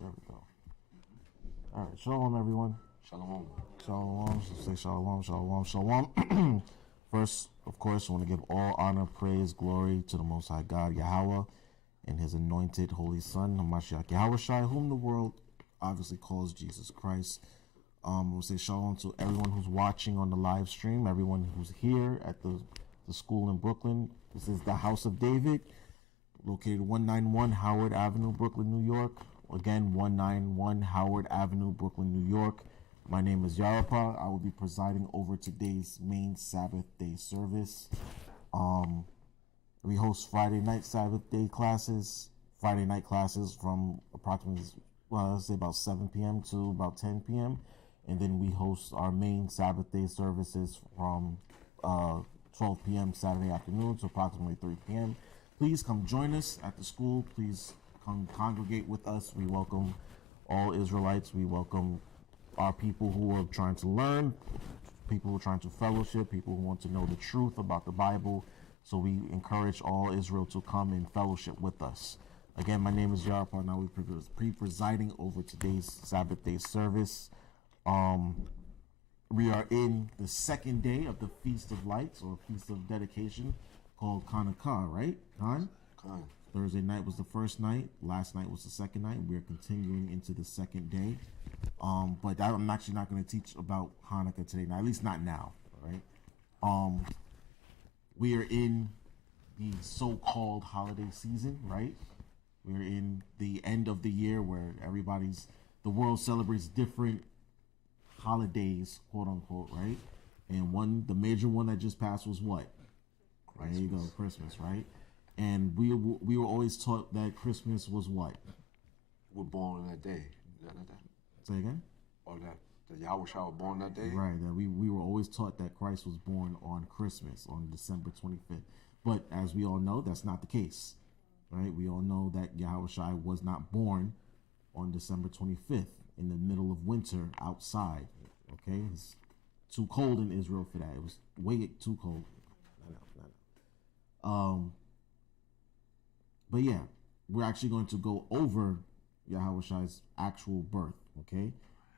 There we go. All right, shalom, everyone. Shalom. Shalom. Say shalom, shalom, shalom. First, of course, I want to give all honor, praise, glory to the Most High God, Yahweh, and His anointed Holy Son, Hamashiach Yahawashi, whom the world obviously calls Jesus Christ. We'll say shalom to everyone who's watching on the live stream, everyone who's here at the school in Brooklyn. This is the House of David, located 191 Howard Avenue, Brooklyn, New York. Again, 191 Howard Avenue, Brooklyn, New York. My name is Yarapah. I will be presiding over today's main Sabbath day service. We host Friday night Sabbath day classes, Friday night classes from approximately, let's say about 7 p.m. to about 10 p.m. And then we host our main Sabbath day services from 12 p.m. Saturday afternoon to approximately 3 p.m. Please come join us at the school. Please come congregate with us. We welcome all Israelites. We welcome our people who are trying to learn, people who are trying to fellowship, people who want to know the truth about the Bible. So we encourage all Israel to come and fellowship with us. Again, my name is Yarapah. Now we're presiding over today's Sabbath day service. We are in the second day of the Feast of Lights, or Feast of Dedication, called Hanukkah, right? Khan. Thursday night was the first night. Last night was the second night. We are continuing into the second day. But I'm actually not going to teach about Hanukkah today. Now, at least not now. All right. We are in the so-called holiday season, right? We're in the end of the year where the world celebrates different holidays, quote unquote, right? And the major one that just passed was what? Christmas. There you go, Christmas, right? And we were always taught that Christmas was what? We're born on that day. Say again? Or that Yahawashi was born that day? Right, that we were always taught that Christ was born on Christmas, on December 25th. But as we all know, that's not the case, right? We all know that Yahawashi was not born on December 25th in the middle of winter outside, okay? It's too cold in Israel for that. It was way too cold. But yeah, we're actually going to go over Yahawashi's actual birth, okay?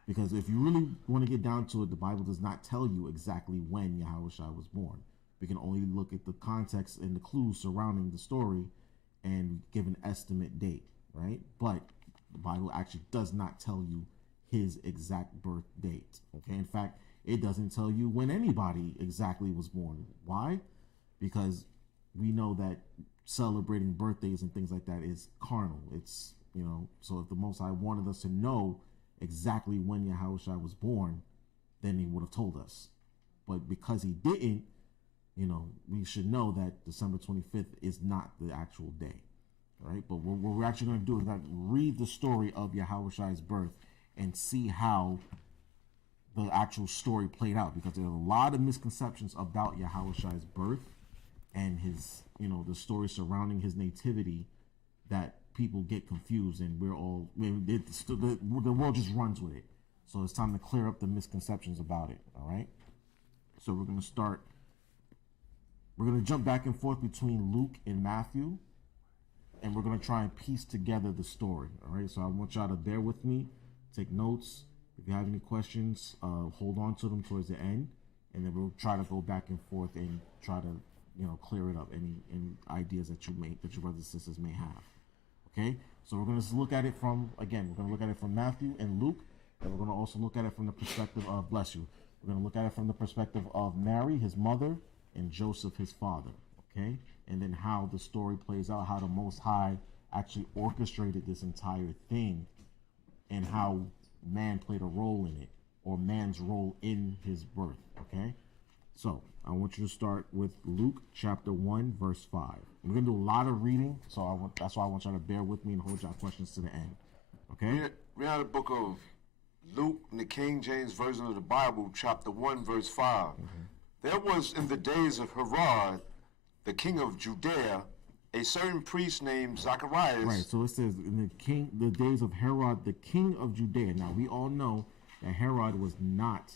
Because if you really want to get down to it, the Bible does not tell you exactly when Yahawashi was born. We can only look at the context and the clues surrounding the story and give an estimate date, right? But the Bible actually does not tell you his exact birth date, okay? In fact, it doesn't tell you when anybody exactly was born. Why? Because we know that celebrating birthdays and things like that is carnal. It's, so if the Most High wanted us to know exactly when Yahawashi was born, then he would have told us. But because he didn't, we should know that December 25th is not the actual day, right? But what we're actually going to do is going to read the story of Yahawashi's birth and see how the actual story played out, because there are a lot of misconceptions about Yahawashi's birth and his, the story surrounding his nativity that people get confused, and the world just runs with it. So it's time to clear up the misconceptions about it, all right? So we're going to jump back and forth between Luke and Matthew, and we're going to try and piece together the story, all right? So I want y'all to bear with me, take notes. If you have any questions, hold on to them towards the end, and then we'll try to go back and forth and try to clear it up, any ideas that your brothers and sisters may have. Okay, so we're going to look at it from Matthew and Luke, and we're going to also look at it from the perspective of, bless you, we're going to look at it from the perspective of Mary, his mother, and Joseph, his father. Okay, and then how the story plays out, how the Most High actually orchestrated this entire thing, and how man played a role in it, or man's role in his birth. Okay, so I want you to start with Luke chapter 1 verse 5. We're gonna do a lot of reading, so that's why I want y'all to bear with me and hold y'all questions to the end. Okay, Read out the book of Luke in the King James Version of the Bible, chapter 1 verse 5. There was in the days of Herod, the king of Judea, a certain priest named Zacharias. Right, so it says in the days of Herod, the king of Judea. Now we all know that Herod was not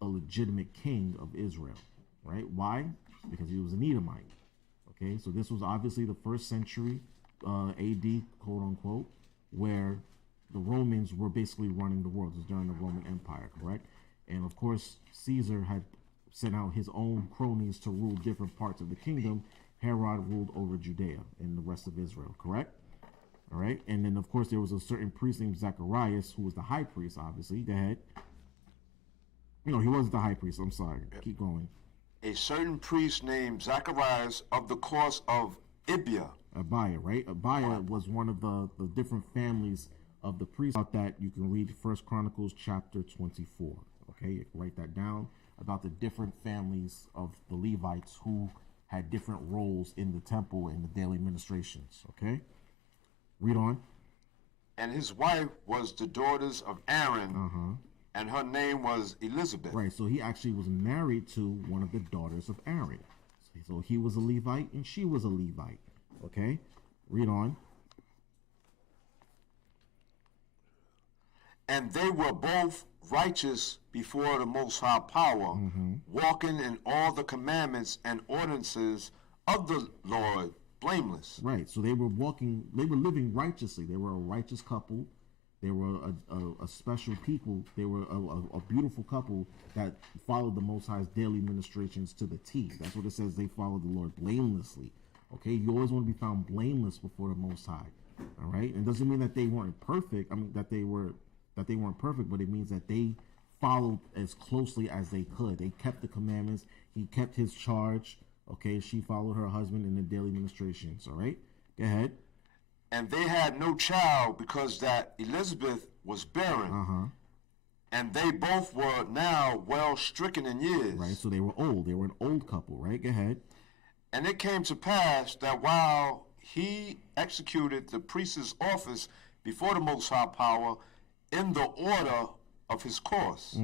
a legitimate king of Israel, right? Why? Because he was an Edomite. Okay, so this was obviously the first century AD, quote unquote, where the Romans were basically running the world. It was during the Roman Empire, correct? And of course, Caesar had sent out his own cronies to rule different parts of the kingdom. Herod ruled over Judea and the rest of Israel, correct? All right. And then, of course, there was a certain priest named Zacharias, who was the high priest, obviously. Go ahead. No, he wasn't the high priest. I'm sorry. Keep going. A certain priest named Zacharias of the course of Abia, right? Abia was one of the different families of the priests. About that, you can read First Chronicles chapter 24. Okay, you can write that down about the different families of the Levites who had different roles in the temple and the daily ministrations. Okay, read on. And his wife was the daughters of Aaron, and her name was Elizabeth. Right, so he actually was married to one of the daughters of Aaron. So he was a Levite and she was a Levite. Okay, read on. And they were both righteous before the Most High Power, walking in all the commandments and ordinances of the Lord, blameless. Right, so they were living righteously. They were a righteous couple. They were a special people. They were a beautiful couple that followed the Most High's daily ministrations to the T. That's what it says. They followed the Lord blamelessly. Okay, you always want to be found blameless before the Most High. All right, and it doesn't mean that they weren't perfect. I mean that they weren't perfect, but it means that they followed as closely as they could. They kept the commandments. He kept his charge. Okay, she followed her husband in the daily ministrations. All right, go ahead. And they had no child because that Elizabeth was barren. And they both were now well stricken in years. Right, so they were old. They were an old couple, right? Go ahead. And it came to pass that while he executed the priest's office before the Most High Power in the order of his course,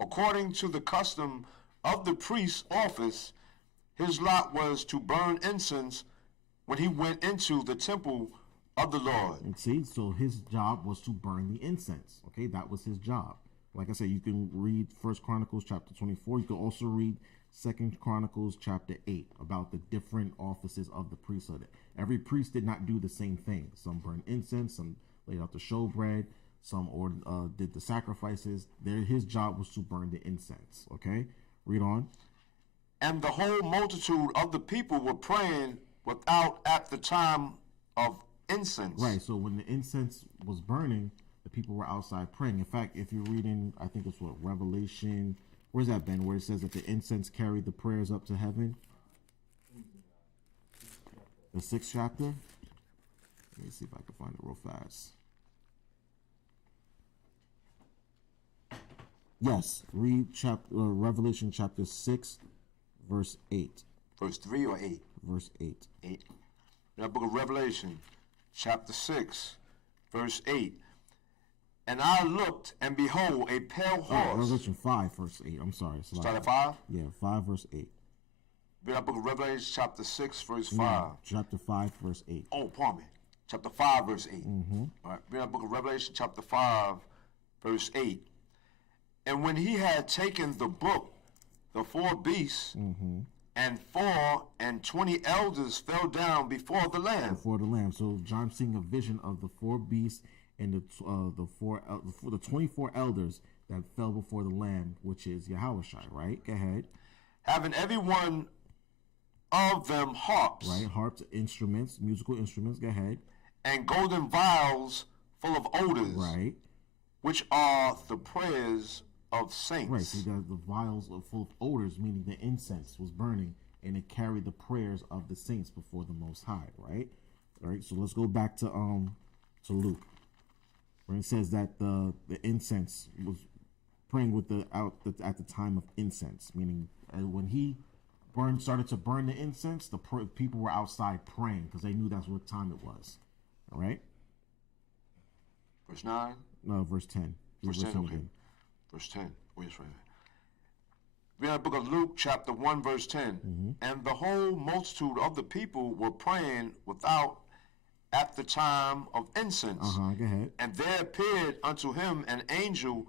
according to the custom of the priest's office, his lot was to burn incense when he went into the temple of the Lord. And see, so his job was to burn the incense. Okay, that was his job. Like I said, you can read First Chronicles chapter 24. You can also read Second Chronicles chapter 8 about the different offices of the priesthood. Every priest did not do the same thing. Some burned incense, some laid out the showbread, some did the sacrifices. His job was to burn the incense. Okay, read on. And the whole multitude of the people were praying without at the time of incense. Right, so when the incense was burning, the people were outside praying. In fact, if you're reading, I think it's Revelation, where's that, Ben, where it says that the incense carried the prayers up to heaven? The 6th chapter? Let me see if I can find it real fast. Yes, read Revelation chapter 6, verse 8. Verse 3 or 8? Verse 8. 8. In the book of Revelation, chapter 6, verse 8. And I looked, and behold, a pale horse. Revelation 5, verse 8. I'm sorry. Start at 5? Yeah, 5, verse 8. In the book of Revelation, chapter 6, verse 5. No, chapter 5, verse 8. Oh, pardon me. Chapter 5, verse 8. All right. In the book of Revelation, chapter 5, verse 8. And when he had taken the book, the 4 beasts, and 24 elders fell down before the Lamb. Before the Lamb. So John's seeing a vision of the 4 beasts and the 24 elders that fell before the Lamb, which is Yahawashi, right? Go ahead. Having every one of them harps. Right, harps, instruments, musical instruments. Go ahead. And golden vials full of odors. Right. Which are the prayers of saints. Right, so you got the vials full of odors, meaning the incense was burning, and it carried the prayers of the saints before the Most High, right? All right, so let's go back to Luke, where it says that the incense was praying at the time of incense, meaning when he started to burn the incense, the people were outside praying because they knew that's what time it was. All right. Verse 9. No, verse 10. Verse 10. Okay. Again. Verse 10. Oh, yes, right. We have the book of Luke, chapter 1, verse 10. And the whole multitude of the people were praying without at the time of incense. Go ahead. And there appeared unto him an angel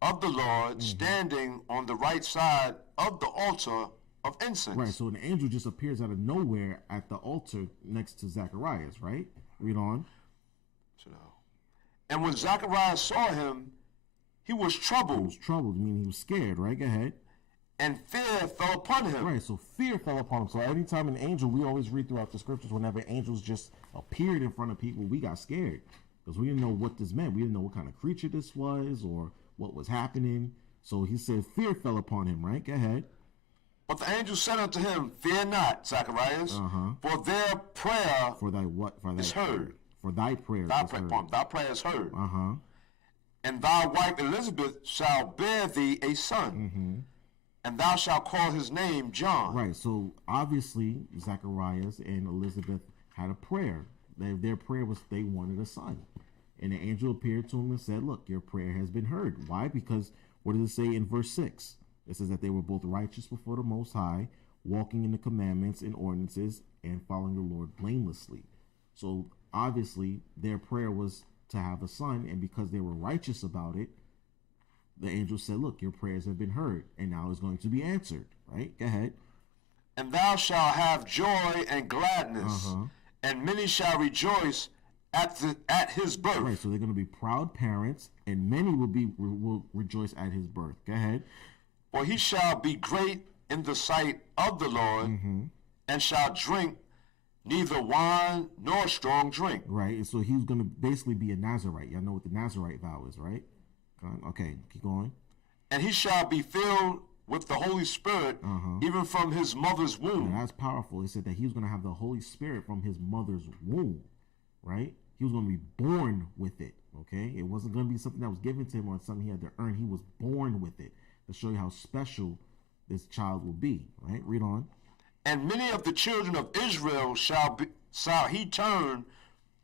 of the Lord standing on the right side of the altar of incense. Right, so an angel just appears out of nowhere at the altar next to Zacharias, right? Read on. And when Zacharias saw him, he was He troubled, was troubled, meaning he was scared, right? Go ahead. and fear fell upon him. Right, so fear fell upon him. So anytime an angel, we always read throughout the scriptures, whenever angels just appeared in front of people, we got scared. Because we didn't know what this meant. We didn't know what kind of creature this was or what was happening. So he said fear fell upon him, right? Go ahead. But the angel said unto him, Fear not, Zacharias, for their prayer For thy what? For thy is heard. For thy prayer Thy is heard. prayer is heard. Uh-huh. And thy wife Elizabeth shall bear thee a son, and thou shalt call his name John. Right, so obviously Zacharias and Elizabeth had a prayer. Their prayer was they wanted a son. And the angel appeared to him and said, look, your prayer has been heard. Why? Because what does it say in verse 6? It says that they were both righteous before the Most High, walking in the commandments and ordinances and following the Lord blamelessly. So obviously their prayer was to have a son, and because they were righteous about it, the angel said, look, your prayers have been heard, and now it's going to be answered, right? Go ahead. And thou shalt have joy and gladness, and many shall rejoice at his birth. Right, so they're going to be proud parents, and many will rejoice at his birth. Go ahead. For he shall be great in the sight of the Lord, and shall drink neither wine nor strong drink. Right, and so he's going to basically be a Nazarite. Y'all know what the Nazarite vow is, right? Okay, keep going. And he shall be filled with the Holy Spirit, even from his mother's womb. And that's powerful. It said that he was going to have the Holy Spirit from his mother's womb, right? He was going to be born with it, okay? It wasn't going to be something that was given to him or something he had to earn. He was born with it to show you how special this child will be, right? Read on. And many of the children of Israel shall he turn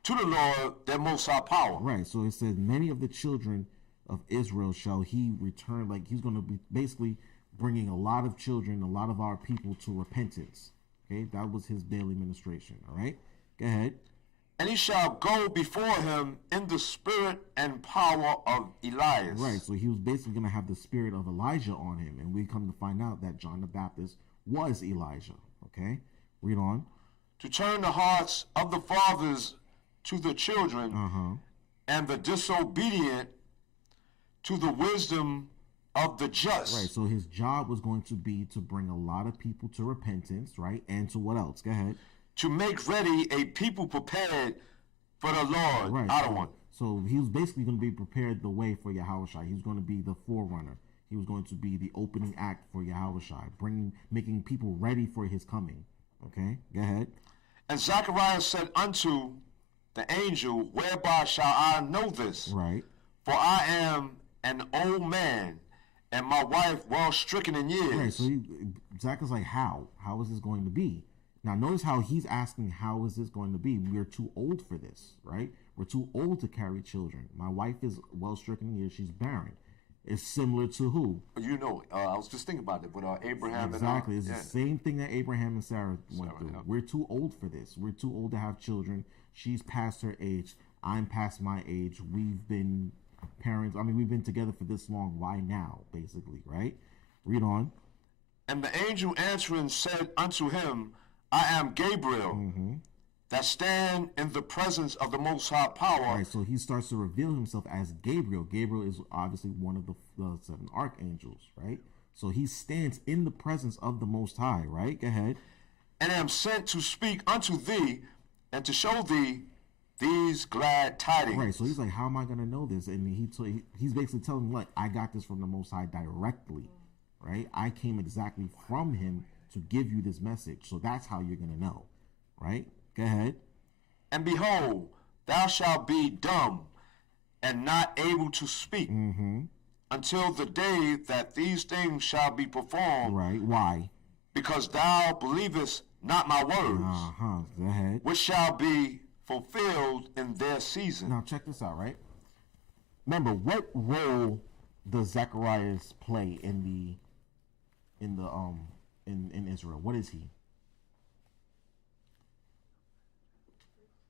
to the Lord their most high power. Right, so it says many of the children of Israel shall he return. Like he's going to be basically bringing a lot of children, a lot of our people to repentance. Okay, that was his daily ministration. All right, go ahead. And he shall go before him in the spirit and power of Elias. Right, so he was basically going to have the spirit of Elijah on him, and we come to find out that John the Baptist was Elijah. Okay, read on. To turn the hearts of the fathers to the children, and the disobedient to the wisdom of the just. Right, so his job was going to be to bring a lot of people to repentance, right? And to what else? Go ahead. To make ready a people prepared for the Lord. Right. Out of one. So he was basically going to be prepared the way for Yahawashi. He was going to be the forerunner. He was going to be the opening act for Yahawashi, making people ready for his coming. Okay, go ahead. And Zacharias said unto the angel, Whereby shall I know this? Right. For I am an old man, and my wife well stricken in years. Right, so Zach is like, how? How is this going to be? Now, notice how he's asking, how is this going to be? We are too old for this, right? We're too old to carry children. My wife is well stricken in years. She's barren. It's similar to who? You know, I was just thinking about it with Abraham. Exactly. And it's the same thing that Abraham and Sarah went through. Yeah. We're too old for this. We're too old to have children. She's past her age. I'm past my age. We've been parents. I mean, we've been together for this long. Why now, basically, right? Read on. And the angel answering said unto him, I am Gabriel, that stand in the presence of the Most High Power. Right, so he starts to reveal himself as Gabriel. Gabriel is obviously one of the 7 archangels, right? So he stands in the presence of the Most High, right? Go ahead. And am sent to speak unto thee and to show thee these glad tidings. Right, so he's like, how am I going to know this? And he's basically telling him, like, I got this from the Most High directly, right? I came exactly from him to give you this message. So that's how you're going to know, right? Go ahead. And behold, thou shalt be dumb and not able to speak until the day that these things shall be performed. Right, why? Because thou believest not my words, Go ahead. which shall be fulfilled in their season. Now check this out, right? Remember, what role does Zacharias play in Israel? What is he?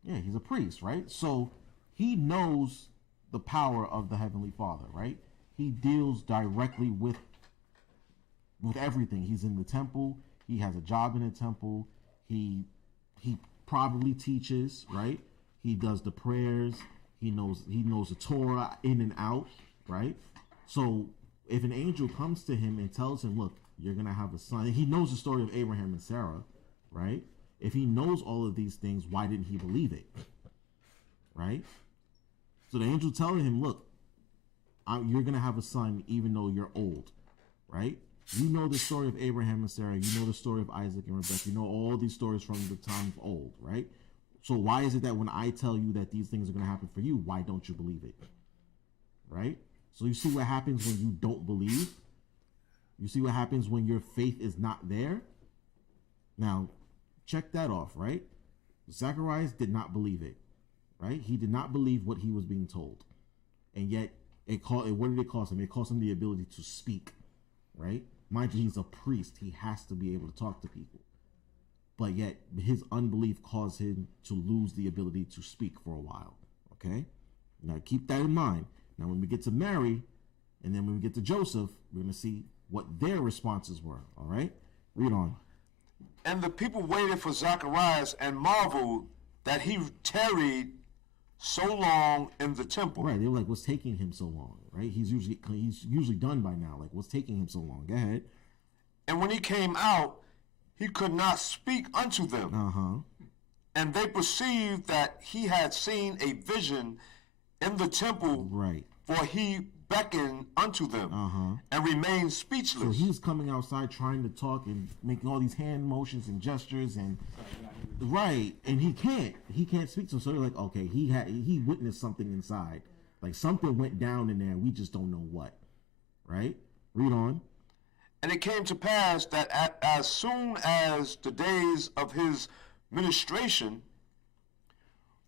Yeah, he's a priest, right? So he knows the power of the Heavenly Father, right? He deals directly with everything. He's in the temple. He has a job in the temple. He probably teaches, right? He does the prayers. He knows the Torah in and out, right? So if an angel comes to him and tells him, look, you're going to have a son, and he knows the story of Abraham and Sarah, right? If he knows all of these things, why didn't he believe it? Right? So the angel telling him, look, you're going to have a son even though you're old, right? You know the story of Abraham and Sarah. You know the story of Isaac and Rebekah. You know all these stories from the time of old, right? So why is it that when I tell you that these things are going to happen for you, why don't you believe it? Right? So you see what happens when you don't believe? You see what happens when your faith is not there? Now, check that off, right? Zacharias did not believe it, right? He did not believe what he was being told. And yet, what did it cost him? It cost him the ability to speak, right? Mind you, he's a priest. He has to be able to talk to people. But yet, his unbelief caused him to lose the ability to speak for a while, okay? Now, keep that in mind. Now, when we get to Mary, and then when we get to Joseph, we're going to see what their responses were, all right? Read on. And the people waited for Zacharias and marveled that he tarried so long in the temple. Right, they were like, what's taking him so long, right? He's usually done by now. Like, what's taking him so long? Go ahead. And when he came out, he could not speak unto them. Uh-huh. And they perceived that he had seen a vision in the temple. Right. For he beckoned unto them and remained speechless. So he's coming outside trying to talk and making all these hand motions and gestures and right, and he can't speak to him. So they're like, okay, he witnessed something inside, like something went down in there. We just don't know what. Right? Read on. And it came to pass that as soon as the days of his ministration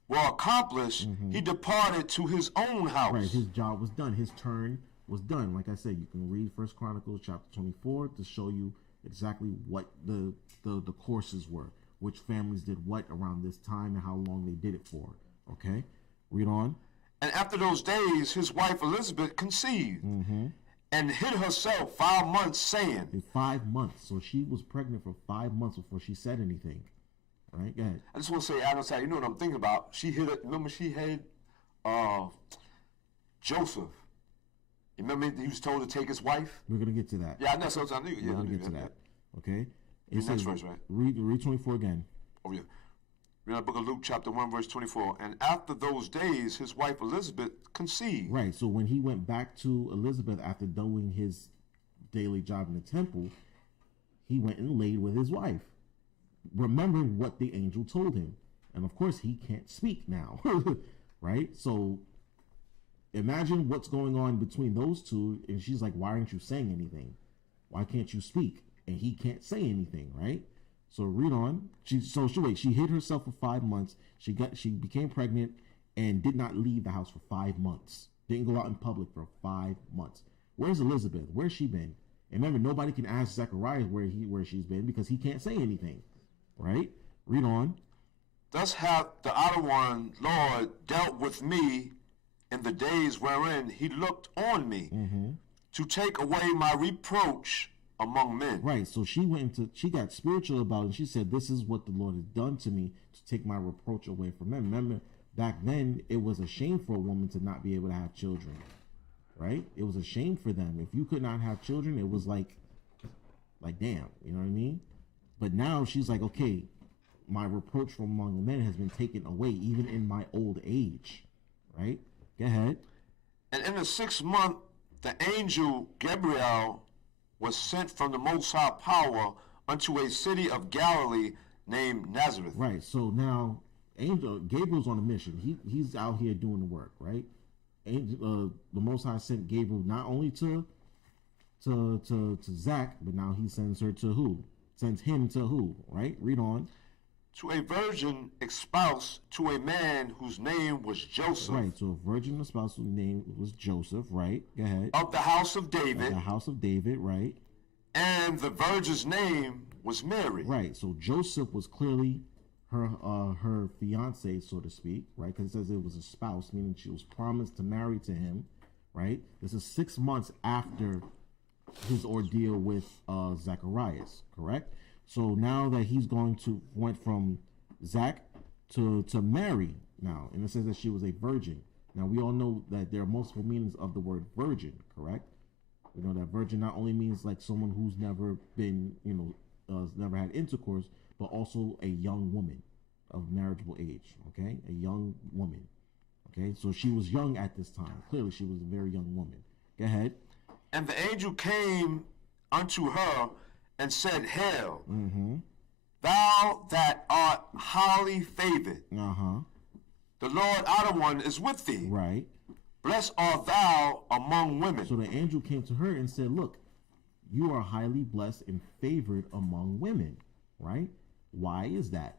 were accomplished, he departed to his own house. Right, his job was done. His turn was done. Like I said, you can read 1 Chronicles chapter 24 to show you exactly what the courses were, which families did what around this time and how long they did it for. Okay, read on. And after those days, his wife Elizabeth conceived and hid herself 5 months, saying. 5 months. So she was pregnant for 5 months before she said anything. Right, go ahead. I just want to say, Adam, you know what I'm thinking about? She hid it. Remember, she had Joseph. You remember he was told to take his wife? We're gonna get to that. Yeah, I know. So I knew. We're gonna get to that. Okay. Next verse, right? Read 24 again. Oh yeah. Read the book of Luke, chapter 1, verse 24. And after those days, his wife Elizabeth conceived. Right. So when he went back to Elizabeth after doing his daily job in the temple, he went and laid with his wife, remembering what the angel told him. And of course, he can't speak now, right? So imagine what's going on between those two. And she's like, why aren't you saying anything? Why can't you speak? And he can't say anything, right? So read on. She hid herself for 5 months. She became pregnant and did not leave the house for 5 months. Didn't go out in public for 5 months. Where's Elizabeth? Where's she been? And remember, nobody can ask Zacharias where she's been because he can't say anything. Right? Read on. Thus hath the outer one, Lord, dealt with me in the days wherein he looked on me to take away my reproach among men. Right. So she got spiritual about it, and she said, this is what the Lord has done to me to take my reproach away from men. Remember, back then, it was a shame for a woman to not be able to have children. Right? It was a shame for them. If you could not have children, it was like damn, you know what I mean? But now she's like, okay, my reproach from among the men has been taken away, even in my old age. Right? Go ahead. And in the 6th month, the angel Gabriel was sent from the Most High Power unto a city of Galilee named Nazareth. Right. So now, Gabriel's on a mission. He's out here doing the work. Right. The Most High sent Gabriel not only to Zach, but now he sends her to who? Sends him to who? Right? Read on. To a virgin espoused to a man whose name was Joseph. Right, so a virgin espoused whose name was Joseph, right? Go ahead. Of the house of David. Of the house of David, right. And the virgin's name was Mary. Right, so Joseph was clearly her fiance, so to speak, right? Because it says it was a spouse, meaning she was promised to marry to him, right? This is 6 months after his ordeal with Zacharias, correct? So now that he's went from Zach to Mary now, and it says that she was a virgin. Now, we all know that there are multiple meanings of the word virgin, correct? We know that virgin not only means like someone who's never been, never had intercourse, but also a young woman of marriageable age, okay? A young woman, okay? So she was young at this time. Clearly, she was a very young woman. Go ahead. And the angel came unto her and said, Hail, thou that art highly favored. The Lord Outer One is with thee. Right. Blessed art thou among women. So the angel came to her and said, look, you are highly blessed and favored among women, right? Why is that?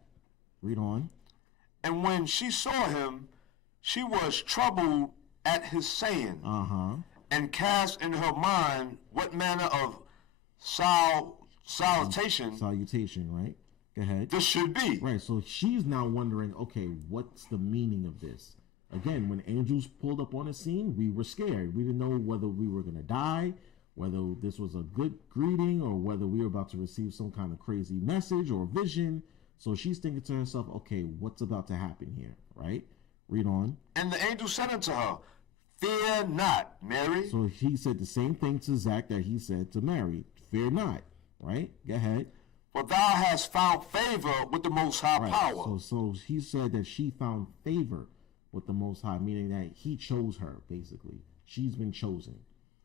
Read on. And when she saw him, she was troubled at his saying, and cast in her mind what manner of salutation right? Go ahead. This should be. Right, so she's now wondering, okay, what's the meaning of this? Again, when angels pulled up on the scene, we were scared. We didn't know whether we were going to die, whether this was a good greeting, or whether we were about to receive some kind of crazy message or vision. So she's thinking to herself, okay, what's about to happen here, right? Read on. And the angel said unto her, Fear not, Mary. So he said the same thing to Zach that he said to Mary. Fear not, right? Go ahead. For thou hast found favor with the Most High power. So he said that she found favor with the Most High, meaning that he chose her, basically. She's been chosen,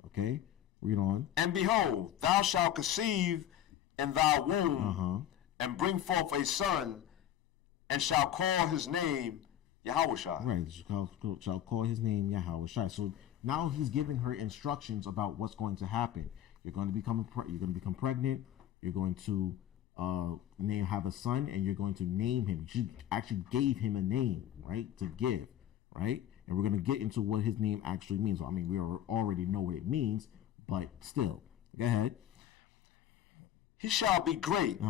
okay? Read on. And behold, thou shalt conceive in thy womb, and bring forth a son, and shall call his name Yahawashi. Right, shall call his name Yahawashi. So now he's giving her instructions about what's going to happen. You're going to become pregnant. You're going to have a son, and you're going to name him. She actually gave him a name, right, to give, right? And we're going to get into what his name actually means. I mean, we already know what it means, but still. Go ahead. He shall be great,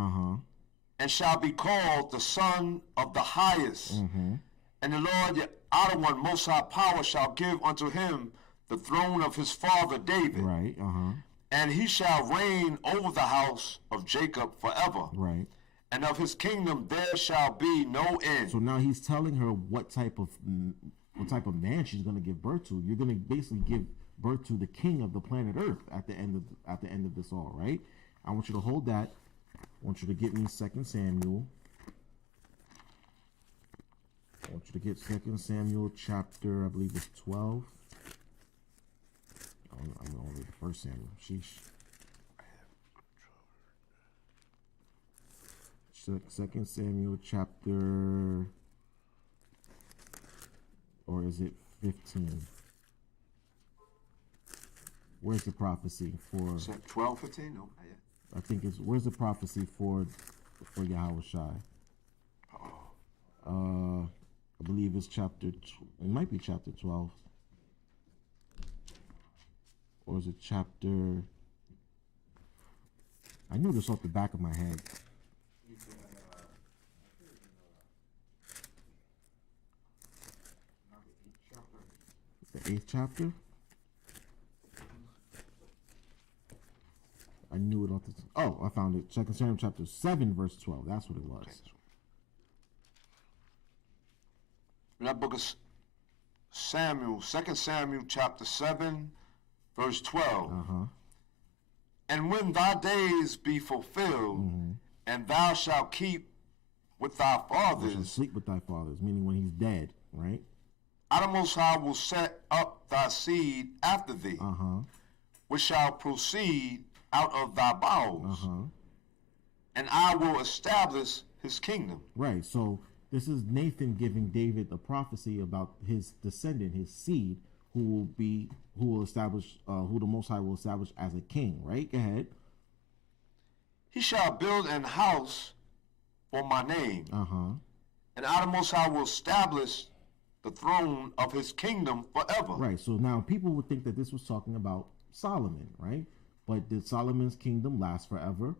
and shall be called the Son of the Highest. And the Lord, the Outer One, Most High Power, shall give unto him the throne of his father David. Right, And he shall reign over the house of Jacob forever. Right. And of his kingdom there shall be no end. So now he's telling her what type of man she's going to give birth to. You're going to basically give birth to the king of the planet Earth at the end of this all, right? I want you to hold that. I want you to get me 2 Samuel. I want you to get 2 Samuel chapter, I believe it's 12. I'm going to read the 1 Samuel. Sheesh. 2 Samuel chapter, or is it 15? Where's the prophecy for? Is that 12, 15? No, not yet. I think it's, where's the prophecy for Yahawashi? I believe it's it might be chapter 12. Or is it chapter? I knew this off the back of my head. The 8th chapter? I knew it off the... Oh, I found it. 2 Samuel chapter 7, verse 12. That's what it was. In that book of Samuel, 2 Samuel chapter 7, verse 12. And when thy days be fulfilled, and thou shalt keep with thy fathers, sleep with thy fathers, meaning when he's dead, right? I, the Most High, will set up thy seed after thee, which shall proceed out of thy bowels, and I will establish his kingdom. Right, so this is Nathan giving David the prophecy about his descendant, his seed, who will establish, who the Most High will establish as a king, right? Go ahead. He shall build an house for my name, and I, the Most High, will establish the throne of his kingdom forever. Right, so now people would think that this was talking about Solomon, right? But did Solomon's kingdom last forever?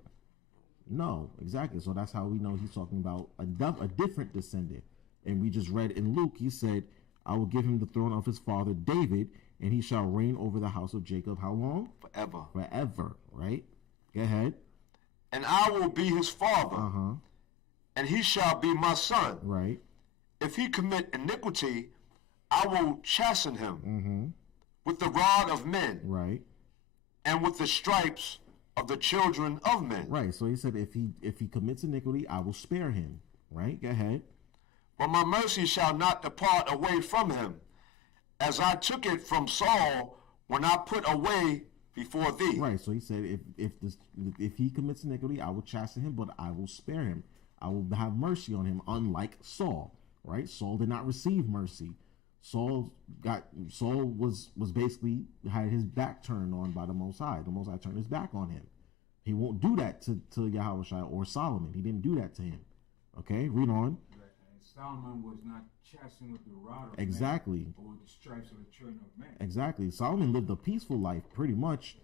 No, exactly. So that's how we know he's talking about a different descendant. And we just read in Luke, he said, I will give him the throne of his father David, and he shall reign over the house of Jacob. How long? Forever. Forever, right? Go ahead. And I will be his father, and he shall be my son. Right. If he commit iniquity, I will chasten him with the rod of men Right. and with the stripes of the children of men. Right. So he said, if he commits iniquity, I will spare him. Right. Go ahead. But my mercy shall not depart away from him, as I took it from Saul when I put away before thee. Right. So he said, if he commits iniquity, I will chasten him, but I will spare him. I will have mercy on him, unlike Saul. Right. Saul did not receive mercy. Saul was basically had his back turned on by the Most High. The Most High turned his back on him. He won't do that to Yahawashi or Solomon. He didn't do that to him. Okay, read on. Solomon was not chastened with the rod of Exactly. men or with the stripes of the children of men. Exactly. Solomon lived a peaceful life, pretty much,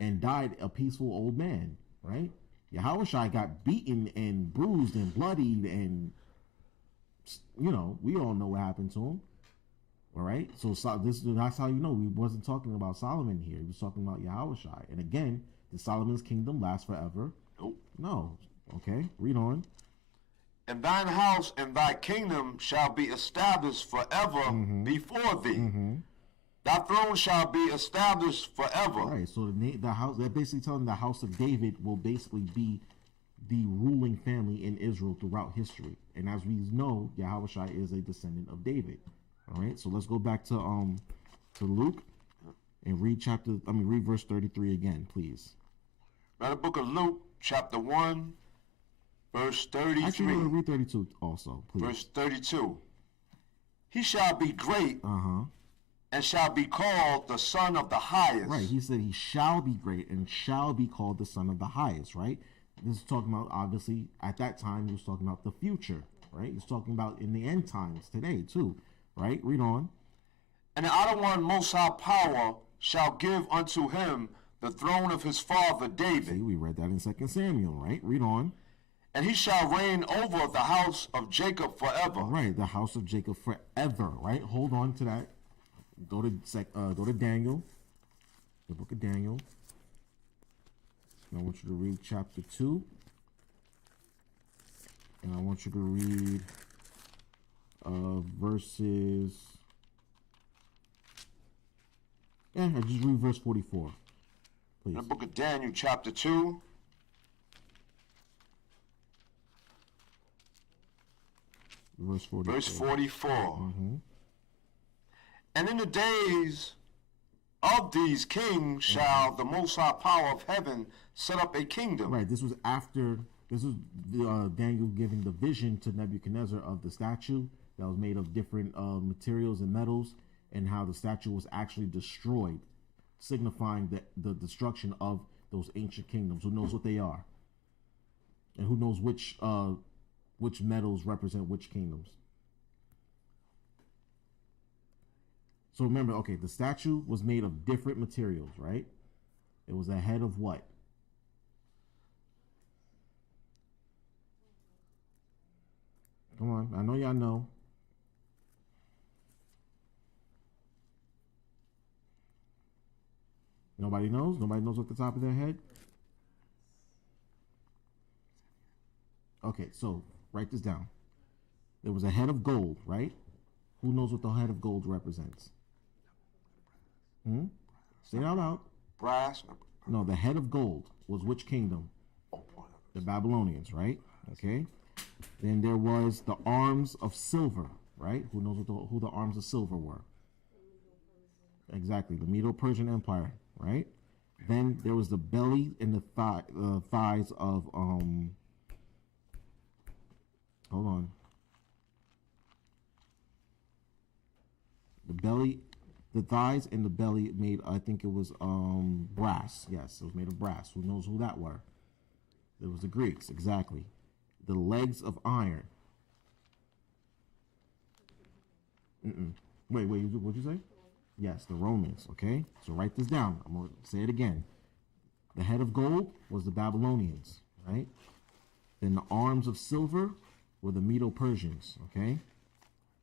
and died a peaceful old man. Right. Yahawashi got beaten and bruised and bloodied, and we all know what happened to him. All right, so that's how you know we wasn't talking about Solomon here. He was talking about Yahawashi. And again, did Solomon's kingdom last forever? Nope. No. Okay, read on. And thine house and thy kingdom shall be established forever before thee. Thy throne shall be established forever. All right, so the house, they're basically telling the house of David will basically be the ruling family in Israel throughout history. And as we know, Yahawashi is a descendant of David. All right, so let's go back to Luke and read verse 33 again, please. Now the book of Luke, chapter 1, verse 33. Actually, we're going to read 32 also, please. Verse 32. He shall be great and shall be called the Son of the Highest. Right, he said he shall be great and shall be called the Son of the Highest, right? This is talking about, obviously, at that time, he was talking about the future, right? He's talking about in the end times today, too. Right, read on. And the outer one, most high power, shall give unto him the throne of his father David. See, we read that in 2 Samuel, right? Read on. And he shall reign over the house of Jacob forever. Right, the house of Jacob forever, right? Hold on to that. Go to Daniel, the book of Daniel. And I want you to read chapter 2. And I want you to read verses. Yeah, I just read verse 44. Please. The book of Daniel, chapter 2. Verse 44. Verse 44. And in the days of these kings shall the Most High Power of heaven set up a kingdom. Right, this was Daniel giving the vision to Nebuchadnezzar of the statue that was made of different materials and metals, and how the statue was actually destroyed, signifying the destruction of those ancient kingdoms. Who knows what they are? And who knows which metals represent which kingdoms? So remember, okay, the statue was made of different materials, right? It was a head of what? Come on, I know y'all know. Nobody knows? Nobody knows what the top of their head? Okay, so write this down. There was a head of gold, right? Who knows what the head of gold represents? Say it out loud. Brass. No, the head of gold was which kingdom? The Babylonians, right? Okay. Then there was the arms of silver, right? Who knows who the arms of silver were? Exactly, the Medo-Persian Empire, right? Then there was the belly and the thighs of hold on. The thighs and the belly made, I think it was brass. Yes, it was made of brass. Who knows who that were? It was the Greeks, exactly. The legs of iron. Wait, what'd you say? Yes, the Romans, okay? So write this down. I'm going to say it again. The head of gold was the Babylonians, right? Then the arms of silver were the Medo-Persians, okay?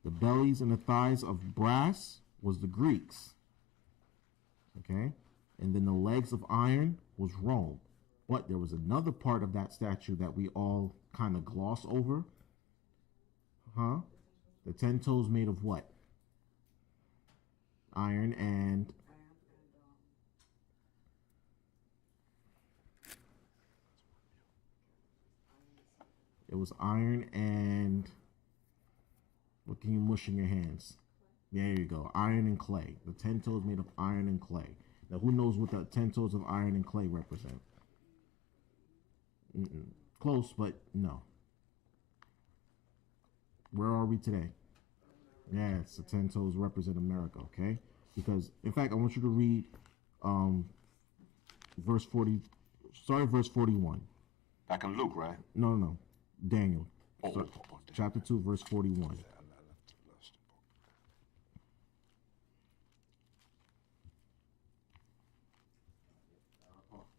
The bellies and the thighs of brass was the Greeks, okay? And then the legs of iron was Rome. But there was another part of that statue that we all kind of gloss over. The 10 toes made of what? Iron and it was iron and what can you mush in your hands? There you go. Iron and clay. The 10 toes made of iron and clay. Now, who knows what the 10 toes of iron and clay represent? Close, but no. Where are we today? Yes, the 10 toes represent America, okay? Because, in fact, I want you to read verse 40, start at verse 41. Back in Luke, right? No. Daniel. Chapter 2, verse 41.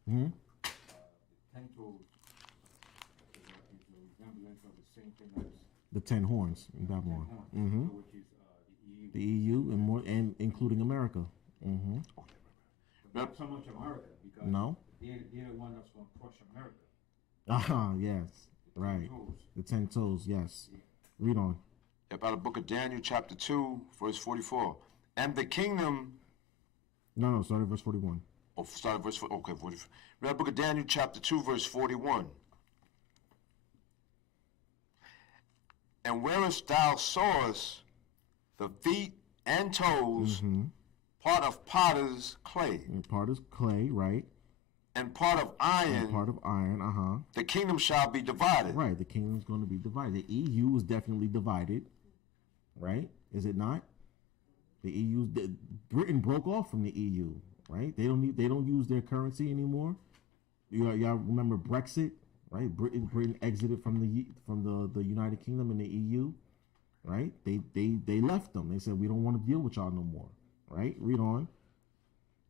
The 10 toes is a resemblance of the same thing as The 10 horns in Babylon. which is the EU. The EU and more, and including America. But not so much America, because No. they're the one that's going to crush America. Yes. Right. Toes. The 10 toes, yes. Read on. About the book of Daniel, chapter 2, verse 44. And the kingdom. No, start at verse 41. Oh, start at verse 4. Okay, 44. Read the book of Daniel, chapter 2, verse 41. And whereas thou sawest the feet and toes, part of potter's clay, And part is clay, right? and part of iron, And part of iron, the kingdom shall be divided. Right, the kingdom's going to be divided. The EU is definitely divided, right? Is it not? The EU, Britain broke off from the EU, right? They don't use their currency anymore. Y'all remember Brexit, right? Britain exited from the United Kingdom and the EU, right? They left them. They said we don't want to deal with y'all no more, right? Read on.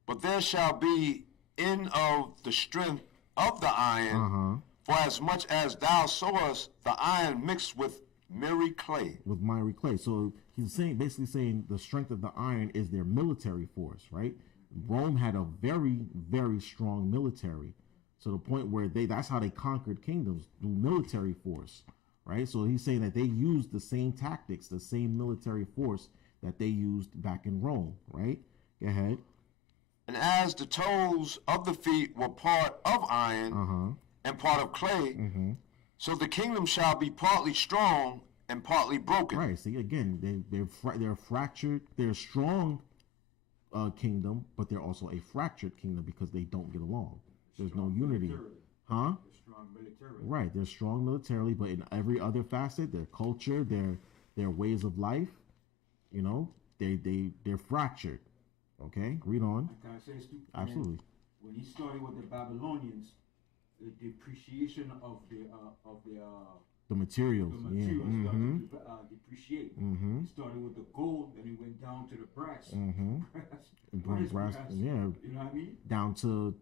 But there shall be in of the strength of the iron, for as much as thou sawest the iron mixed with miry clay. With miry clay. So he's basically saying the strength of the iron is their military force, right? Rome had a very, very strong military, to the point where that's how they conquered kingdoms, through military force, right? So he's saying that they used the same tactics, the same military force that they used back in Rome, right? Go ahead. And as the toes of the feet were part of iron and part of clay, so the kingdom shall be partly strong and partly broken. Right. See, again, they're fractured. They're a strong kingdom, but they're also a fractured kingdom because they don't get along. There's no unity. Huh? They're strong militarily. Right. They're strong militarily, but in every other facet, their culture, their ways of life, they're fractured. Okay, read on. Can I say, Stu? Absolutely. When he started with the Babylonians, the depreciation of The materials. the materials Yeah. started to depreciate. He started with the gold, then he went down to the brass. What is Brass, brass? yeah. You know what I mean? Down to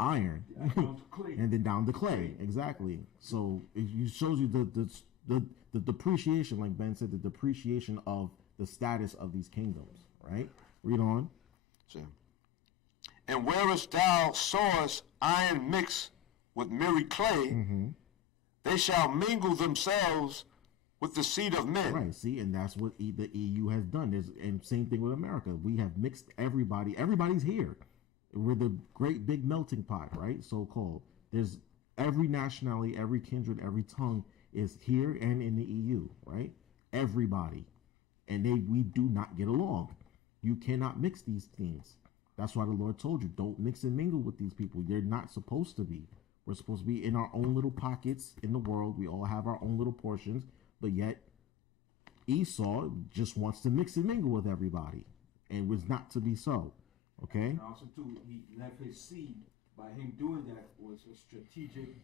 iron, Down to clay. and then down to clay. Exactly. So it shows you the depreciation, like Ben said, the depreciation of the status of these kingdoms. Right. Read on. See. And whereas thou sawest iron mixed with miry clay, they shall mingle themselves with the seed of men. Right. See, and that's what the EU has done. And same thing with America. We have mixed everybody. Everybody's here. We're the great big melting pot, right? So called. There's every nationality, every kindred, every tongue is here and in the EU, right? Everybody, and we do not get along. You cannot mix these things. That's why the Lord told you, don't mix and mingle with these people. You're not supposed to be. We're supposed to be in our own little pockets in the world. We all have our own little portions, but yet Esau just wants to mix and mingle with everybody, and was not to be so. Okay? And also, too, he left his seed. By him doing that was a strategic,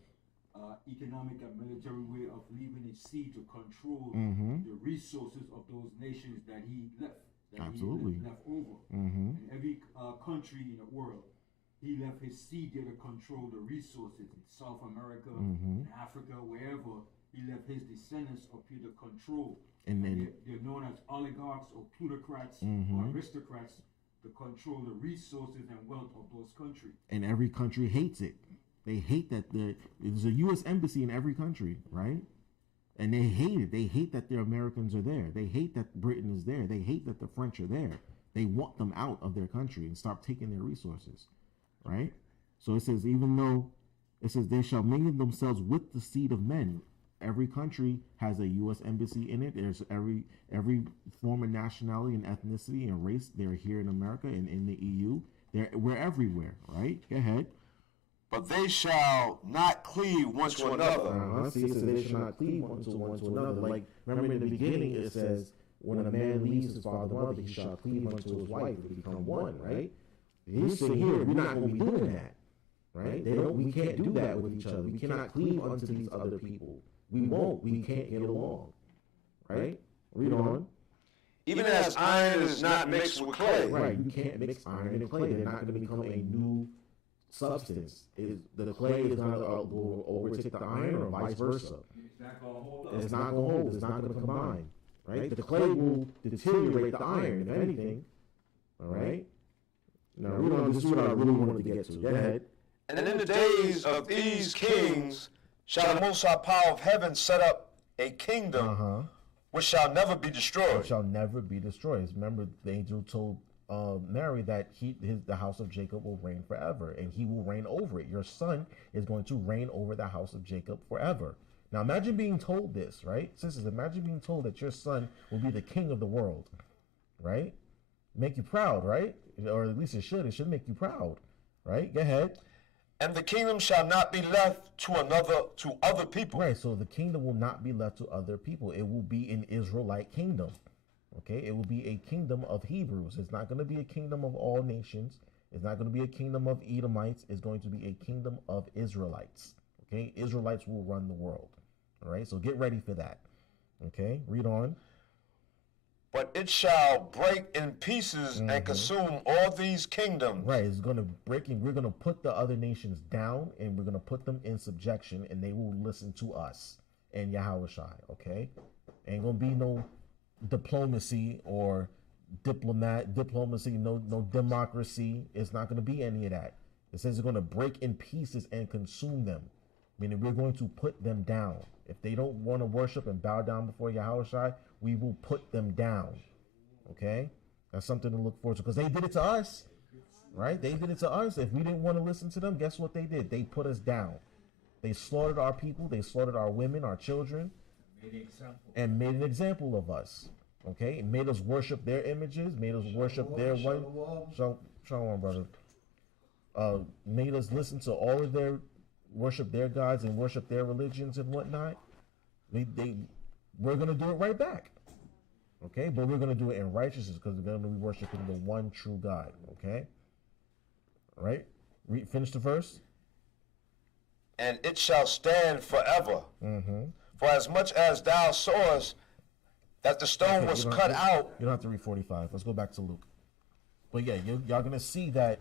economic and military way of leaving his seed to control the resources of those nations that he left. Absolutely. He left over. In every country in the world, he left his seed there to control the resources. In South America, in Africa, wherever, he left his descendants up here to control. And then They're known as oligarchs or plutocrats or aristocrats to control the resources and wealth of those countries. and every country hates it. They hate that there's a U.S. embassy in every country, right? And they hate it. They hate that the Americans are there. They hate that Britain is there. They hate that the French are there. They want them out of their country and stop taking their resources, right? So it says, even though it says they shall mingle themselves with the seed of men. Every country has a U.S. embassy in it. There's every form of nationality and ethnicity and race. They're here in America and in the EU. We're everywhere, right? Go ahead. But they shall not cleave one to another. See, it says they shall not cleave one to another. Like, remember in the beginning, it says, when a man leaves his father and mother, he shall cleave unto his wife and become one, right? He's saying here, we're not going to be doing that, right? We can't do that with each other. We cannot cleave unto these other people. We won't. We can't get along, right? Read on. Even as iron is not mixed with clay. Right, you can't mix iron and clay. They're not going to become a new substance. The clay is going to go overtake the iron or vice versa. It's not going to hold. It's not going to combine. Right? The clay will deteriorate the iron, if anything. All right? Now, read on. This is what I really wanted to get to. Go ahead. And in the days of these kings shall the Most High Power of heaven set up a kingdom which shall never be destroyed. It shall never be destroyed. Remember, the angel told Mary that the house of Jacob will reign forever, and he will reign over it. Your son is going to reign over the house of Jacob forever. Now, imagine being told this, right? Sisters, imagine being told that your son will be the king of the world, right? Make you proud, right? Or at least it should. It should make you proud, right? Go ahead. And the kingdom shall not be left to other people. Right, so the kingdom will not be left to other people. It will be an Israelite kingdom. Okay, it will be a kingdom of Hebrews. It's not going to be a kingdom of all nations. It's not going to be a kingdom of Edomites. It's going to be a kingdom of Israelites. Okay, Israelites will run the world. All right, so get ready for that. Okay, read on. But it shall break in pieces and consume all these kingdoms. Right, it's going to break, and we're going to put the other nations down, and we're going to put them in subjection, and they will listen to us and Yahawashi. Okay, ain't going to be no diplomacy or diplomacy, no democracy. It's not going to be any of that. It says it's going to break in pieces and consume them, meaning we're going to put them down. If they don't want to worship and bow down before Yahawashi, we will put them down. Okay, that's something to look forward to, because they did it to us, right? They did it to us. If we didn't want to listen to them, guess what they did? They put us down. They slaughtered our people. They slaughtered our women, our children, and made an example of us. Okay, and made us worship their images, made us worship their white. Shalom, brother. Made us listen to all of their worship their gods and worship their religions and whatnot. We're gonna do it right back. Okay, but we're gonna do it in righteousness, because we're gonna be worshiping the one true God. Okay, all right. Finish the verse. And it shall stand forever. For as much as thou sawest that the stone was cut out. You don't have to read 45. Let's go back to Luke. But yeah, y'all gonna see that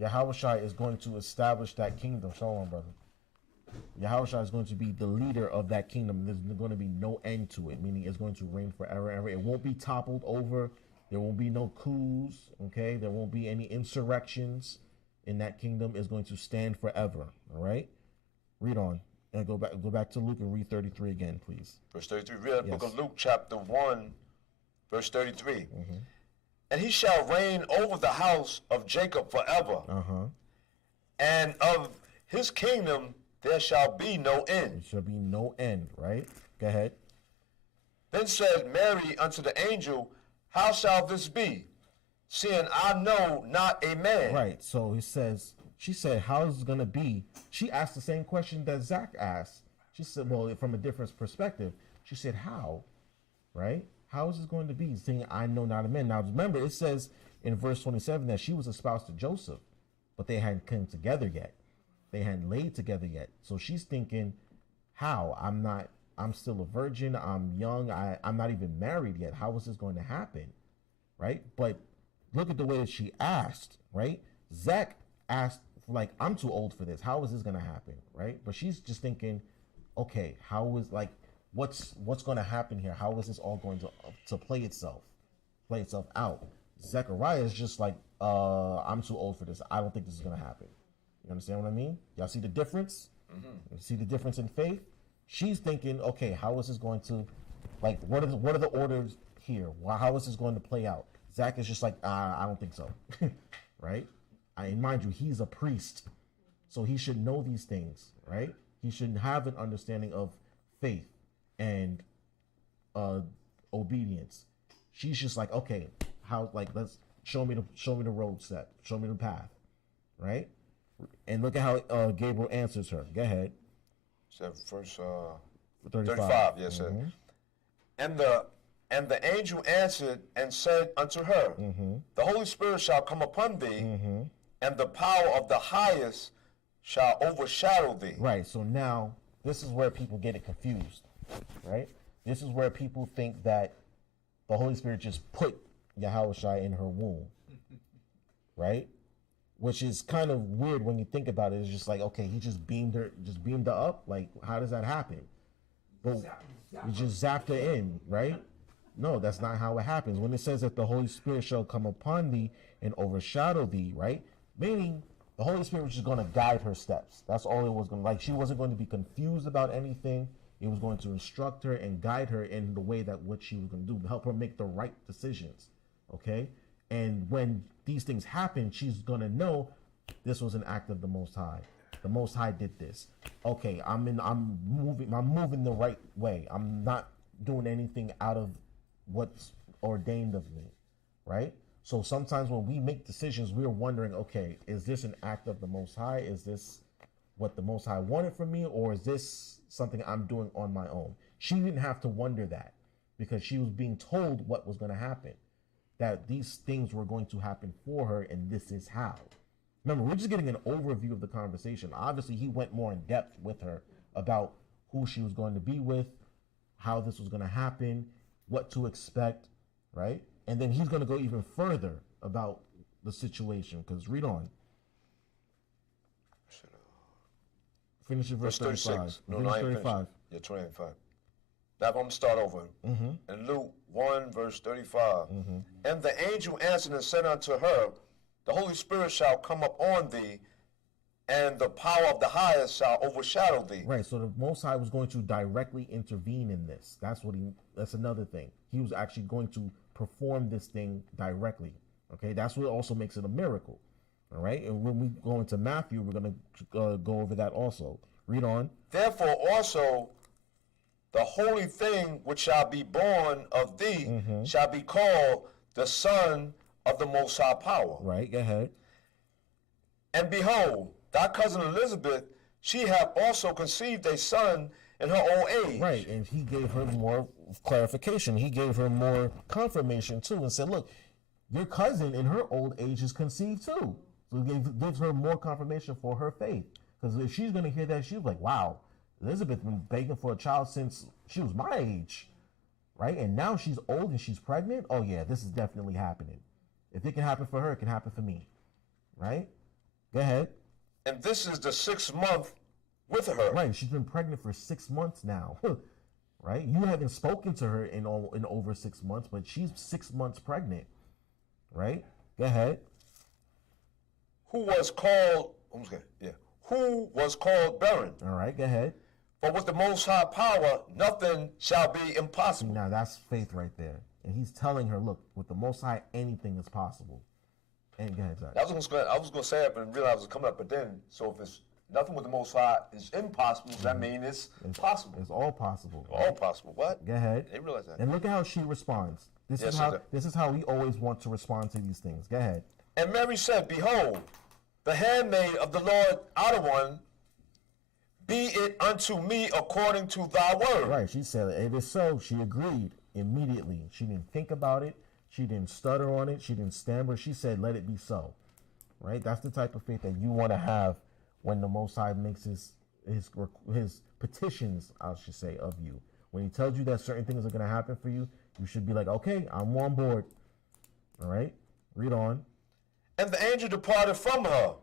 Yahawashi is going to establish that kingdom. Shalom, brother. Yahawashi is going to be the leader of that kingdom. There's going to be no end to it, meaning it's going to reign forever and ever. It won't be toppled over. There won't be no coups, okay? There won't be any insurrections in that kingdom. It's going to stand forever, all right? Read on. And go back to Luke and read 33 again, please. Verse 33. Read the book of Luke, chapter 1, verse 33. And he shall reign over the house of Jacob forever. And of his kingdom there shall be no end. There shall be no end, right? Go ahead. Then said Mary unto the angel, how shall this be, seeing I know not a man? Right, so he says, she said, how is it going to be? She asked the same question that Zach asked. She said, well, from a different perspective. She said, how? Right? How is this going to be, seeing I know not a man? Now, remember, it says in verse 27 that she was espoused to Joseph, but they hadn't come together yet. They hadn't laid together yet. So she's thinking, how? I'm still a virgin. I'm young. I'm not even married yet. How is this going to happen? Right? But look at the way that she asked, right? Zach asked, like, I'm too old for this. How is this going to happen? Right? But she's just thinking, okay, how is, like, what's going to happen here? How is this all going to play itself out? Zechariah is just like, I'm too old for this. I don't think this is going to happen. You understand what I mean? Y'all see the difference? You see the difference in faith? She's thinking, okay, how is this going to, like, what are the orders here? How is this going to play out? Zach is just like, I don't think so, right? And mind you, he's a priest, so he should know these things, right? He should have an understanding of faith and obedience. She's just like, okay, how? Like, let's show me the road step, show me the path, right? And look at how Gabriel answers her. Go ahead. So verse 35. Yes, sir. And the angel answered and said unto her, the Holy Spirit shall come upon thee, and the power of the highest shall overshadow thee. Right. So now this is where people get it confused, right? This is where people think that the Holy Spirit just put Yahawashi in her womb, right? Which is kind of weird when you think about it. It's just like, okay, he just beamed her up. Like, how does that happen? But he just zapped her in, right? No, that's not how it happens. When it says that the Holy Spirit shall come upon thee and overshadow thee, right? Meaning the Holy Spirit was just going to guide her steps. That's all it was going to, like, she wasn't going to be confused about anything. It was going to instruct her and guide her in the way that what she was going to do, help her make the right decisions, okay? And when these things happen, she's going to know this was an act of the Most High. The Most High did this. Okay, I'm moving the right way. I'm not doing anything out of what's ordained of me, right? So sometimes when we make decisions, we're wondering, okay, is this an act of the Most High? Is this what the Most High wanted from me? Or is this something I'm doing on my own? She didn't have to wonder that because she was being told what was going to happen, that these things were going to happen for her, and this is how. Remember, we're just getting an overview of the conversation. Obviously, he went more in depth with her about who she was going to be with, how this was going to happen, what to expect, right? And then he's going to go even further about the situation, because read on. Finish it verse 35. No, Finish 35. Yeah, 25. Now I'm going to start over. In Luke 1, verse 35. And the angel answered and said unto her, the Holy Spirit shall come upon thee, and the power of the highest shall overshadow thee. Right, so the Most High was going to directly intervene in this. That's another thing. He was actually going to perform this thing directly. Okay, that's what also makes it a miracle. All right, and when we go into Matthew, we're going to go over that also. Read on. Therefore also the holy thing which shall be born of thee shall be called the Son of the Most High Power. Right, go ahead. And behold, thy cousin Elizabeth, she hath also conceived a son in her old age. Right, and he gave her more clarification. He gave her more confirmation too, and said, look, your cousin in her old age is conceived too. So it gives her more confirmation for her faith. Because if she's going to hear that, she's like, wow, Elizabeth's been begging for a child since she was my age, right? And now she's old and she's pregnant. Oh yeah, this is definitely happening. If it can happen for her, it can happen for me, right? Go ahead. And this is the 6th month with her. Right, she's been pregnant for 6 months now, right? You haven't spoken to her in over 6 months, but she's 6 months pregnant, right? Go ahead. Who was called barren. All right, go ahead. For with the Most High Power, nothing shall be impossible. Now that's faith right there. And he's telling her, look, with the Most High, anything is possible. And go ahead, Zach. I was going to say it, but realize it was coming up. But then, so if it's nothing with the Most High is impossible, does that mean it's possible? It's all possible. All possible. What? Go ahead. They realize that. And look at how she responds. This is how we always want to respond to these things. Go ahead. And Mary said, behold, the handmaid of the Lord outer one, be it unto me according to thy word. Right, she said, it is so. She agreed immediately. She didn't think about it. She didn't stutter on it. She didn't stammer. She said, let it be so. Right? That's the type of faith that you want to have when the Most High makes his petitions, I should say, of you. When he tells you that certain things are going to happen for you, you should be like, okay, I'm on board. All right? Read on. And the angel departed from her.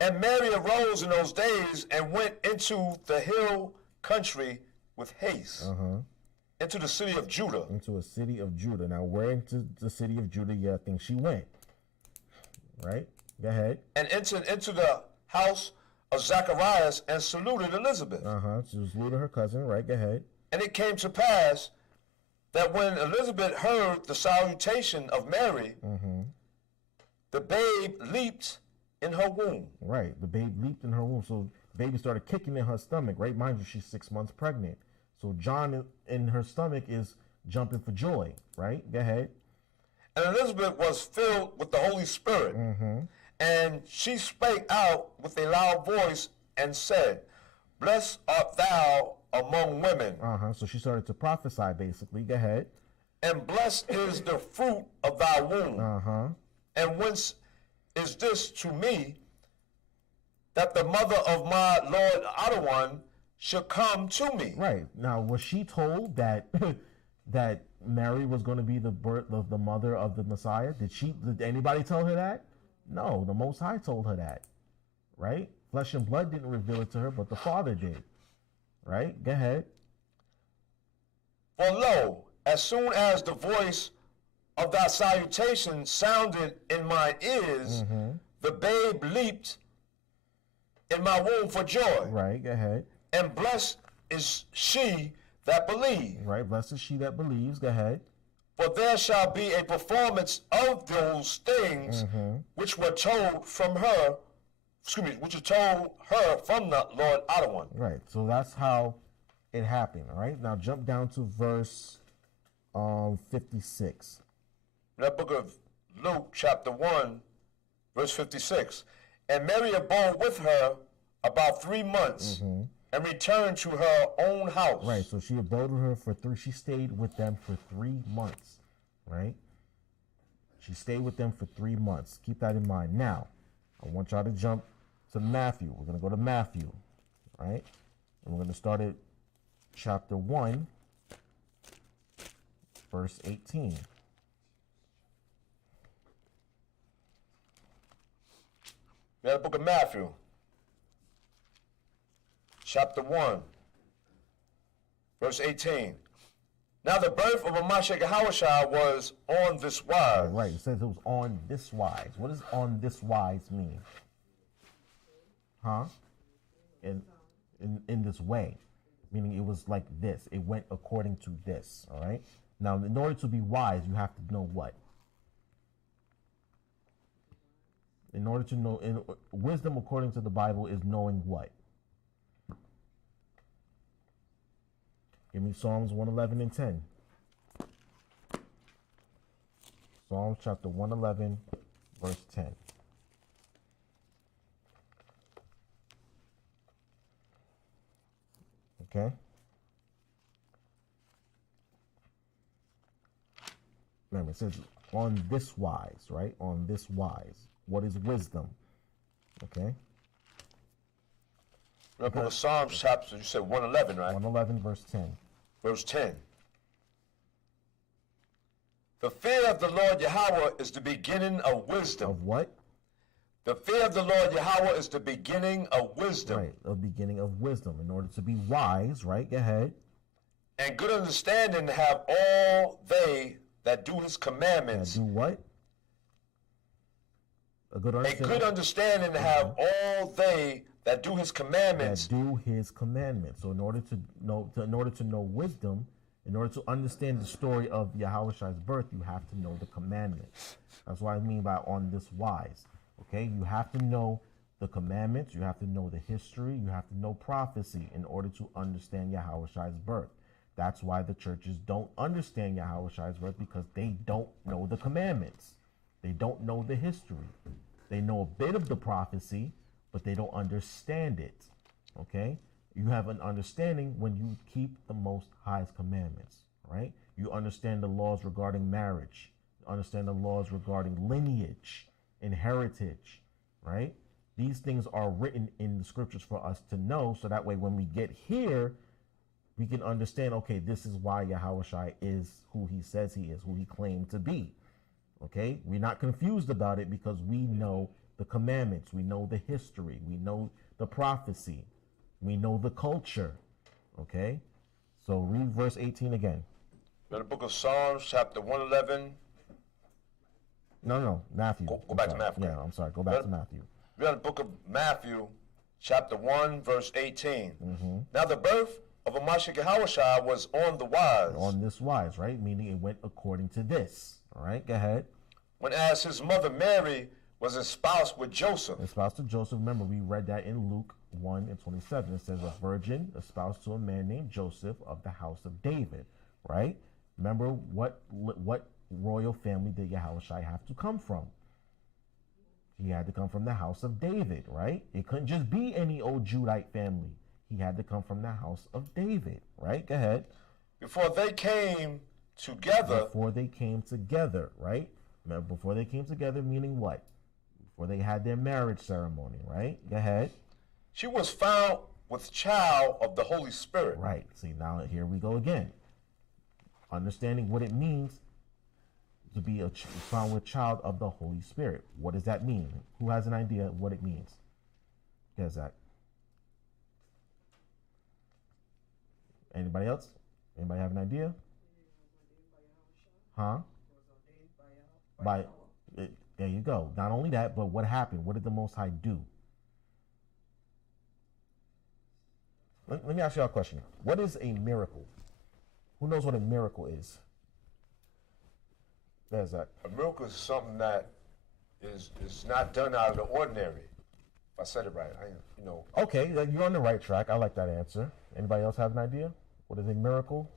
And Mary arose in those days and went into the hill country with haste, into the city of Judah. Into a city of Judah. Now, where into the city of Judah you think she went? Right? Go ahead. And entered into the house of Zacharias and saluted Elizabeth. She saluted her cousin. Right? Go ahead. And it came to pass that when Elizabeth heard the salutation of Mary, the babe leaped in her womb. Right, the babe leaped in her womb. So the baby started kicking in her stomach, right? Mind you, she's 6 months pregnant. So John in her stomach is jumping for joy, right? Go ahead. And Elizabeth was filled with the Holy Spirit. And she spake out with a loud voice and said, Blessed art thou among women. So she started to prophesy, basically. Go ahead. And blessed is the fruit of thy womb. And whence is this to me, that the mother of my Lord Adawan should come to me? Right. Now, was she told that that Mary was going to be the birth of the mother of the Messiah? Did anybody tell her that? No, the Most High told her that. Right? Flesh and blood didn't reveal it to her, but the Father did. Right? Go ahead. For lo, as soon as the voice of thy salutation sounded in my ears, the babe leaped in my womb for joy. Right, go ahead. And blessed is she that believes. Right, blessed is she that believes. Go ahead. For there shall be a performance of those things which were told from her, which were told her from the Lord Adawan. Right, so that's how it happened. All right, now jump down to verse 56. The book of Luke, chapter 1, verse 56. And Mary abode with her about 3 months and returned to her own house. Right, so she abode with her she stayed with them for 3 months, right? She stayed with them for 3 months. Keep that in mind. Now, I want y'all to jump to Matthew. We're going to go to Matthew, right? And we're going to start at chapter 1, verse 18. The book of Matthew, chapter 1, verse 18. Now the birth of Mashiach Yahawashi was on this wise. Right, it says it was on this wise. What does on this wise mean? Huh? In this way. Meaning it was like this. It went according to this, all right? Now, in order to be wise, you have to know what? In order to know, wisdom according to the Bible is knowing what? Give me Psalms 111 and 10. Psalms chapter 111, verse 10. Okay? Remember, it says on this wise, right? On this wise. What is wisdom? Okay? The book of Psalms, chapter, you said 111, right? 111, verse 10. Verse 10. The fear of the Lord Yahweh is the beginning of wisdom. Of what? The fear of the Lord Yahweh is the beginning of wisdom. Right, the beginning of wisdom. In order to be wise, right? Go ahead. And good understanding to have all they that do his commandments. Do what? A good understanding. A good understanding to have all they that do his commandments. That do his commandments. So in order to know wisdom, in order to understand the story of Yahawashi's birth, you have to know the commandments. That's what I mean by on this wise. Okay, you have to know the commandments, you have to know the history, you have to know prophecy in order to understand Yahawashi's birth. That's why the churches don't understand Yahawashi's birth, because they don't know the commandments. They don't know the history. They know a bit of the prophecy, but they don't understand it. Okay? You have an understanding when you keep the Most High's commandments, right? You understand the laws regarding marriage. You understand the laws regarding lineage and heritage, right? These things are written in the scriptures for us to know, so that way when we get here, we can understand, okay, this is why Yahawashi is who he says he is, who he claimed to be. Okay? We're not confused about it because we know the commandments, we know the history, we know the prophecy, we know the culture. Okay? So read verse 18 again. The book of Psalms, chapter 111. No, Matthew. Go back to Matthew. Yeah, I'm sorry. Go back to Matthew. We got the book of Matthew, chapter 1, verse 18. Now the birth of Hamashiach Yahawashi was on the wise. On this wise, right? Meaning it went according to this. All right, go ahead. When as his mother Mary was espoused with Joseph. Espoused to Joseph. Remember, we read that in Luke 1:27. It says a virgin espoused to a man named Joseph of the house of David, right? Remember, what royal family did Yahawashi have to come from? He had to come from the house of David, right? It couldn't just be any old Judite family. He had to come from the house of David, right? Go ahead. Before they came together. Before they came together, right? Remember, before they came together, meaning what? Before they had their marriage ceremony, right? Go ahead. She was found with child of the Holy Spirit. Right. See, now here we go again. Understanding what it means to be found with child of the Holy Spirit. What does that mean? Who has an idea of what it means? Yeah, Zach. Anybody else? Anybody have an idea? Huh? There you go. Not only that, but what happened? What did the Most High do? Let me ask you a question. What is a miracle? Who knows what a miracle is? There's that. A miracle is something that is not done out of the ordinary. If I said it right, Okay, you're on the right track. I like that answer. Anybody else have an idea? What is a miracle?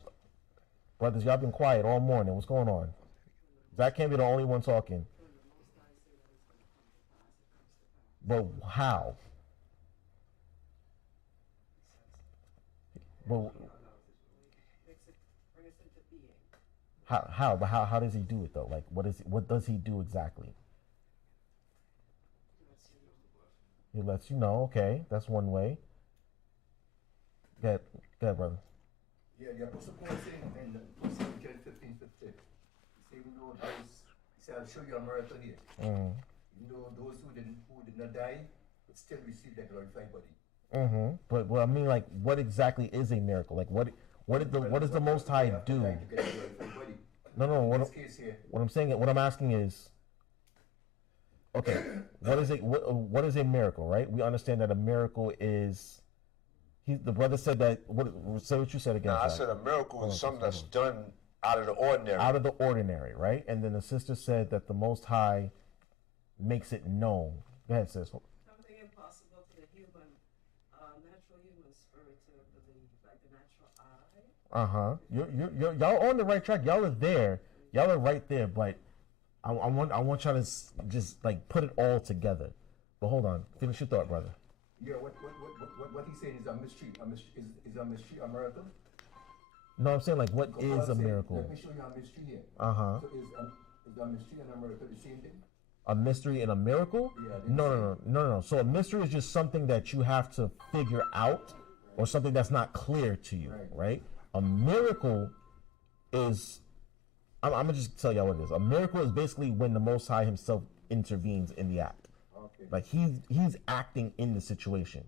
Brothers, y'all been quiet all morning. What's going on? Zach can't be the only one talking. But how? But how? But how does he do it though? Like, what does he do exactly? He lets you know. Okay, that's one way. Go ahead, brother. Yeah, the Apostle Paul saying in 2 Corinthians 15:50, he said, even though those, he said, I'll show you a miracle here. Mm-hmm. Even though those who did not die, but still receive their glorified body. Mm-hmm. But well, I mean, like, what exactly is a miracle? Like, what does the Most High do? No. What I'm saying, what I'm asking is, okay, what is a miracle, right? We understand that a miracle is. The brother said that. Say what you said again. I said a miracle is something that's done out of the ordinary. Out of the ordinary, right? And then the sister said that the Most High makes it known. Go ahead, sis. Something impossible to the natural human spirit to believe, like the natural eye. Y'all on the right track. Y'all are there. Y'all are right there. But I want y'all to just like put it all together. But hold on. Finish your thought, brother. Yeah, what he's saying is a mystery. Is a mystery a miracle? No, I'm saying like what is a miracle? Let me show you a mystery here. So is a mystery and a miracle the same thing? A mystery and a miracle? Yeah. No. So a mystery is just something that you have to figure out, or something that's not clear to you, right? A miracle is, I'm gonna just tell y'all what it is. A miracle is basically when the Most High Himself intervenes in the act. Like he's acting in the situation.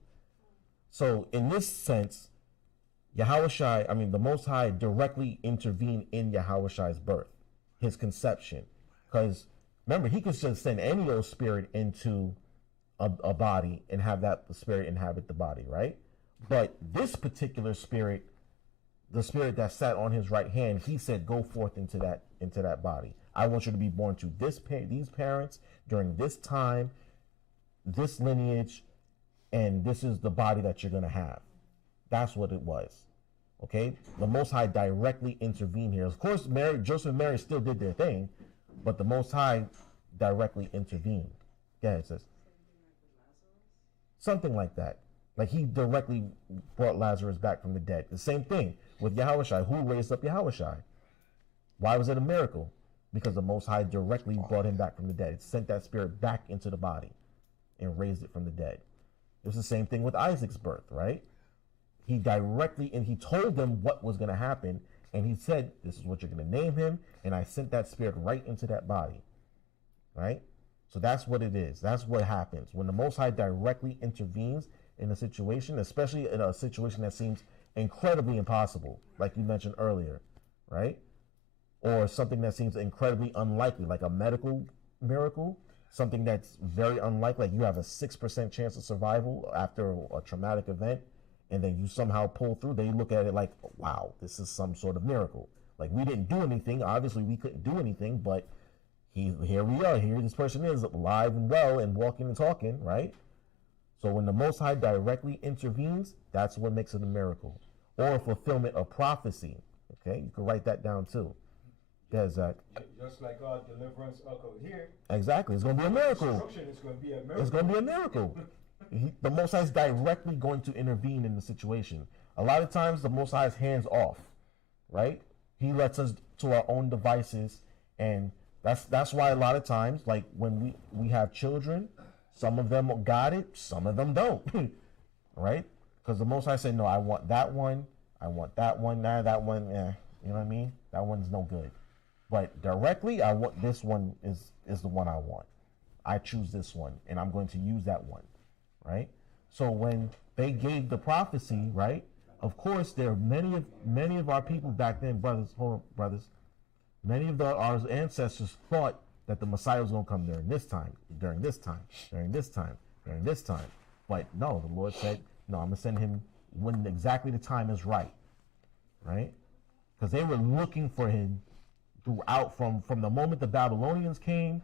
So in this sense, the Most High directly intervened in Yahawashi's birth, his conception. Because remember, he could just send any old spirit into a body and have that spirit inhabit the body, right? But this particular spirit, the spirit that sat on his right hand, he said, go forth into that body. I want you to be born to these parents during this time, this lineage, and this is the body that you're going to have. That's what it was. Okay? The Most High directly intervened here. Of course, Joseph and Mary still did their thing, but the Most High directly intervened. Go ahead, sis. Something like that. Like he directly brought Lazarus back from the dead. The same thing with Yahawashi. Who raised up Yahawashi? Why was it a miracle? Because the Most High directly brought him back from the dead. It sent that spirit back into the body and raised it from the dead. It was the same thing with Isaac's birth, right? He directly, and he told them what was going to happen, and he said, this is what you're going to name him, and I sent that spirit right into that body, right? So that's what it is. That's what happens. When the Most High directly intervenes in a situation, especially in a situation that seems incredibly impossible, like you mentioned earlier, right? Or something that seems incredibly unlikely, like a medical miracle, something that's very unlikely, like you have a 6% chance of survival after a traumatic event, and then you somehow pull through, they look at it like, wow, this is some sort of miracle. Like, we didn't do anything. Obviously, we couldn't do anything, but here we are. Here this person is alive and well and walking and talking, right? So when the Most High directly intervenes, that's what makes it a miracle. Or a fulfillment of prophecy. Okay, you can write that down too. Yeah, Zach. Just like our deliverance here. Exactly, it's going to be a miracle. Destruction is going to be a miracle. It's going to be a miracle. The Most High is directly going to intervene in the situation. A lot of times, the Most High is hands off, right? He lets us to our own devices, and that's why a lot of times, like when we have children, some of them got it, some of them don't, right? Because the Most High said, no, I want that one, I want that one, nah, that one, you know what I mean? That one's no good. But directly, I want this one is the one I want. I choose this one, and I'm going to use that one, right? So when they gave the prophecy, right? Of course, there are many of our people back then, brothers. Hold on, brothers. Many of our ancestors thought that the Messiah was going to come during this time, during this time, during this time, during this time. But no, the Lord said, no, I'm going to send him when exactly the time is right, right? Because they were looking for him throughout, from the moment the Babylonians came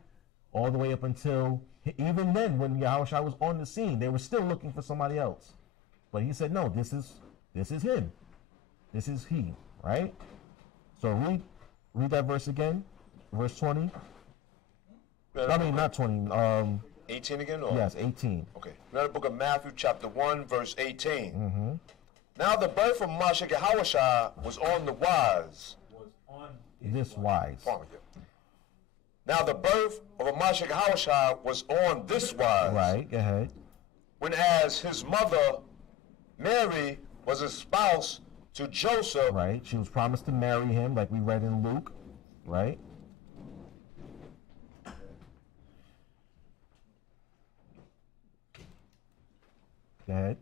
all the way up until, even then when Yahawashi was on the scene, they were still looking for somebody else. But he said, no, this is him. This is he, right? So read that verse again, verse 20. I mean, not 20. 18 again? Or? Yes, 18. Okay. We're in the book of Matthew, chapter 1, verse 18. Mm-hmm. Now the birth of Mashiach Yahawashi was on the wise. This wise. Now the birth of a Mashiach Yahawashi was on this wise. Right, go ahead. When as his mother, Mary, was espoused to Joseph. Right, she was promised to marry him, like we read in Luke, right? Go ahead.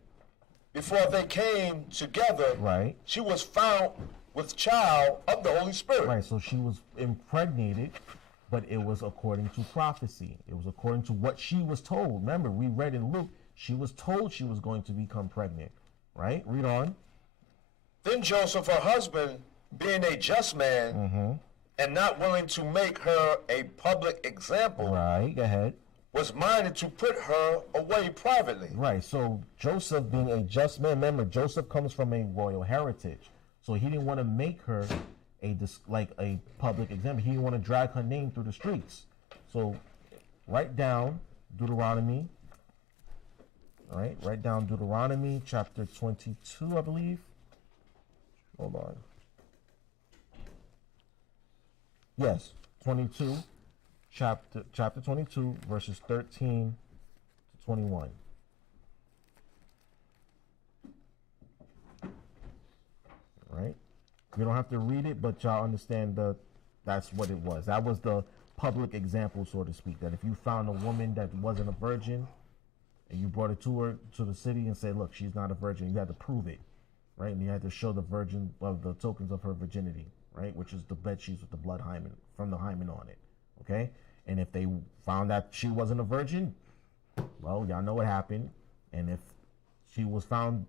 Before they came together, right, she was found with child of the Holy Spirit. Right, so she was impregnated, but it was according to prophecy. It was according to what she was told. Remember, we read in Luke, she was told she was going to become pregnant. Right? Read on. Then Joseph, her husband, being a just man, and not willing to make her a public example, right, go ahead, was minded to put her away privately. Right, so Joseph being a just man, remember, Joseph comes from a royal heritage. So he didn't want to make her a public example. He didn't want to drag her name through the streets. So write down Deuteronomy. All right, write down Deuteronomy chapter 22, I believe. Hold on. Yes, 22, chapter 22, verses 13 to 21. Right? You don't have to read it, but y'all understand that's what it was. That was the public example, so to speak, that if you found a woman that wasn't a virgin, and you brought it to the city and said, look, she's not a virgin, you had to prove it, right? And you had to show the virgin of the tokens of her virginity, right? Which is the bed sheets with the blood hymen, from the hymen on it, okay? And if they found that she wasn't a virgin, well, y'all know what happened. And if she was found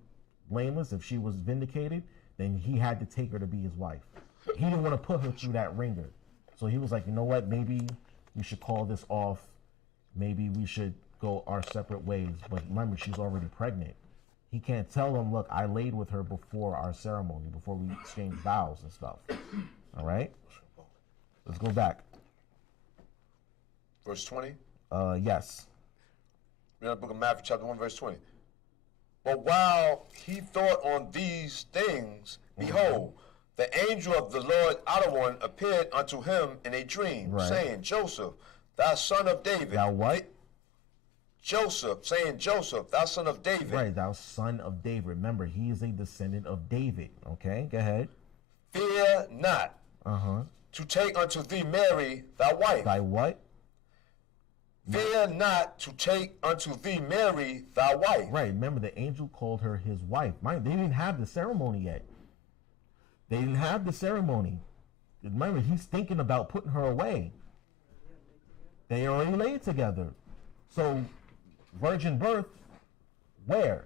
blameless, if she was vindicated, then he had to take her to be his wife. He didn't want to put her through that ringer. So he was like, you know what, maybe we should call this off. Maybe we should go our separate ways. But remember, she's already pregnant. He can't tell them, look, I laid with her before our ceremony, before we exchanged vows and stuff. All right? Let's go back. Verse 20? Yes. We're in the book of Matthew, chapter 1, verse 20. But while he thought on these things, behold, the angel of the Lord out of one appeared unto him in a dream, saying, Joseph, thou son of David. Thou what? Joseph, saying, Joseph, thou son of David. Right, thou son of David. Remember, he is a descendant of David. Okay, go ahead. Fear not to take unto thee Mary, thy wife. Thy what? Fear not to take unto thee Mary, thy wife. Right, remember, the angel called her his wife. Mind, they didn't have the ceremony yet. They didn't have the ceremony. Remember, he's thinking about putting her away. They already laid together. So, virgin birth, where?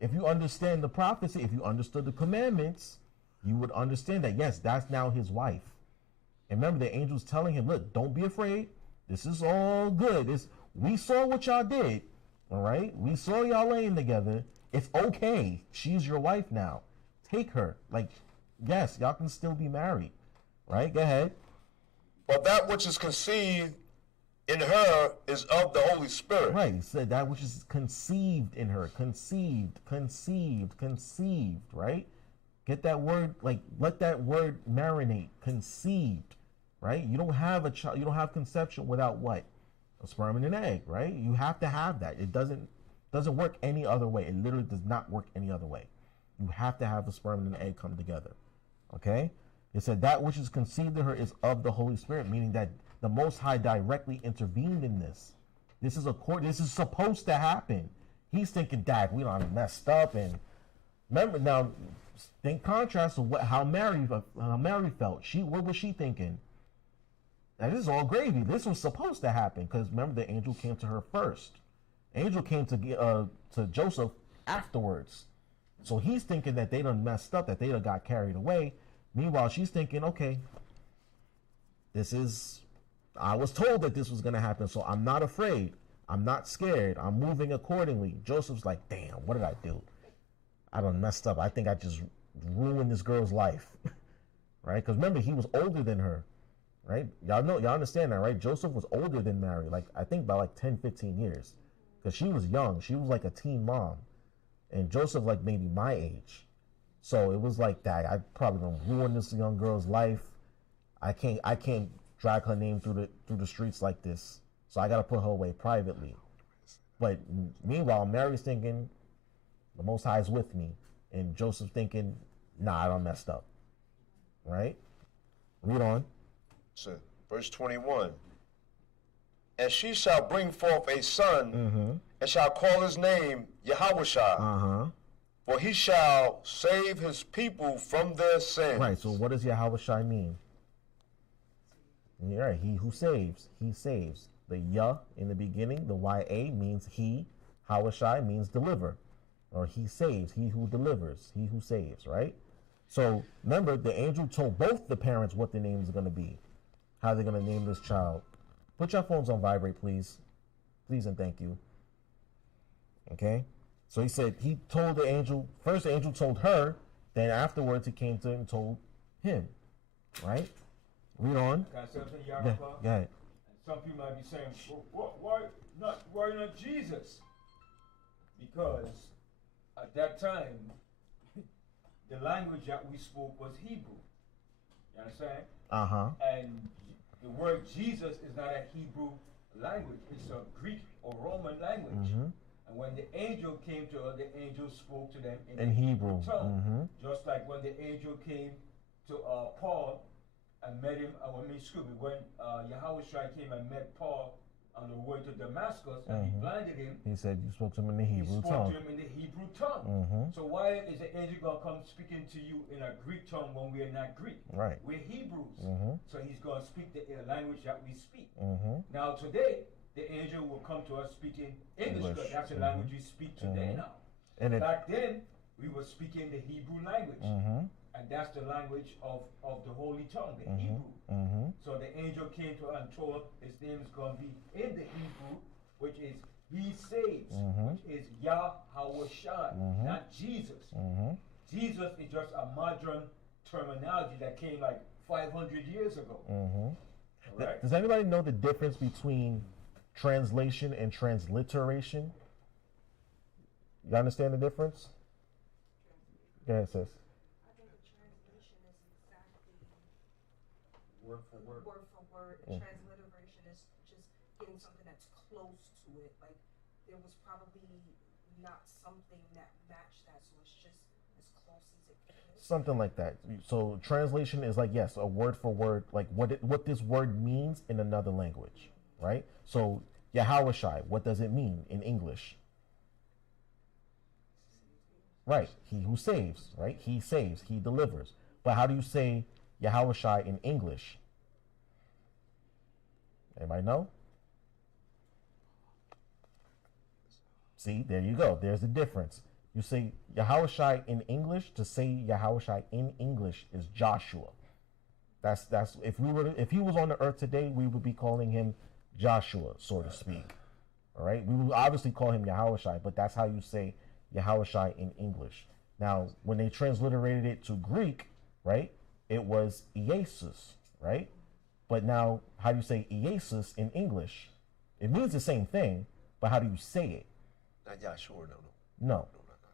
if you understand the prophecy, if you understood the commandments, you would understand that, yes, that's now his wife. And remember, the angel's telling him, look, don't be afraid. This is all good. We saw what y'all did, all right? We saw y'all laying together. It's okay. She's your wife now. Take her. Like, yes, y'all can still be married, right? Go ahead. But that which is conceived in her is of the Holy Spirit. Right. He said that which is conceived in her. Conceived, right? Get that word, like, let that word marinate. Conceived, right? You don't have a child, you don't have conception without what? A sperm and an egg, right? You have to have that. It doesn't work any other way. It literally does not work any other way. You have to have the sperm and an egg come together. Okay? It said that which is conceived in her is of the Holy Spirit, meaning that the Most High directly intervened in this. This is supposed to happen. He's thinking, Dad, we don't messed up. And remember now, think contrast to how Mary felt. What was she thinking? Now, this is all gravy. This was supposed to happen because remember, the angel came to her first. Angel came to Joseph afterwards. So he's thinking that they done messed up, that they done got carried away. Meanwhile, she's thinking, okay, I was told that this was going to happen, so I'm not afraid. I'm not scared. I'm moving accordingly. Joseph's like, damn, what did I do? I done messed up. I think I just ruined this girl's life, right? Because remember, he was older than her, right? Y'all understand that, right? Joseph was older than Mary, like I think by like 10, 15 years, because she was young. She was like a teen mom, and Joseph like maybe my age. So it was like that. I probably gonna ruin this young girl's life. I can't drag her name through the streets like this. So I gotta put her away privately. But meanwhile, Mary's thinking, the Most High is with me, and Joseph's thinking, nah, I done messed up. Right? Read on. So, verse 21. And she shall bring forth a son, and shall call his name Yahawashi. For he shall save his people from their sins. Right, so what does Yahawashi mean? Yeah, he who saves. He saves. The Yah in the beginning, the YA means he. Hawashi means deliver. Or he saves, he who delivers, he who saves, right? So remember, the angel told both the parents what the name is going to be, how they're going to name this child. Put your phones on vibrate, please. Please and thank you. Okay? So he said, he told the angel, first the angel told her, then afterwards he came to and told him. Right? Read on. Can I say something, Yarapah? Yeah. And some people might be saying, well, why not Jesus? Because at that time, the language that we spoke was Hebrew. You understand? And the word Jesus is not a Hebrew language. It's a Greek or Roman language. And when the angel came to her, the angel spoke to them in Hebrew tongue. Just like when the angel came to Paul and met him, when Yahawashi came and met Paul on the way to Damascus and he blinded him. He said you spoke to him in the Hebrew tongue. He spoke to him in the Hebrew tongue. So why is the angel going to come speaking to you in a Greek tongue when we are not Greek? Right. We're Hebrews. So he's going to speak the language that we speak. Now today, the angel will come to us speaking English, because that's the language we speak today now. And back then, we were speaking the Hebrew language. And that's the language of the Holy Tongue, the Hebrew. So the angel came to her and told her his name is going to be in the Hebrew, which is he saves, which is Yahawashi, not Jesus. Jesus is just a modern terminology that came like 500 years ago. Right? Does anybody know the difference between translation and transliteration? You understand the difference? Go ahead, sis. Word for word. Transliteration is just getting something that's close to it. Like there was probably not something that matched that, so it's just as close as it can. Something like that. So translation is like, yes, a word for word, like what this word means in another language, right? So Yahawashi, what does it mean in English? Right, he who saves, right? He saves, he delivers. But how do you say Yahawashi in English? Anybody know? See, there you go. There's the difference. You say Yahawashi in English. To say Yahawashi in English is Joshua. That's if he was on the earth today, we would be calling him Joshua, so to speak. All right, we would obviously call him Yahawashi, but that's how you say Yahawashi in English. Now, when they transliterated it to Greek, right, it was Iesus, right? But now, how do you say Iesus in English? It means the same thing, but how do you say it? Not Yahshua, No.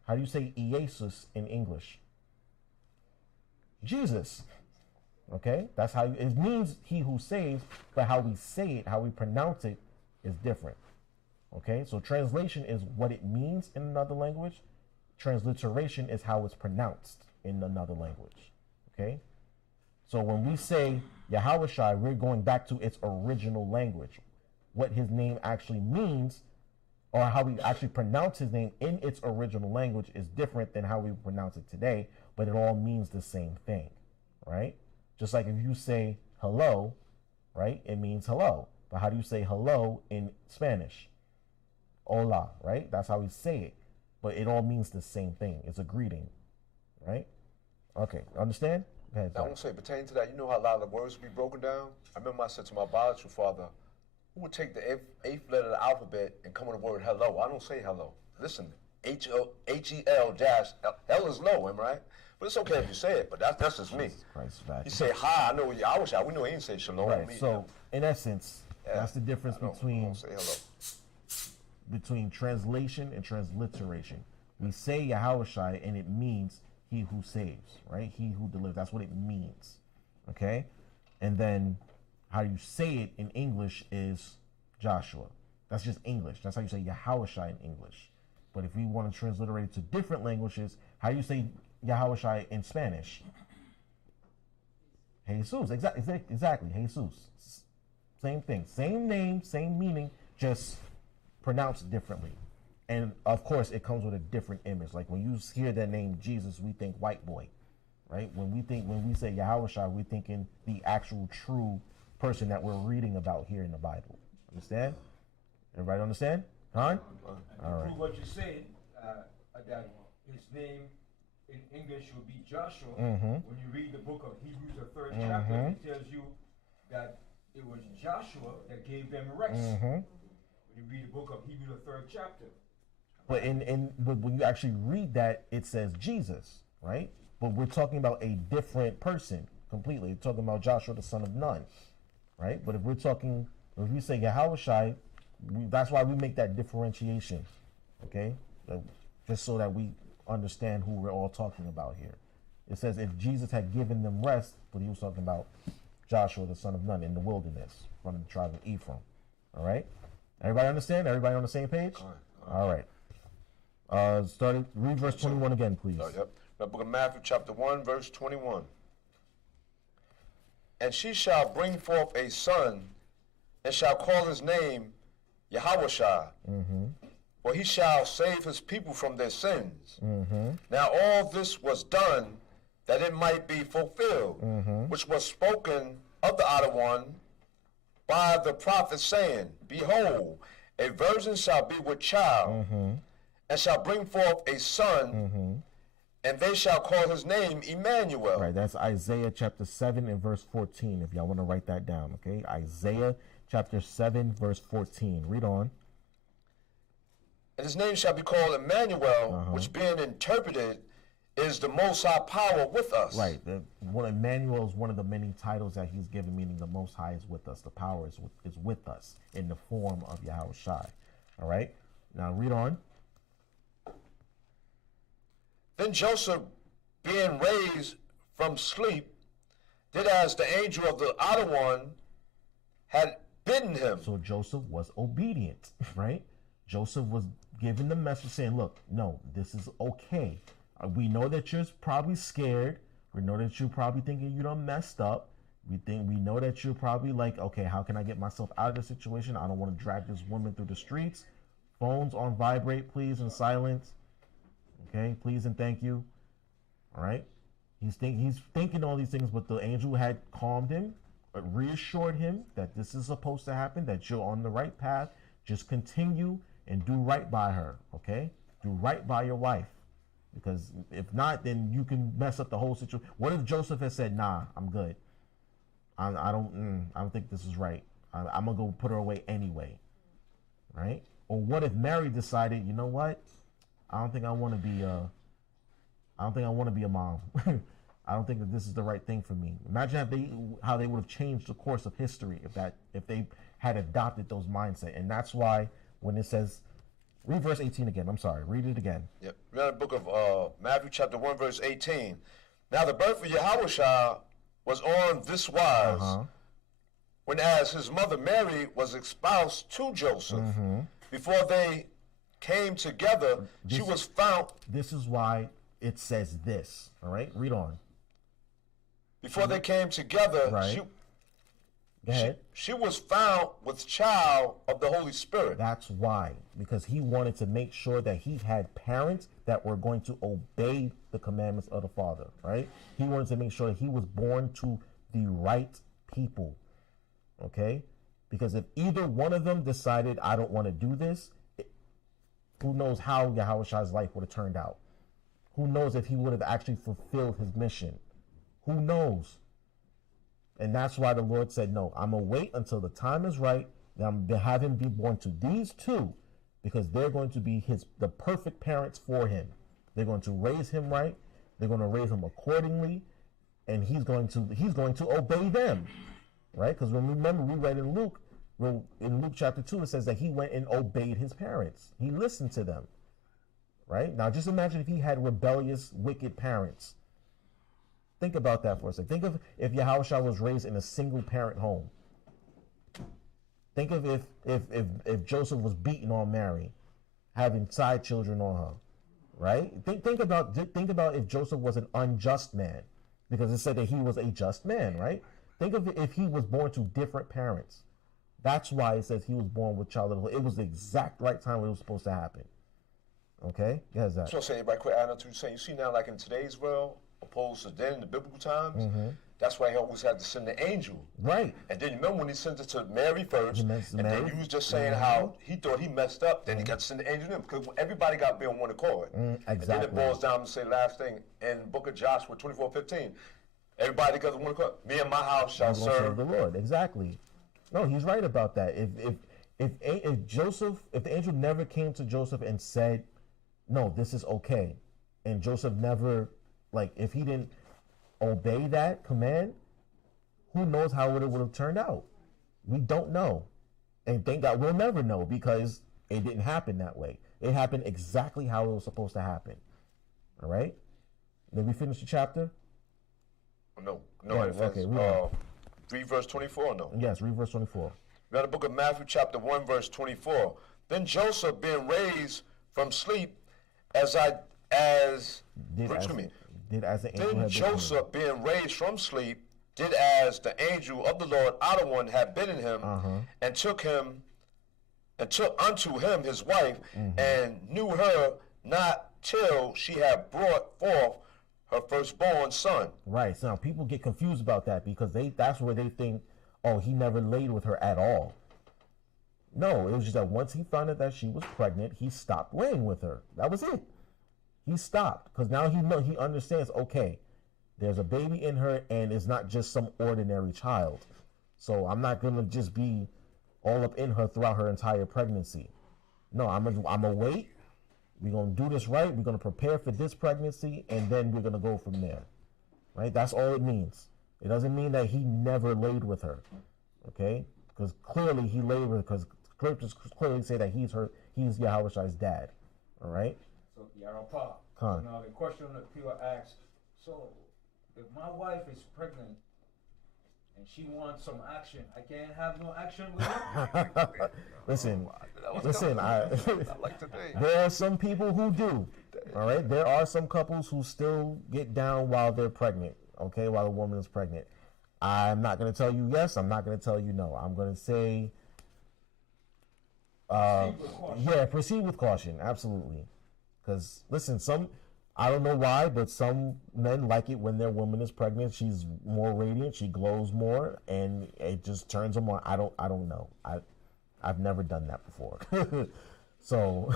How do you say Iesus in English? Jesus. Okay? That's how it means he who saves, but how we say it, how we pronounce it is different. Okay? So translation is what it means in another language. Transliteration is how it's pronounced in another language. Okay? So when we say Yahawashi, we're going back to its original language. What his name actually means, or how we actually pronounce his name in its original language, is different than how we pronounce it today, but it all means the same thing, right? Just like if you say hello, right, it means hello. But how do you say hello in Spanish? Hola, right? That's how we say it. But it all means the same thing. It's a greeting, right? Okay, understand? Go ahead, Now, I won't say pertaining to that, you know how a lot of the words will be broken down? I remember I said to my biological father, who would take the eighth letter of the alphabet and come with the word hello? I don't say hello. Listen, H-E-L dash, L is low, am I right? But it's okay if you say it, but that's just me. Christ, You say hi, I know what I wish we know he didn't say shalom. right. So, in essence, that's the difference I don't say hello. between translation and transliteration. We say Yahawashi and it means he who saves, right? He who delivers. That's what it means, okay? And then how you say it in English is Joshua. That's just English. That's how you say Yahawashi in English. But if we want to transliterate it to different languages, how do you say Yahawashi in Spanish? Jesus. Exactly. Jesus. Same thing. Same name, same meaning, just pronounced differently. And of course, it comes with a different image. Like when you hear that name Jesus, we think white boy, right? When we say Yahawashi, we're thinking the actual true person that we're reading about here in the Bible. Understand? Everybody understand? Huh? All right. Prove what you said, that his name in English would be Joshua. When you read the book of Hebrews, the third chapter, it tells you that it was Joshua that gave them rest. When you read the book of Hebrews, the third chapter. But but when you actually read that, it says Jesus, right? But we're talking about a different person completely. We're talking about Joshua, the son of Nun, right? But if we say Yahawashi, that's why we make that differentiation, okay? Just so that we understand who we're all talking about here. It says if Jesus had given them rest, but he was talking about Joshua, the son of Nun, in the wilderness from the tribe of Ephraim. All right? Everybody understand? Everybody on the same page? All right. Read verse 21 again, please. Yep. The book of Matthew, chapter 1, verse 21. And she shall bring forth a son, and shall call his name Yahawashi. For he shall save his people from their sins. Now all this was done that it might be fulfilled, which was spoken of the other one by the prophet, saying, Behold, a virgin shall be with child, and shall bring forth a son, and they shall call his name Emmanuel. Right, that's Isaiah chapter 7 and verse 14, if y'all want to write that down, okay? Isaiah chapter 7, verse 14. Read on. And his name shall be called Emmanuel, which being interpreted is the Most High power with us. Right. Emmanuel is one of the many titles that he's given, meaning the Most High is with us. The power is with us in the form of Yahawashi. All right. Now read on. Then Joseph, being raised from sleep, did as the angel of the other one had bidden him. So Joseph was obedient, right? Joseph was given the message saying, look, no, this is okay. We know that you're probably scared. We know that you're probably thinking you done messed up. We know that you're probably like, okay, how can I get myself out of this situation? I don't want to drag this woman through the streets. Phones on vibrate, please, and silence. Okay, please and thank you. All right. He's thinking all these things, but the angel had calmed him, reassured him that this is supposed to happen, that you're on the right path. Just continue and do right by her, okay? Do right by your wife. Because if not, then you can mess up the whole situation. What if Joseph had said, "Nah, I'm good. I don't think this is right. I'm gonna go put her away anyway," right? Or what if Mary decided, you know what? I don't think I want to be a mom. I don't think that this is the right thing for me. Imagine how they would have changed the course of history if they had adopted those mindset. And that's why when it says, read verse 18 again. I'm sorry, read it again. Yep. We're in the book of Matthew chapter 1 verse 18. Now the birth of Yahawashi was on this wise, when as his mother Mary was espoused to Joseph, before they came together, she was found. This is why it says this. All right, read on. Before they came together, Right. Go ahead. she was found with child of the Holy Spirit. That's why, because he wanted to make sure that he had parents that were going to obey the commandments of the Father, right? He wanted to make sure that he was born to the right people, okay? Because if either one of them decided, I don't want to do this, who knows how Yahawashi's life would have turned out? Who knows if he would have actually fulfilled his mission? Who knows? And that's why the Lord said, no, I'm going to wait until the time is right. And I'm going to have him be born to these two, because they're going to be the perfect parents for him. They're going to raise him right. They're going to raise him accordingly. And he's going to obey them, right? Because remember, we read in Luke chapter 2, it says that he went and obeyed his parents. He listened to them, right? Now, just imagine if he had rebellious, wicked parents. Think about that for a second. Think of if Yahawashi was raised in a single parent home. Think of if Joseph was beating on Mary, having side children on her, right? Think about if Joseph was an unjust man, because it said that he was a just man, right? Think of if he was born to different parents. That's why it says he was born with child of the Holy. It was the exact right time when it was supposed to happen. Okay? Yes, that. So say right quick, add on to what you're saying. You see now, like in today's world, opposed to then in the biblical times, that's why he always had to send the angel. Right. And then you remember when he sent it to Mary first, and Mary. then you was just saying how he thought he messed up, then he got to send the angel in, because everybody got to be on one accord. Exactly. And then it boils down to say last thing in the book of Joshua 24:15. Everybody got to one accord. Me and my house shall serve the Lord. Exactly. No, he's right about that. If the angel never came to Joseph and said, no, this is okay, and Joseph never, if he didn't obey that command, who knows how it would have turned out? We don't know. And thank God we'll never know, because it didn't happen that way. It happened exactly how it was supposed to happen. All right? Did we finish the chapter? No, okay, read verse 24, no? Yes, read verse 24. We're in the book of Matthew chapter 1, verse 24. Then Joseph, being raised from sleep, Then Joseph, being raised from sleep, did as the angel of the Lord out of one had bidden him, and took unto him his wife, and knew her not till she had brought forth her firstborn son. Right. So now people get confused about that, because that's where they think, oh, he never laid with her at all. No, it was just that once he found out that she was pregnant, he stopped laying with her. That was it. He stopped, because now he understands, okay, there's a baby in her, and it's not just some ordinary child. So I'm not going to just be all up in her throughout her entire pregnancy. No, I'm gonna wait. We're going to do this right. We're going to prepare for this pregnancy, and then we're going to go from there. Right? That's all it means. It doesn't mean that he never laid with her. Okay? Because clearly he laid with her, because scriptures clearly say that he's Yahawashi's dad. All right? So, Yarapah. Huh. Now, the question that people ask, so, if my wife is pregnant and she wants some action, I can't have no action with her? Listen, Not like today. there are some people who do. All right? There are some couples who still get down while they're pregnant, okay, while a woman is pregnant. I'm not going to tell you yes. I'm not going to tell you no. I'm going to say, proceed with caution. Absolutely. Because, listen, I don't know why, but some men like it when their woman is pregnant. She's more radiant, she glows more, and it just turns them on. I don't know. I've never done that before. So,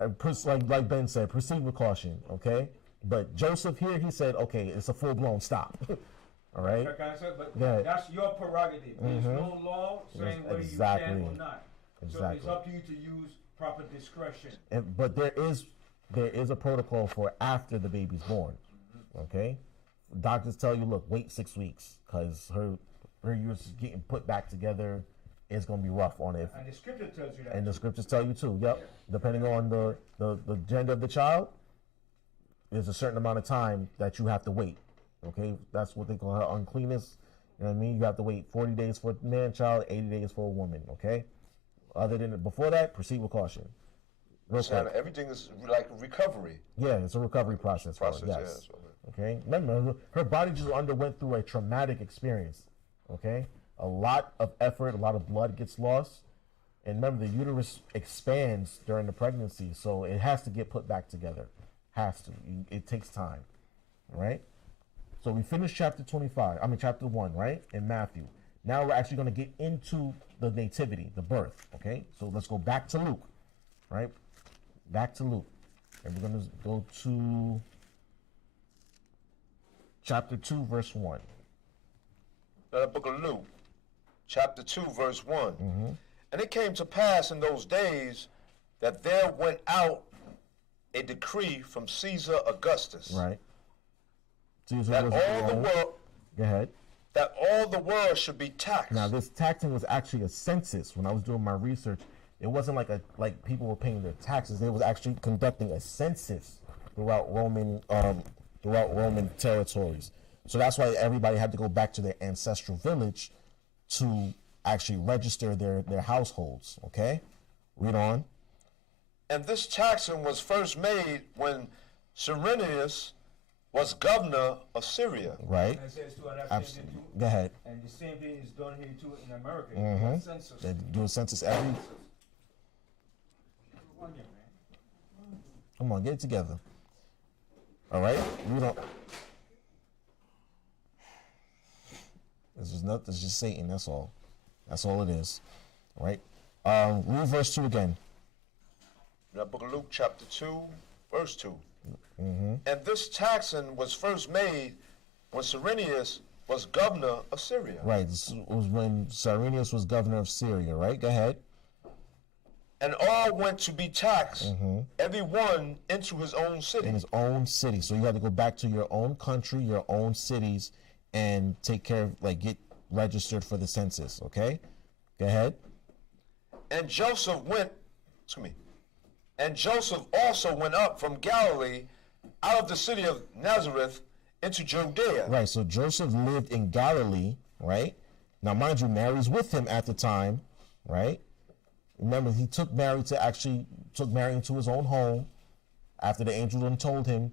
Like Ben said, proceed with caution, okay? But Joseph here, he said, okay, it's a full-blown stop. All right? Like I said, but Yeah. that's your prerogative. There's no law saying whether you Exactly. can or not. So it's Exactly. up to you to use proper discretion. But there is a protocol for after the baby's born, okay? Doctors tell you, look, wait 6 weeks because her uterus is getting put back together. It's going to be rough on it. And the scripture tells you that. And the scriptures tell you too. Yep. Depending on the gender of the child, there's a certain amount of time that you have to wait. Okay, that's what they call her uncleanness. You know what I mean? You have to wait 40 days for a man child, 80 days for a woman. Okay. Other than before that, proceed with caution. Real quick. Everything is like recovery. Yeah, it's a recovery process. For her, yes. Okay. Remember, her body just underwent through a traumatic experience. Okay. A lot of effort, a lot of blood gets lost. And remember, the uterus expands during the pregnancy, so it has to get put back together. Has to. It takes time. All right? So we finished chapter 1, right? In Matthew. Now we're actually going to get into the nativity, the birth. Okay? So let's go back to Luke. Right? Back to Luke. And we're going to go to chapter 2, verse 1. The book of Luke, chapter 2, verse 1. Mm-hmm. And it came to pass in those days that there went out a decree from Caesar Augustus. Right. Caesar That was all the Rome. world Go ahead. that all the world should be taxed. Now this taxing was actually a census. When I was doing my research, it wasn't like people were paying their taxes. They was actually conducting a census throughout Roman territories. So that's why everybody had to go back to their ancestral village to actually register their households. Okay, read on. And this taxing was first made when Cyrenius was governor of Syria. Right. And it says too, and that's Absolutely. same thing too. Go ahead. And the same thing is done here too in America. Mhm. Census. They do a census every. One year, man. Come on, get it together. All right, read on. This is not. This is just Satan. That's all. That's all it is. All right. Read verse 2 again. In the book of Luke, chapter 2, verse 2. Mm-hmm. And this taxing was first made when Cyrenius was governor of Syria. Right. This was when Cyrenius was governor of Syria. Right. Go ahead. And all went to be taxed, every one into his own city. In his own city. So you had to go back to your own country, your own cities, and take care of, get registered for the census. Okay. Go ahead. And Joseph also went up from Galilee out of the city of Nazareth into Judea. Right, so Joseph lived in Galilee, right? Now, mind you, Mary's with him at the time, right? Remember, he took Mary into his own home after the angel then told him,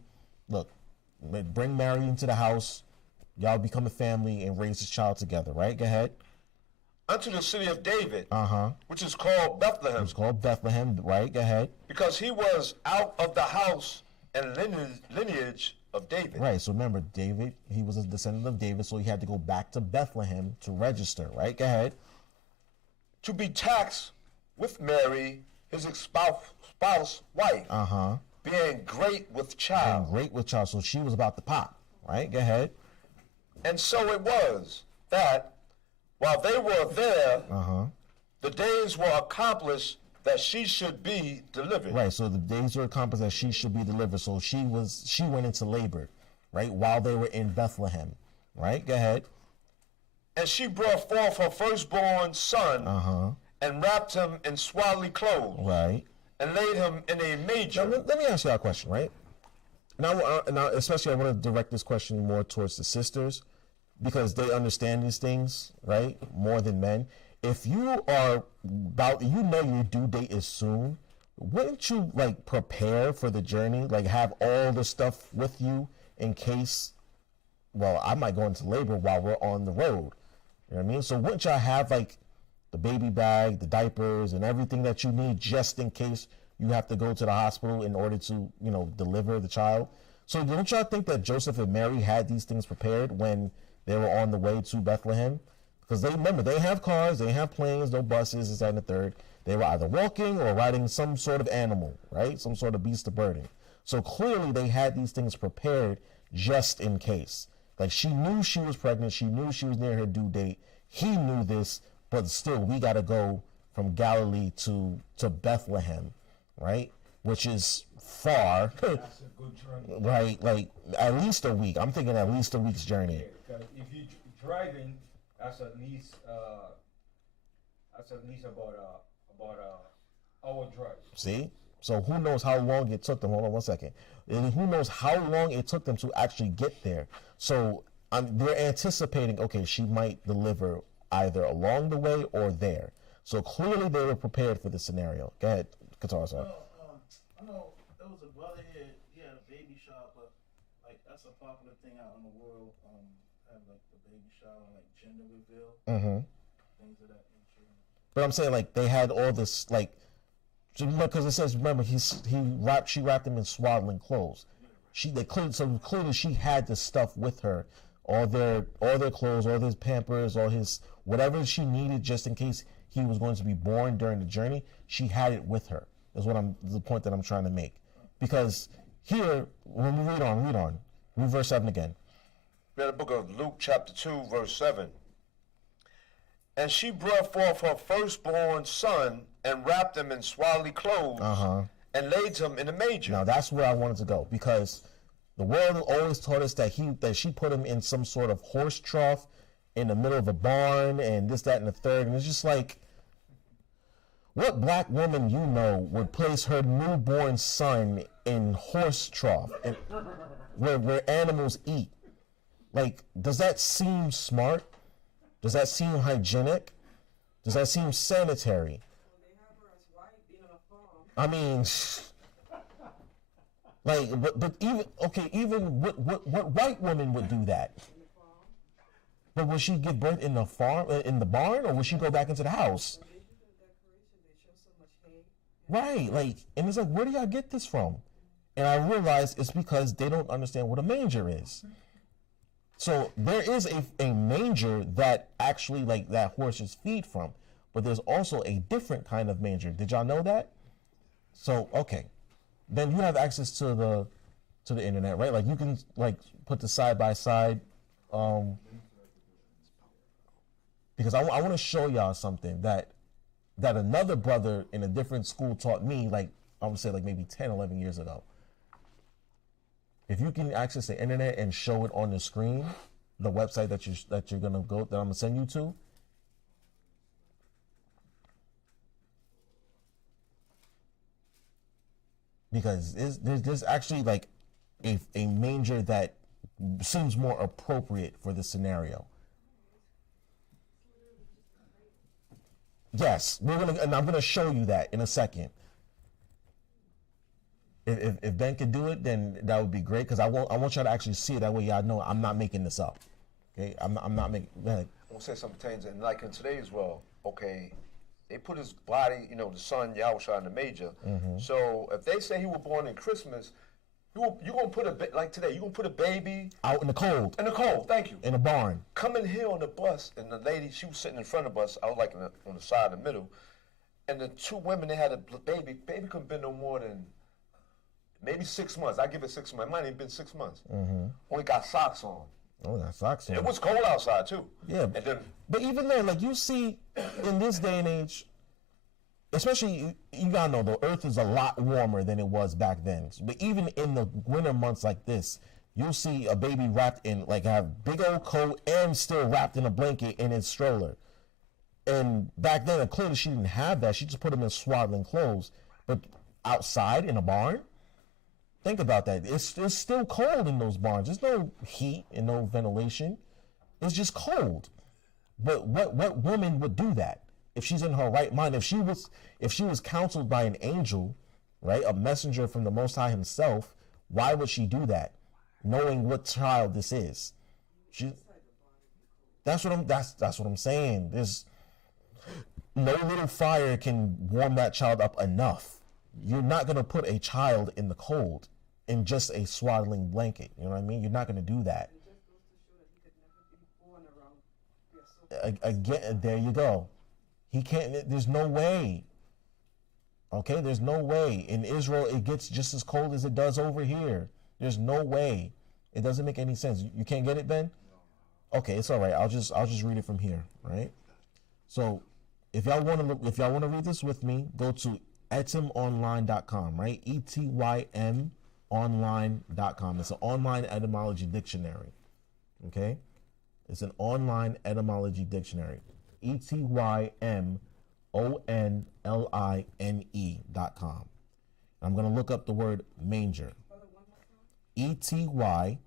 look, bring Mary into the house, y'all become a family and raise this child together, right? Go ahead. Unto the city of David, Uh-huh. which is called Bethlehem, It's called Bethlehem, right? Go ahead. because he was out of the house and lineage of David. Right, so remember, David, he was a descendant of David, so he had to go back to Bethlehem to register, right? Go ahead. To be taxed with Mary, his spouse wife, Uh-huh. being great with child. And great with child, so she was about to pop, right? Go ahead. And so it was that while they were there, Uh-huh. the days were accomplished that she should be delivered. Right, so the days were accomplished that she should be delivered. So she went into labor, right, while they were in Bethlehem, right? Go ahead. And she brought forth her firstborn son Uh-huh. and wrapped him in swaddling clothes Right. and laid him in a manger. Now, let me ask you a question, right? Now, especially I want to direct this question more towards the sisters because they understand these things, right, more than men. If you are your due date is soon, wouldn't you prepare for the journey, have all the stuff with you in case, I might go into labor while we're on the road. You know what I mean? So wouldn't y'all have the baby bag, the diapers, and everything that you need just in case you have to go to the hospital in order to, deliver the child? So don't y'all think that Joseph and Mary had these things prepared when they were on the way to Bethlehem? Because they remember, they have cars, they have planes, no buses, this, that, and the third. They were either walking or riding some sort of animal, right? Some sort of beast of burden. So clearly they had these things prepared just in case. Like, she knew she was pregnant. She knew she was near her due date. He knew this, but still, we got to go from Galilee to Bethlehem, right? Which is far. That's a good journey. Right? Like, at least a week. I'm thinking at least a week's journey. Because if you're driving, that's at least about a hour drive. See? So who knows how long it took them? Hold on one second. And who knows how long it took them to actually get there? So they're anticipating, okay, she might deliver either along the way or there. So clearly they were prepared for this scenario. Go ahead, Qatar, sir. I know there was a brother here. He had a baby shower, but like that's a popular thing out in the world. Have like the baby shower, like gender reveal, things of that nature. But I'm saying, like, they had all this, like, because it says, remember, she wrapped him in swaddling clothes. Clearly she had this stuff with her, all their clothes, all his Pampers, all his whatever she needed just in case he was going to be born during the journey. She had it with her. Is the point that I'm trying to make. Because here, when we read on, read verse 7 again. Read the book of Luke chapter 2, verse 7. And she brought forth her firstborn son and wrapped him in swaddling clothes and laid him in a manger. Now that's where I wanted to go, because the world always taught us that she put him in some sort of horse trough in the middle of a barn and this, that, and the third. And it's just like, what black woman you know would place her newborn son in horse trough and where animals eat? Like, does that seem smart? Does that seem hygienic? Does that seem sanitary? Well, they have her as white being on a farm. I mean, like, but even what white woman would do that? But would she give birth in the barn, or would she go back into the house? When they do the decoration, they show so much hay. Right, like, and it's like, where do y'all get this from? And I realize it's because they don't understand what a manger is. So there is a manger that actually, like, that horses feed from, but there's also a different kind of manger. Did y'all know that? So, okay, then you have access to the internet, right? Like, you can, like, put the side by side, because I want to show y'all something that another brother in a different school taught me, like, I would say, like, maybe 10, 11 years ago. If you can access the internet and show it on the screen, the website that I'm gonna send you to, because there's actually, like, a manger that seems more appropriate for the scenario. Yes, and I'm gonna show you that in a second. If Ben could do it, then that would be great, because I want y'all to actually see it. That way y'all know I'm not making this up. Okay, I'm not making. Go ahead. I want to say something pertains, and like in today's world, okay, they put his body, the son Yahawashi in the manger. So if they say he was born in Christmas, you're gonna put like today, you're gonna put a baby Out in the cold. in the cold. Thank you. In a barn. Coming here on the bus, and the lady, she was sitting in front of us. I was like on the side, in the middle, and the two women, they had a baby. Baby couldn't been no more than maybe 6 months. I give it 6 months. It might have been 6 months. Only got socks on. Oh, that sucks. It was cold outside too. Yeah, And then but even then, like, you see, in this day and age, especially, you gotta know, the earth is a lot warmer than it was back then. But even in the winter months like this, you'll see a baby wrapped in, like, a big old coat and still wrapped in a blanket in its stroller. And back then, clearly she didn't have that. She just put him in swaddling clothes. But outside in a barn, think about that. It's still cold in those barns. There's no heat and no ventilation. It's just cold. But what woman would do that if she's in her right mind? If she was counseled by an angel, right, a messenger from the Most High Himself, why would she do that, knowing what child this is? That's what I'm saying. There's no little fire can warm that child up enough. You're not gonna put a child in the cold in just a swaddling blanket. You know what I mean? You're not gonna do that. It just goes to show that he could never be born around. We are so again, there you go. He can't. There's no way. Okay, there's no way. In Israel, it gets just as cold as it does over here. There's no way. It doesn't make any sense. You can't get it, Ben? Okay, it's all right. I'll just read it from here, right? So, if y'all want to read this with me, go to etymonline.com, right? ETYM online.com. It's an online etymology dictionary. Okay? It's an online etymology dictionary. ETYMONLINE.com. I'm going to look up the word manger. ETYMONLINE.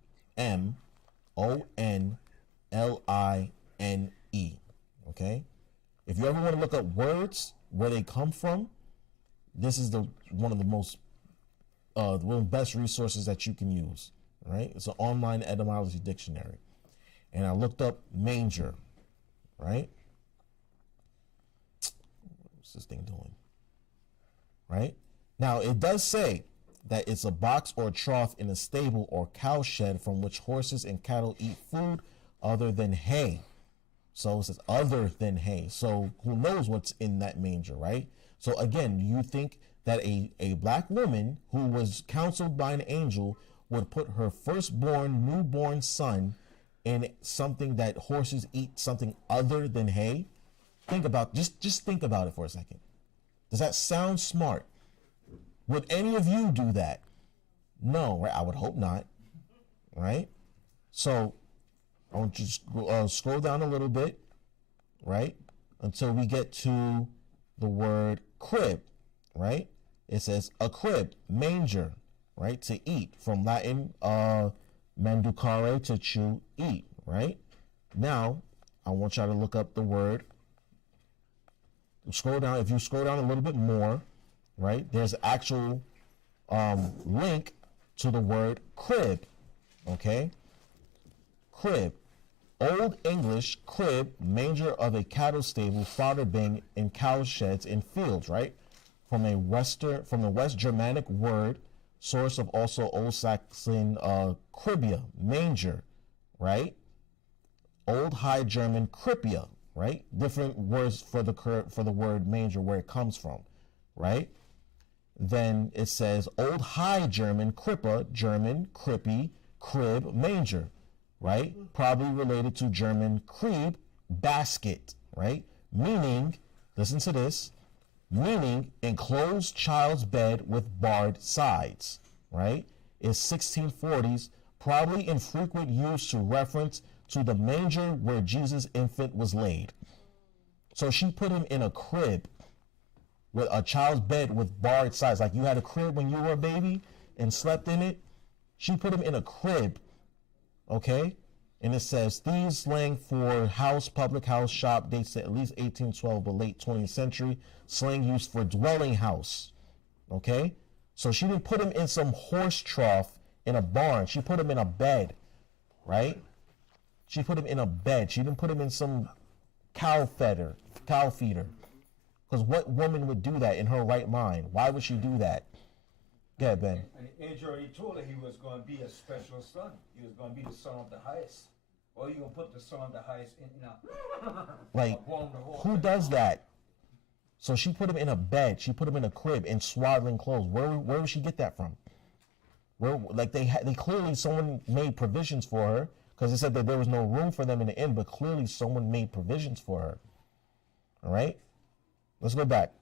Okay? If you ever want to look up words, where they come from, this is one of the most one of the best resources that you can use. Right? It's an online etymology dictionary. And I looked up manger. Right? What's this thing doing? Right? Now, it does say that it's a box or trough in a stable or cow shed from which horses and cattle eat food other than hay. So it says other than hay. So who knows what's in that manger, right? So again, you think that a black woman who was counseled by an angel would put her firstborn, newborn son in something that horses eat, something other than hay? Think about, just think about it for a second. Does that sound smart? Would any of you do that? No, right? I would hope not, right? So I want you to scroll down a little bit, right? Until we get to the word crib, right? It says a crib, manger, right? To eat, from Latin, manducare, to chew, eat, right? Now, I want y'all to look up the word. Scroll down. If you scroll down a little bit more, right, there's actual link to the word crib, okay? Crib. Old English crib, manger of a cattle stable, fodder bin, and cow sheds in fields, right? From the West Germanic word, source of also Old Saxon cribia, manger, right? Old High German kripia, right? Different words for the word manger, where it comes from, right? Then it says Old High German krippa, German krippy, crib, manger, right? Probably related to German krieb, basket, right? Meaning, listen to this, meaning enclosed child's bed with barred sides, right? Is 1640s, probably in frequent use to reference to the manger where Jesus' infant was laid. So she put him in a crib, with a child's bed with barred sides. Like you had a crib when you were a baby and slept in it. She put him in a crib, okay? And it says, these slang for house, public house, shop dates to at least 1812, but late 20th century. Slang used for dwelling house, okay? So she didn't put him in some horse trough in a barn. She put him in a bed, right? She put him in a bed. She didn't put him in some cow feeder. Because what woman would do that in her right mind? Why would she do that? Go ahead, Ben. And the angel already told her he was going to be a special son. He was going to be the son of the highest. Or you going to put the son of the highest in now? Like, who does that? So she put him in a bed. She put him in a crib in swaddling clothes. Where would she get that from? Where, like, they clearly, someone made provisions for her, because it said that there was no room for them in the inn, but clearly someone made provisions for her. All right? Let's go back.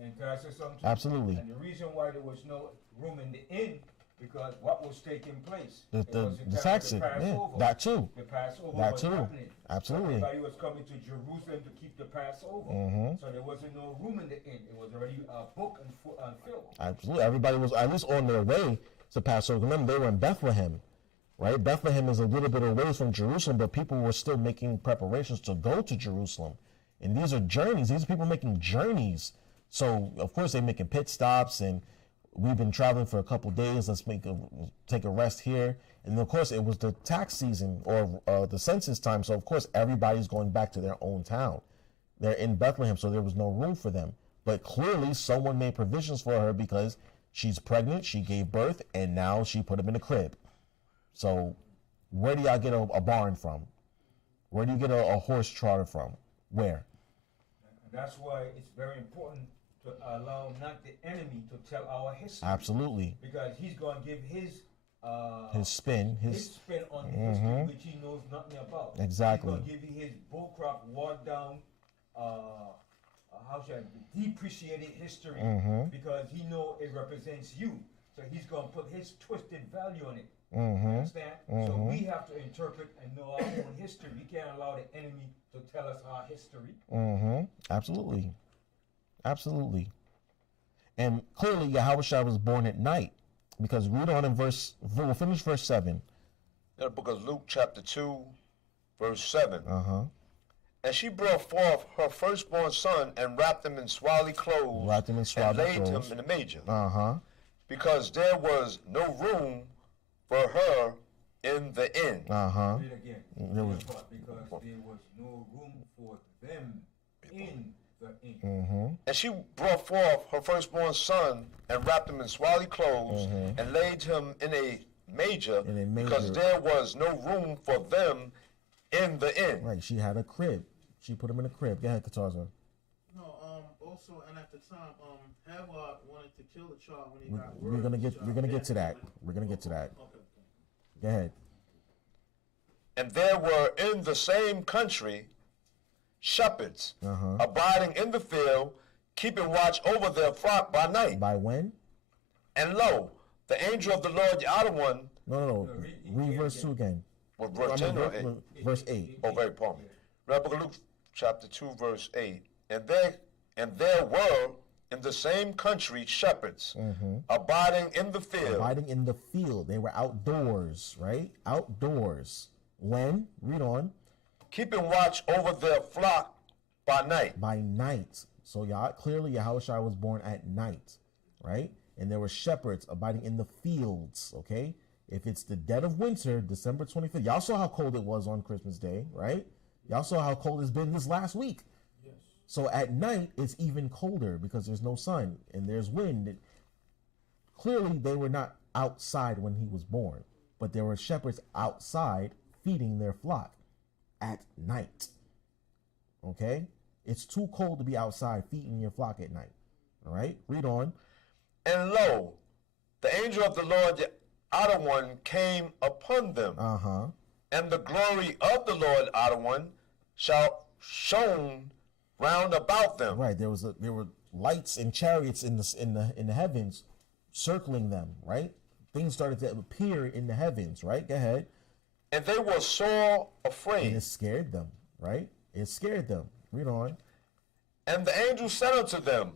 And can I say something? Absolutely. And the reason why there was no room in the inn, because what was taking place? The taxing, yeah, that too. The Passover that was too. happening. Absolutely. Everybody was coming to Jerusalem to keep the Passover. So there wasn't no room in the inn. It was already booked and filled. Absolutely. Everybody was at least on their way to Passover. Remember, they were in Bethlehem, right? Bethlehem is a little bit away from Jerusalem, but people were still making preparations to go to Jerusalem. And these are journeys. These are people making journeys. So, of course, they're making pit stops, and we've been traveling for a couple days. Let's take a rest here. And, of course, it was the tax season or the census time. So, of course, everybody's going back to their own town. They're in Bethlehem, so there was no room for them. But clearly, someone made provisions for her because she's pregnant, she gave birth, and now she put him in a crib. So, where do y'all get a barn from? Where do you get a horse trotter from? Where? And that's why it's very important to allow not the enemy to tell our history. Absolutely. Because he's going to give his spin, his spin on the history which he knows nothing about. Exactly. He's going to give you his bullcrap, watered down, how should I, depreciated history because he know it represents you. So he's going to put his twisted value on it. Understand? So we have to interpret and know our own history. We can't allow the enemy to tell us our history. Absolutely. Absolutely. And clearly Yahawashi was born at night, because read on in we'll finish verse 7. In the book of Luke chapter 2, verse 7. And she brought forth her firstborn son and wrapped him in swaddling clothes and laid him in a manger. Because there was no room for her in the inn. Read again. Because there was no room for them in the inn. And she brought forth her firstborn son and wrapped him in swaddling clothes and laid him in a manger, because there was no room for them in the inn. Right, she had a crib. She put him in a crib. Go ahead, Katarza. No, also, and at the time, Herod wanted to kill the child when he got We're gonna get to that. We're gonna get to that. Okay. Go ahead. And there were in the same country shepherds abiding in the field, keeping watch over their flock by night. By when? And lo, the angel of the Lord, the outer one. No. Read verse 2 again. Well, verse 10 or 8? Verse 8. Oh, very important. Book of Luke chapter 2, verse 8. And there were in the same country shepherds abiding in the field. Abiding in the field. They were outdoors, right? Outdoors. When? Read on. Keeping watch over their flock by night. By night. So clearly Yahawashi was born at night, right? And there were shepherds abiding in the fields, okay? If it's the dead of winter, December 25th, y'all saw how cold it was on Christmas Day, right? Y'all saw how cold it's been this last week. Yes. So at night, it's even colder because there's no sun and there's wind. Clearly, they were not outside when he was born, but there were shepherds outside feeding their flock at night. Okay? It's too cold to be outside feeding your flock at night. All right? Read on. And lo, the angel of the Lord, the outer one, came upon them. And the glory of the Lord, outer one, shone round about them. Right. There were lights and chariots in the heavens circling them, right? Things started to appear in the heavens, right? Go ahead. And they were sore afraid. And it scared them, right? It scared them. Read on. And the angel said unto them,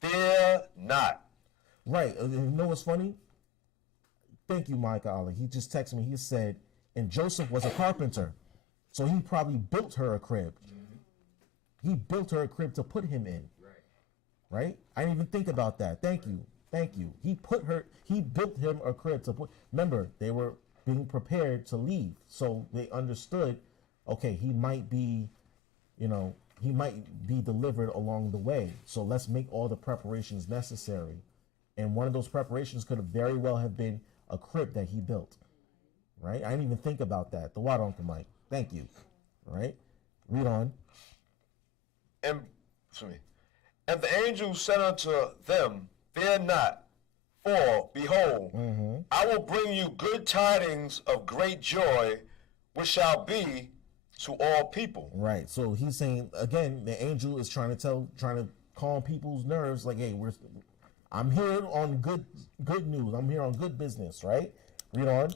fear not. Right. You know what's funny? Thank you, Micah Ali. He just texted me. He said, and Joseph was a carpenter, so he probably built her a crib. He built her a crib to put him in. Right? I didn't even think about that. Thank you. He built him a crib to put. Remember, they were being prepared to leave, so they understood. Okay, he might be delivered along the way. So let's make all the preparations necessary. And one of those preparations could have very well have been a crib that he built. Right? I didn't even think about that. The water, Uncle Mike. Thank you. All right? Read on. And the angel said unto them, fear not, for behold, I will bring you good tidings of great joy, which shall be to all people. Right. So he's saying again, the angel is trying to calm people's nerves. Like, hey, I'm here on good news. I'm here on good business. Right. Read on.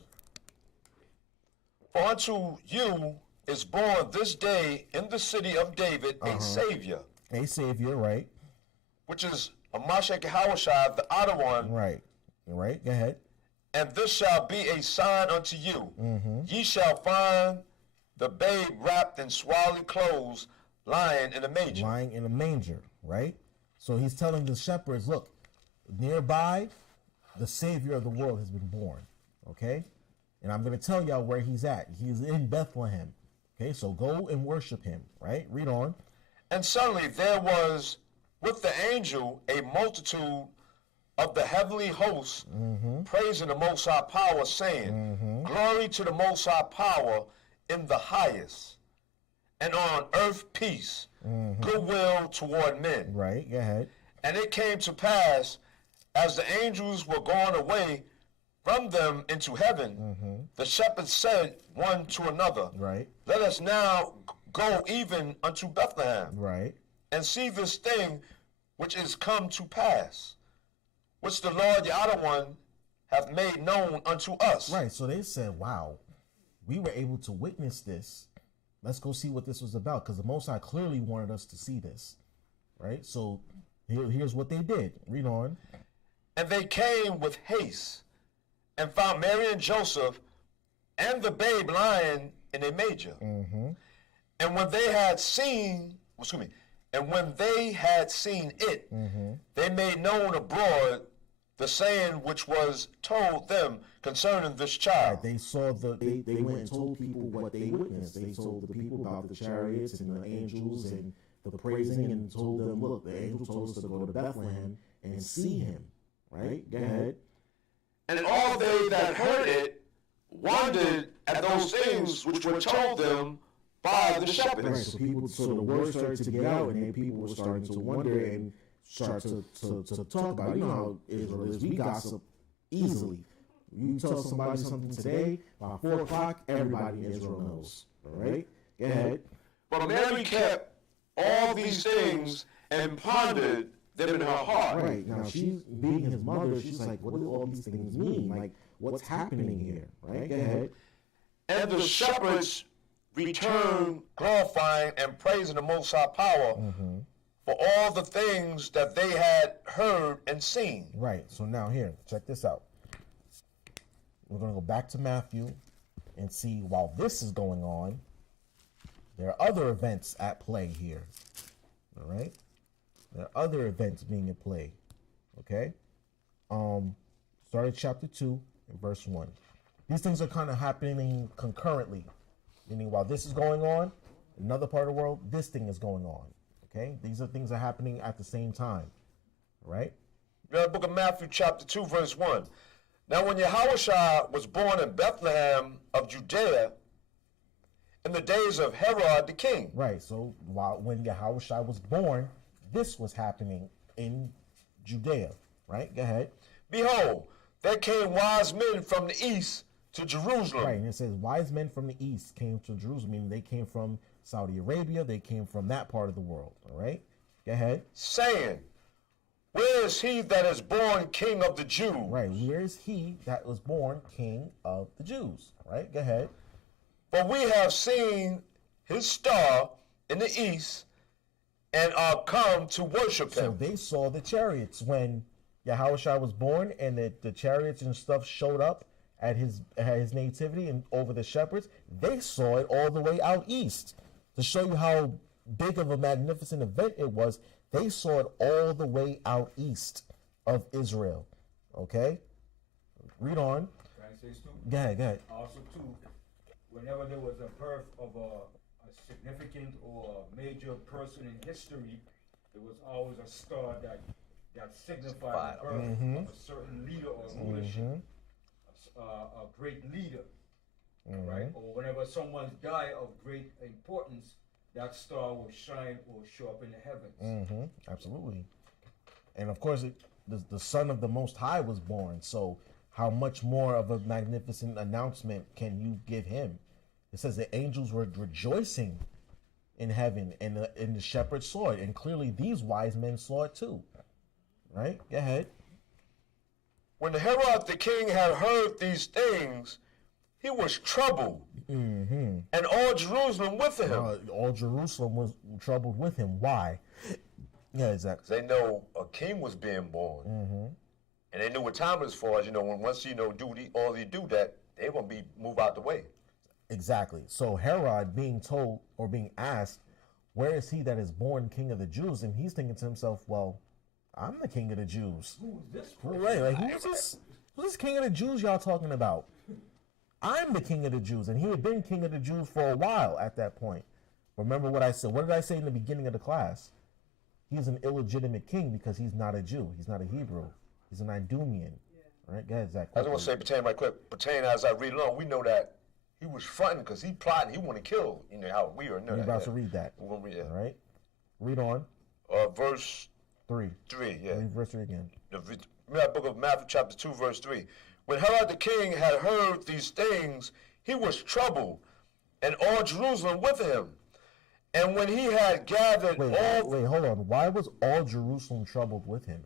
For unto you is born this day in the city of David a Savior. A Savior, right. Which is a Mashiach Yahawashi, the outer one. Right. Right. Go ahead. And this shall be a sign unto you. Ye shall find the babe wrapped in swaddling clothes, lying in a manger. Lying in a manger, right? So he's telling the shepherds, look, nearby, the Savior of the world has been born, okay? And I'm going to tell y'all where he's at. He's in Bethlehem, okay? So go and worship him, right? Read on. And suddenly there was with the angel a multitude of the heavenly hosts, praising the Most High Power, saying, Glory to the Most High Power in the highest, and on earth peace, goodwill toward men. Right, go ahead. And it came to pass, as the angels were gone away from them into heaven, the shepherds said one to another, Right. Let us now go even unto Bethlehem, Right. and see this thing which is come to pass, which the Lord the other one hath made known unto us. Right, so they said, wow, we were able to witness this. Let's go see what this was about, because the Most High clearly wanted us to see this. Right, so here's what they did. Read on. And they came with haste, and found Mary and Joseph, and the babe lying in a manger. And when they had seen, it, they made known abroad the saying which was told them concerning this child. Right, they saw they went and told people what they witnessed. They told the people about the chariots and the angels and the praising, and told them, look, the angel told us to go to Bethlehem and see him. Right? Go ahead. And all they that heard it wondered at those things which were told them by the Right, shepherds. so people, so the word started to get out, and then people were starting to wonder and start to talk about it. You know how Israel is. We gossip easily. You tell somebody something today, by 4 o'clock, everybody in Israel knows. All right? Go ahead. But Mary kept all these things and pondered them in her heart. Right. Now, she's being his mother. She's like, what do all these things mean? Like, what's happening here? Right? Go ahead. And the shepherds returned glorifying and praising the Most High power for all the things that they had heard and seen. Right. So now here, check this out. We're going to go back to Matthew and see, while this is going on, there are other events at play here. All right? There are other events being at play. Okay? Start at chapter 2 and verse 1. These things are kind of happening concurrently. Meaning, while this is going on, in another part of the world, this thing is going on. Okay? These are things that are happening at the same time. Right? The book of Matthew chapter 2 verse 1. Now when Yahawashi was born in Bethlehem of Judea in the days of Herod the king. Right. So when Yahawashi was born, this was happening in Judea. Right? Go ahead. Behold, there came wise men from the east to Jerusalem. Right. And it says wise men from the east came to Jerusalem, meaning they came from Saudi Arabia. They came from that part of the world. All right? Go ahead. Saying, where is he that is born king of the Jews? Right. Where is he that was born king of the Jews? Right. Go ahead. For we have seen his star in the east and are come to worship him. So they saw the chariots when Yahawashi was born, and the chariots and stuff showed up at his nativity and over the shepherds. They saw it all the way out east. To show you how big of a magnificent event it was, they saw it all the way out east of Israel. Okay? Read on. Can I say something? Go ahead, go ahead. Also, too, whenever there was a birth of a significant or a major person in history, there was always a star that signified the birth of a certain leader or rulership, a great leader, right? Or whenever someone died of great importance, that star will shine or show up in the heavens. Absolutely. And of course, the Son of the Most High was born. So how much more of a magnificent announcement can you give him? It says the angels were rejoicing in heaven, and the shepherds saw it. And clearly these wise men saw it too. Right? Go ahead. When Herod the king had heard these things, he was troubled, and all Jerusalem with him. All Jerusalem was troubled with him. Why? Yeah, exactly. They know a king was being born, and they knew what time it was for. As you know, when once all he do that, they're gonna move out the way. Exactly. So Herod being told or being asked, where is he that is born king of the Jews? And he's thinking to himself, well, I'm the king of the Jews. Who is this person? Right, like who's this king of the Jews y'all talking about? I'm the king of the Jews, and he had been king of the Jews for a while at that point. Remember what I said? What did I say in the beginning of the class? He's an illegitimate king because he's not a Jew. He's not a Hebrew. He's an Idumean. Right? Go ahead, Zach. I just want to say, pertaining right quick, as I read along, we know that he was fronting because he plotting. He want to kill. You know how we are. We're about to read that. We're gonna read it. All right. Read on. Verse 3. 3. Yeah. Read verse 3 again. The book of Matthew, chapter 2, verse 3. When Herod the king had heard these things, he was troubled, and all Jerusalem with him. And when he had gathered Wait, hold on. Why was all Jerusalem troubled with him?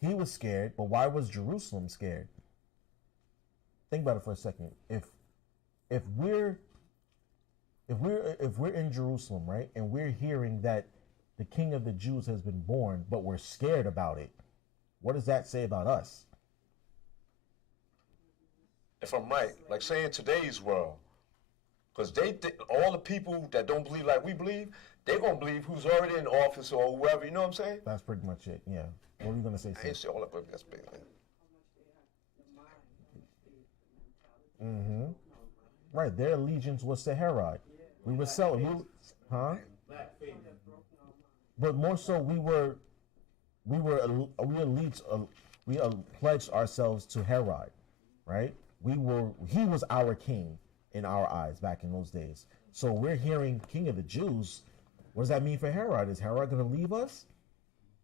He was scared, but why was Jerusalem scared? Think about it for a second. If we're in Jerusalem, right, and we're hearing that the King of the Jews has been born, but we're scared about it, what does that say about us? If I'm right, like say in today's world, because all the people that don't believe like we believe, they're going to believe who's already in office or whoever, you know what I'm saying? That's pretty much it, yeah. What were you going to say, I ain't say all that, but that's big. Mm-hmm. Right, their allegiance was to Herod. We were selling, huh? But more so, we pledged ourselves to Herod, right? He was our king in our eyes back in those days. So we're hearing King of the Jews. What does that mean for Herod? Is Herod going to leave us?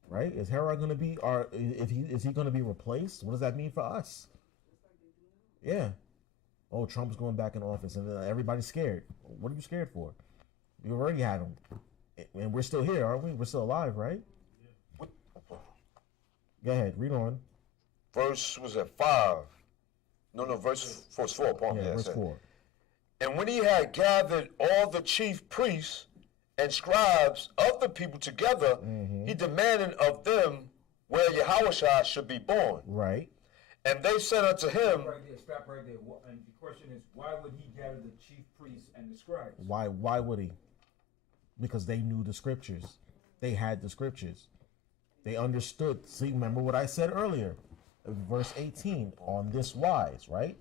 Right? Is Herod going to be is he going to be replaced? What does that mean for us? Yeah. Oh, Trump's going back in office, and everybody's scared. What are you scared for? You already had him, and we're still here, aren't we? We're still alive, right? Go ahead, read on. Verse was at 5. No, verse 4. Verse 4. And when he had gathered all the chief priests and scribes of the people together, he demanded of them where Yahawashi should be born. Right. And they said unto him, Stop right there. And the question is, why would he gather the chief priests and the scribes? Why would he? Because they knew the scriptures. They had the scriptures. They understood. See, remember what I said earlier. Verse 18, on this wise, right?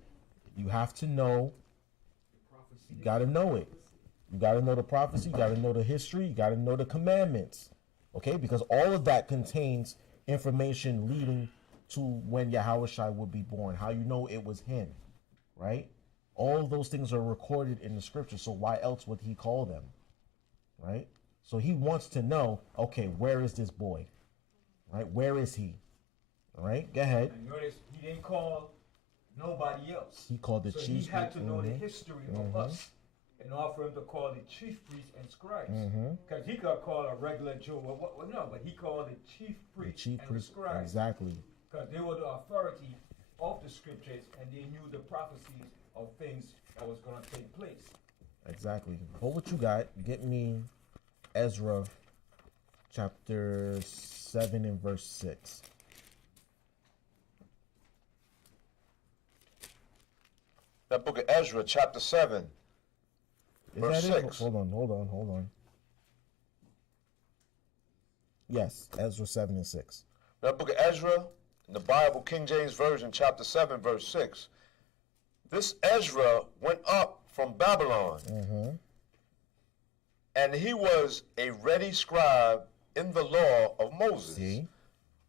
You have to know. You got to know it. You got to know the prophecy. You got to know the history. You got to know the commandments. Okay? Because all of that contains information leading to when Yahawashi would be born. How you know it was him. Right? All of those things are recorded in the scripture. So why else would he call them? Right? So he wants to know, okay, where is this boy? Right? Where is he? All right, go ahead. And notice he didn't call nobody else. He called the chief. He had to know the history of us in order for him to call the chief priests and scribes. Because he could call a regular Joe. Well, no, but he called the chief priests and the scribes. Exactly. Because they were the authority of the scriptures and they knew the prophecies of things that was going to take place. Exactly. Hold what you got. Get me Ezra chapter 7 and verse 6. That book of Ezra, chapter 7, verse 6. Hold on. Yes, Ezra 7 and 6. That book of Ezra, in the Bible, King James Version, chapter 7, verse 6. This Ezra went up from Babylon, and he was a ready scribe in the law of Moses,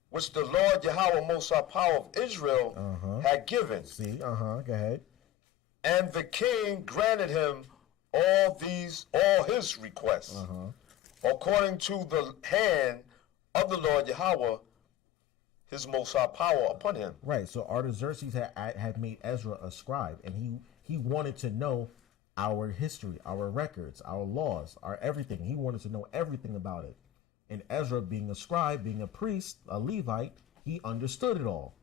which the Lord Yahweh Most High Power of Israel had given. Go ahead. And the king granted him all his requests, according to the hand of the Lord Yahweh, his Most High Power upon him. Right. So Artaxerxes had made Ezra a scribe, and he wanted to know our history, our records, our laws, our everything. He wanted to know everything about it. And Ezra, being a scribe, being a priest, a Levite, he understood it all.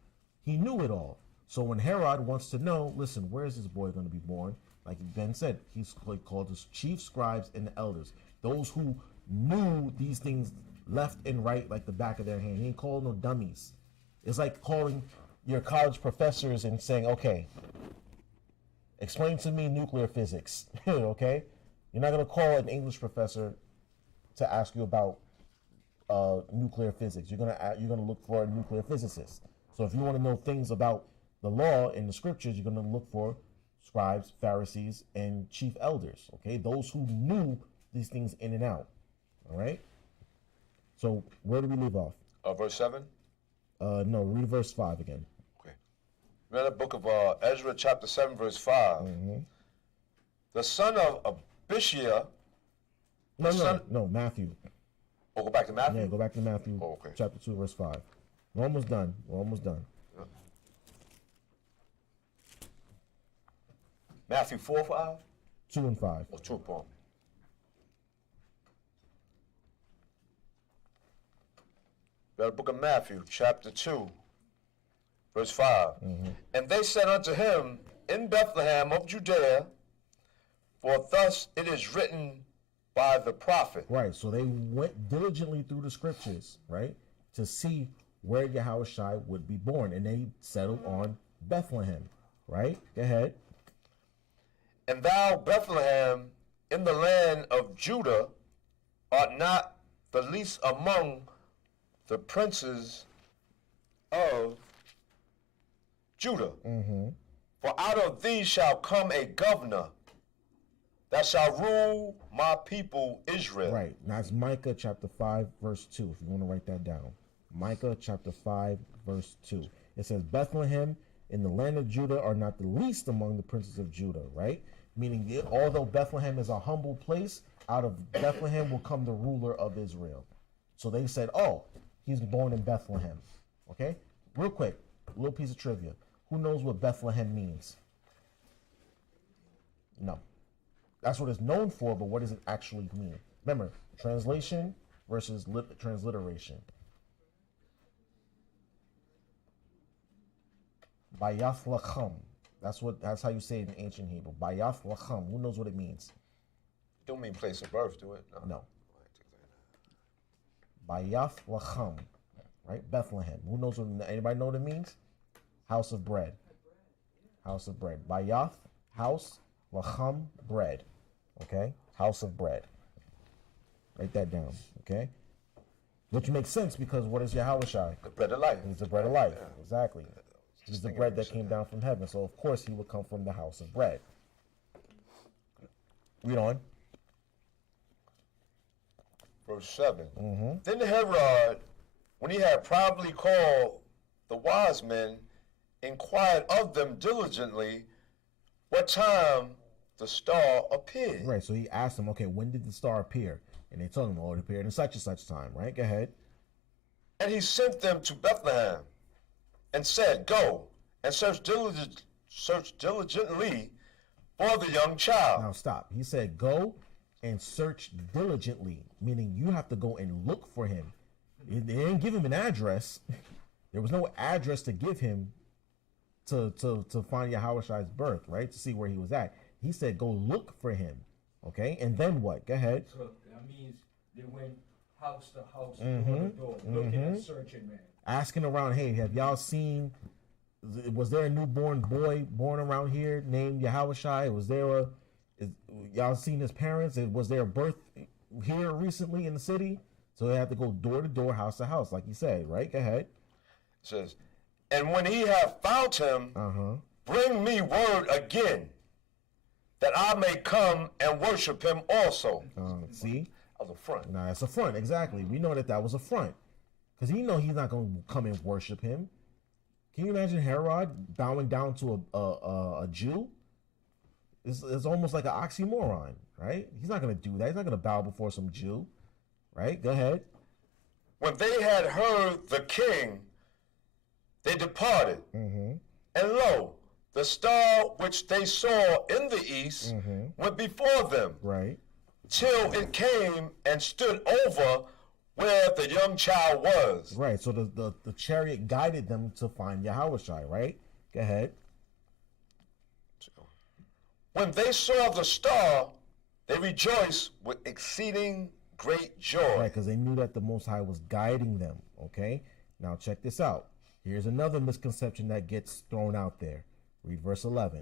He knew it all. So when Herod wants to know, listen, where is this boy going to be born? Like Ben said, he's called the chief scribes and the elders. Those who knew these things left and right like the back of their hand. He ain't called no dummies. It's like calling your college professors and saying, okay, explain to me nuclear physics. Okay? You're not going to call an English professor to ask you about nuclear physics. You're gonna look for a nuclear physicist. So if you want to know things about the law in the scriptures, you're going to look for scribes, Pharisees, and chief elders. Okay, those who knew these things in and out. All right. So where do we leave off? Verse 7. No, read verse 5 again. Okay. Read the book of Ezra, chapter 7, verse 5. the son of Abishia. No, Matthew. Oh, go back to Matthew? Yeah, go back to Matthew, Oh, okay. chapter 2, verse 5. We're almost done. Matthew 4, 5? 2 and 5. Or 2, Paul. The book of Matthew, chapter 2, verse 5. And they said unto him, in Bethlehem of Judea, for thus it is written by the prophet. Right, so they went diligently through the scriptures, right, to see where Yahawashi would be born, and they settled on Bethlehem, right? Go ahead. And thou, Bethlehem, in the land of Judah, art not the least among the princes of Judah. For out of thee shall come a governor that shall rule my people Israel. Right, now it's Micah chapter 5, verse 2, if you want to write that down. Micah chapter 5, verse 2. It says, Bethlehem in the land of Judah are not the least among the princes of Judah, right? Meaning, although Bethlehem is a humble place, out of Bethlehem will come the ruler of Israel. So they said, oh, he's born in Bethlehem. Okay? Real quick, a little piece of trivia. Who knows what Bethlehem means? No. That's what it's known for, but what does it actually mean? Remember, translation versus transliteration. Bayath lacham. That's how you say it in ancient Hebrew. Bayath lacham. Who knows what it means? Don't mean place of birth, do it? No. Bayath lacham. Right? Bethlehem. Who knows what? Anybody know what it means? House of bread. House of bread. Bayath, house. Lacham, bread. Okay? House of bread. Write that down. Okay? Which makes sense because what is Yahawashi? The bread of life. He's the bread of life. Yeah. Exactly. He's the bread that came down from heaven. So of course he would come from the house of bread. Read on. Verse 7. Then Herod, when he had privately called the wise men, inquired of them diligently what time the star appeared. Right, so he asked them, okay, when did the star appear? And they told him, oh, it appeared in such and such time, right? Go ahead. And he sent them to Bethlehem and said, go and search diligently for the young child. Now stop. He said, go and search diligently, meaning you have to go and look for him. They didn't give him an address. There was no address to give him to find Yahawashi's birth, right? To see where he was at. He said, go look for him. Okay? And then what? Go ahead. So that means they went house to house, door to door, looking and searching, man. Asking around, hey, have y'all seen, was there a newborn boy born around here named Yahawashi? Was there y'all seen his parents? Was there a birth here recently in the city? So they have to go door to door, house to house, like you said, right? Go ahead. It says, and when he have found him, bring me word again, that I may come and worship him also. See? That was a front. Nah, it's a front, exactly. We know that was a front. Because he know he's not going to come and worship him. Can you imagine Herod bowing down to a Jew? It's almost like an oxymoron, right? He's not going to do that. He's not going to bow before some Jew, right? Go ahead. When they had heard the king, they departed. And lo, the star which they saw in the east went before them. Right. Till it came and stood over where the young child was. Right. So the chariot guided them to find Yahawashi, right? Go ahead. When they saw the star, they rejoiced with exceeding great joy. Right, because they knew that the Most High was guiding them. Okay. Now check this out. Here's another misconception that gets thrown out there. Read verse 11.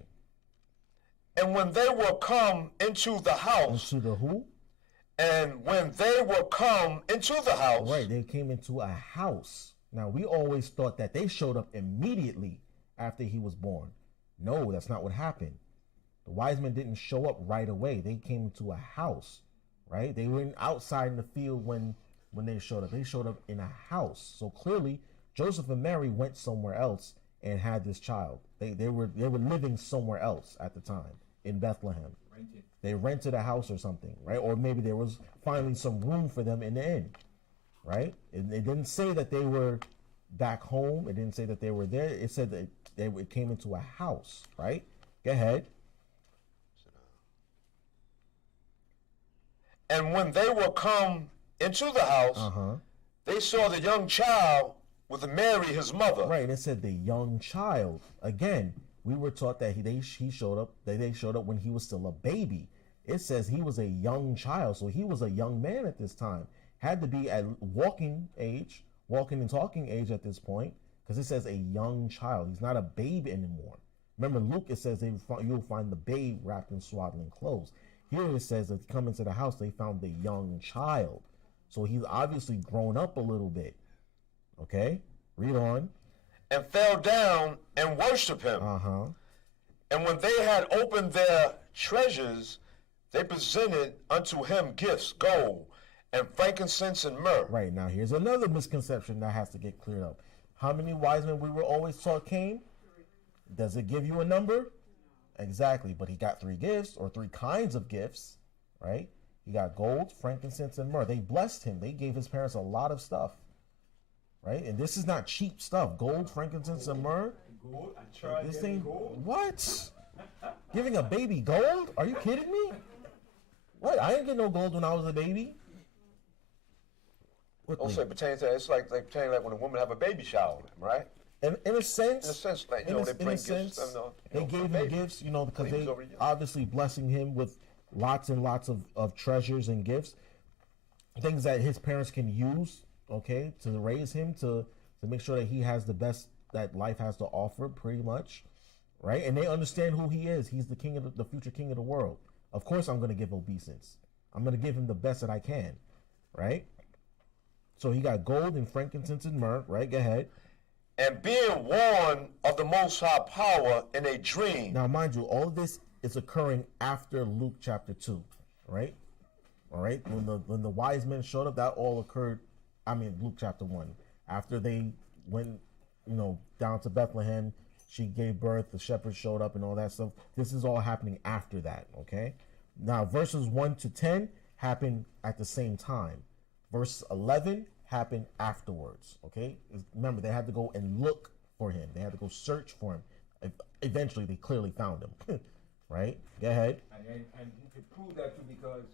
And when they were come into the house. Into the who? And when they were come into the house. Right, they came into a house. Now, we always thought that they showed up immediately after he was born. No, that's not what happened. The wise men didn't show up right away. They came into a house, right? They were outside in the field when they showed up. They showed up in a house. So clearly, Joseph and Mary went somewhere else and had this child. They were living somewhere else at the time in Bethlehem. They rented a house or something, right? Or maybe there was finally some room for them in the inn, right? It didn't say that they were back home. It didn't say that they were there. It said that it came into a house, right? Go ahead. And when they were come into the house, they saw the young child with Mary, his mother. Right, it said the young child. Again, we were taught that he showed up. They showed up when he was still a baby. It says he was a young child, so he was a young man at this time. Had to be at walking and talking age at this point, because it says a young child. He's not a babe anymore. Remember, Luke, it says you'll find the babe wrapped in swaddling clothes. Here it says that come into the house, they found the young child. So he's obviously grown up a little bit. Okay, read on. And fell down and worshiped him. And when they had opened their treasures, they presented unto him gifts, gold, and frankincense and myrrh. Right, now here's another misconception that has to get cleared up. How many wise men we were always taught came? Does it give you a number? Exactly, but he got 3 gifts, or 3 kinds of gifts, right? He got gold, frankincense, and myrrh. They blessed him. They gave his parents a lot of stuff, right? And this is not cheap stuff. Gold, frankincense, and myrrh. Gold, I tried This getting thing, gold. what? Giving a baby gold? Are you kidding me? What? I didn't get no gold when I was a baby. What Also, thing? it pertains to, it's like pertaining like when a woman have a baby shower, right? In a sense, like, in they a bring gifts. sense, they gave him baby. gifts, because He they was already young. obviously blessing him with lots and lots of treasures and gifts, things that his parents can use, okay, to raise him, to make sure that he has the best that life has to offer, pretty much, right? And they understand who he is. He's the king of the future king of the world. Of course, I'm going to give obeisance. I'm going to give him the best that I can, right? So he got gold and frankincense and myrrh, right? Go ahead. And being warned of the Most High power in a dream. Now, mind you, all of this is occurring after Luke chapter 2, right? All right, when the wise men showed up, that all occurred. I mean, Luke chapter 1. After they went, down to Bethlehem, she gave birth. The shepherds showed up and all that stuff. This is all happening after that. Okay. Now, verses 1 to 10 happen at the same time. Verse 11 happened afterwards. Okay. Remember, they had to go and look for him. They had to go search for him. Eventually, they clearly found him. Right? Go ahead. And you can prove that too, because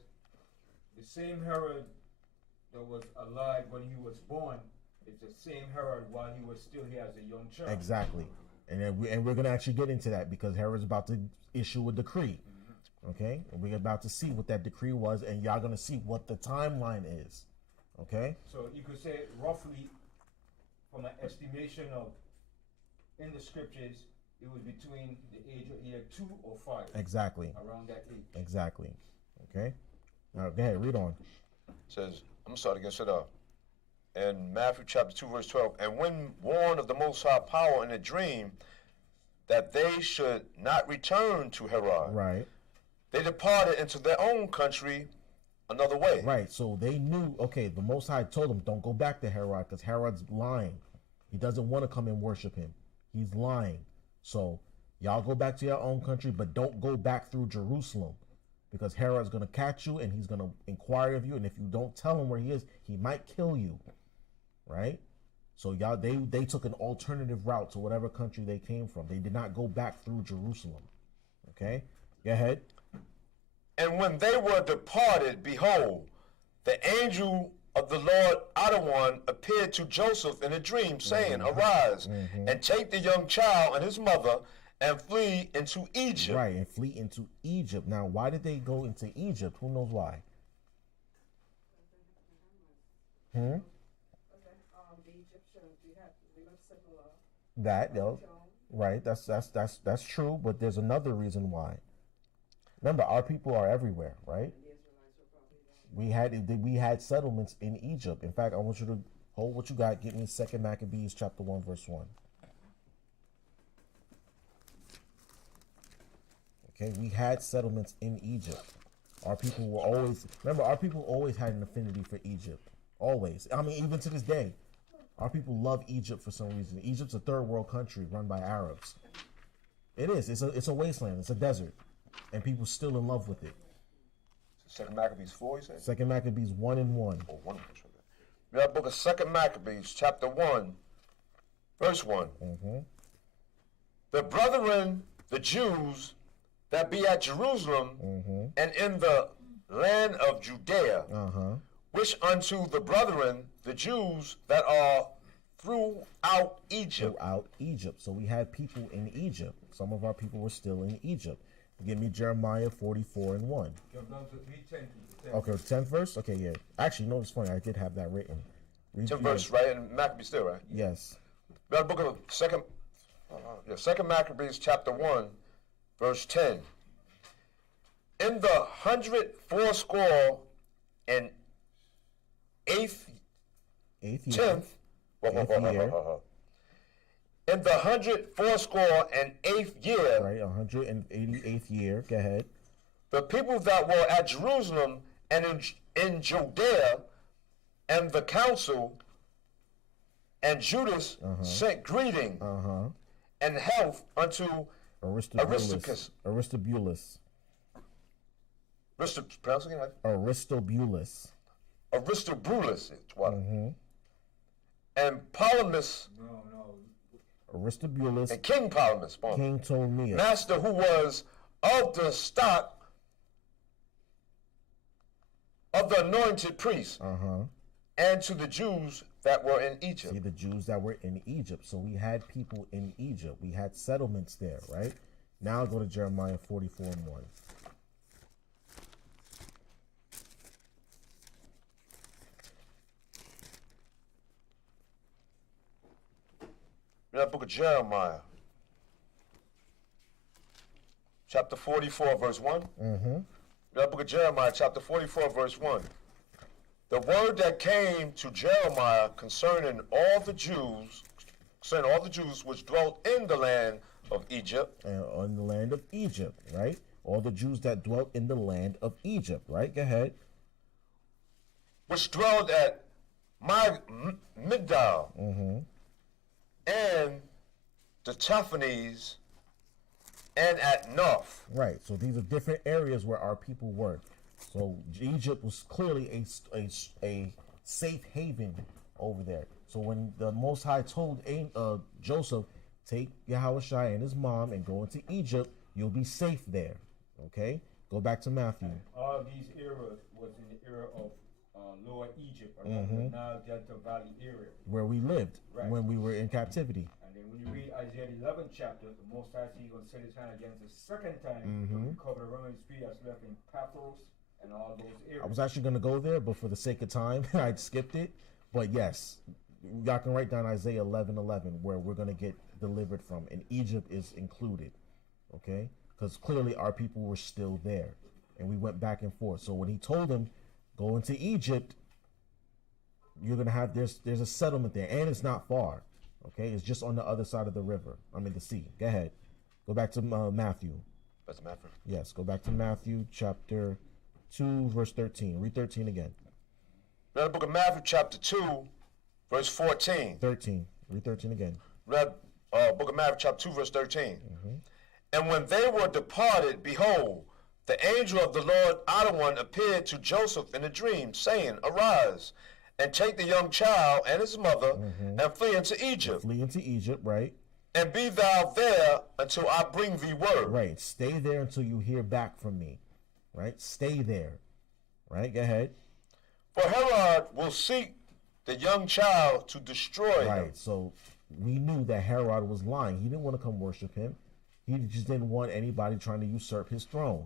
the same Herod that was alive when he was born is the same Herod while he was still here as a young child. Exactly. And then we're going to actually get into that, because Herod's about to issue a decree. Okay? And we're about to see what that decree was, and y'all going to see what the timeline is. Okay? So you could say roughly, from an estimation of, in the scriptures, it was between the age of either 2 or 5. Exactly. Around that age. Exactly. Okay? Now, go ahead. Read on. It says, I'm going to start against it up. In Matthew chapter 2, verse 12, and when warned of the Most High power in a dream that they should not return to Herod, Right. they departed into their own country another way. Right. So they knew, okay, the Most High told them, don't go back to Herod, because Herod's lying. He doesn't want to come and worship him. He's lying. So y'all go back to your own country, but don't go back through Jerusalem, because Herod's going to catch you and he's going to inquire of you. And if you don't tell him where he is, he might kill you. Right? So y'all, they took an alternative route to whatever country they came from. They did not go back through Jerusalem. Okay? Go ahead. And when they were departed, behold, the angel of the Lord out of one appeared to Joseph in a dream, saying, Arise, and take the young child and his mother, and flee into Egypt. Right, and flee into Egypt. Now, why did they go into Egypt? Who knows why? The Egyptians, we live similar. That, right, that's true, but there's another reason why. Remember, our people are everywhere, right? We had settlements in Egypt. In fact, I want you to hold what you got. Get me 2 Maccabees chapter 1, verse 1. Okay, we had settlements in Egypt. Our people were always, remember, our people always had an affinity for Egypt. Always. I mean, even to this day. Our people love Egypt for some reason. Egypt's a third world country run by Arabs. It is. It's a wasteland. It's a desert. and people still in love with it. Second Maccabees 4, you said? Second Maccabees 1 and 1. Oh, 1. We have the book of Second Maccabees, chapter 1, verse 1. The brethren, the Jews that be at Jerusalem and in the land of Judea, which unto the brethren, the Jews that are throughout Egypt. Throughout Egypt. So we had people in Egypt. Some of our people were still in Egypt. Give me Jeremiah 44 and 1. Okay, 10th verse? Okay, yeah. Actually, no, it's funny. I did have that written. 10th verse, right? In Maccabees still, right? Yes. We have the book of Second Maccabees, chapter 1, verse 10. In the 184 and 8th, 10th, in the 184 and 8th year, right, 188th year, go ahead. The people that were at Jerusalem and in Judea and the council and Judas sent greeting and health unto Aristobulus. Aristobulus. Pronounce again? Aristobulus. Aristobulus. And Ptolemus. Aristobulus. And King Ptolemus. King Ptolemy. Master who was of the stock of the anointed priests. And to the Jews that were in Egypt. See, the Jews that were in Egypt. So we had people in Egypt. We had settlements there, right? Now go to Jeremiah 44 and 1. The book of Jeremiah, chapter 44, verse 1. The book of Jeremiah, chapter 44, verse 1. The word that came to Jeremiah concerning all the Jews which dwelt in the land of Egypt. And on the land of Egypt, right? All the Jews that dwelt in the land of Egypt, right? Go ahead. Which dwelled at Migdal. And the Taphanes and at North. Right. So these are different areas where our people were. So Egypt was clearly a safe haven over there. So when the Most High told Joseph, take Yahawashi and his mom and go into Egypt, you'll be safe there. Okay? Go back to Matthew. All these eras was in the era of Lower Egypt, or the Nile Delta Valley area, where we lived when we were in captivity. And then when you read Isaiah 11th chapter, the Most High is going to set his hand against the second time to recover the remnant spirit that's left in Pathros and all those areas. I was actually going to go there, but for the sake of time, I skipped it. But yes, y'all can write down Isaiah 11:11, where we're going to get delivered from, and Egypt is included. Okay, because clearly our people were still there, and we went back and forth. So when he told them, go into Egypt, you're gonna have there's a settlement there, and it's not far. Okay, it's just on the other side of the river. I mean the sea. Go ahead, go back to Matthew. That's Matthew. Yes, go back to Matthew chapter 2, verse 13. Read 13 again. Read the book of Matthew chapter 2, verse 14. 13. Read 13 again. Read book of Matthew chapter 2, verse 13. And when they were departed, behold, the angel of the Lord out of one appeared to Joseph in a dream, saying, Arise, and take the young child and his mother, and flee into Egypt. Flee into Egypt, right? And be thou there until I bring thee word. Right. Stay there until you hear back from me. Right? Stay there. Right? Go ahead. For Herod will seek the young child to destroy him. Right. So we knew that Herod was lying. He didn't want to come worship him. He just didn't want anybody trying to usurp his throne.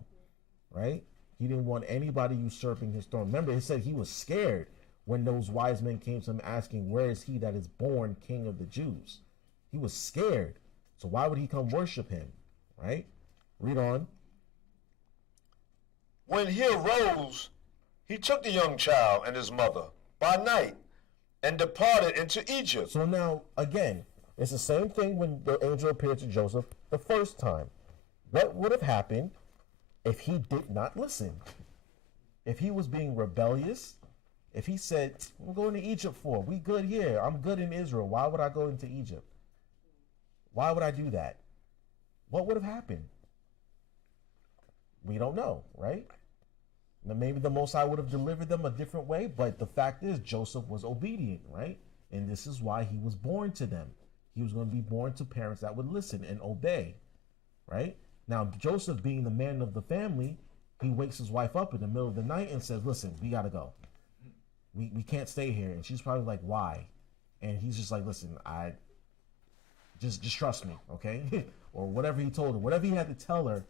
Right? He didn't want anybody usurping his throne. Remember, he said he was scared when those wise men came to him asking, where is he that is born king of the Jews? He was scared. So why would he come worship him? Right? Read on. When he arose, he took the young child and his mother by night and departed into Egypt. So now, again, it's the same thing when the angel appeared to Joseph the first time. What would have happened if he did not listen? If he was being rebellious, if he said, I'm going to Egypt for, we good here, I'm good in Israel, why would I go into Egypt? Why would I do that? What would have happened? We don't know, right? Now, maybe the Most High would have delivered them a different way, but the fact is Joseph was obedient, right? And this is why he was born to them. He was going to be born to parents that would listen and obey, right? Now, Joseph, being the man of the family, he wakes his wife up in the middle of the night and says, listen, we got to go. We can't stay here. And she's probably like, why? And he's just like, listen, I just trust me, okay? Or whatever he told her, whatever he had to tell her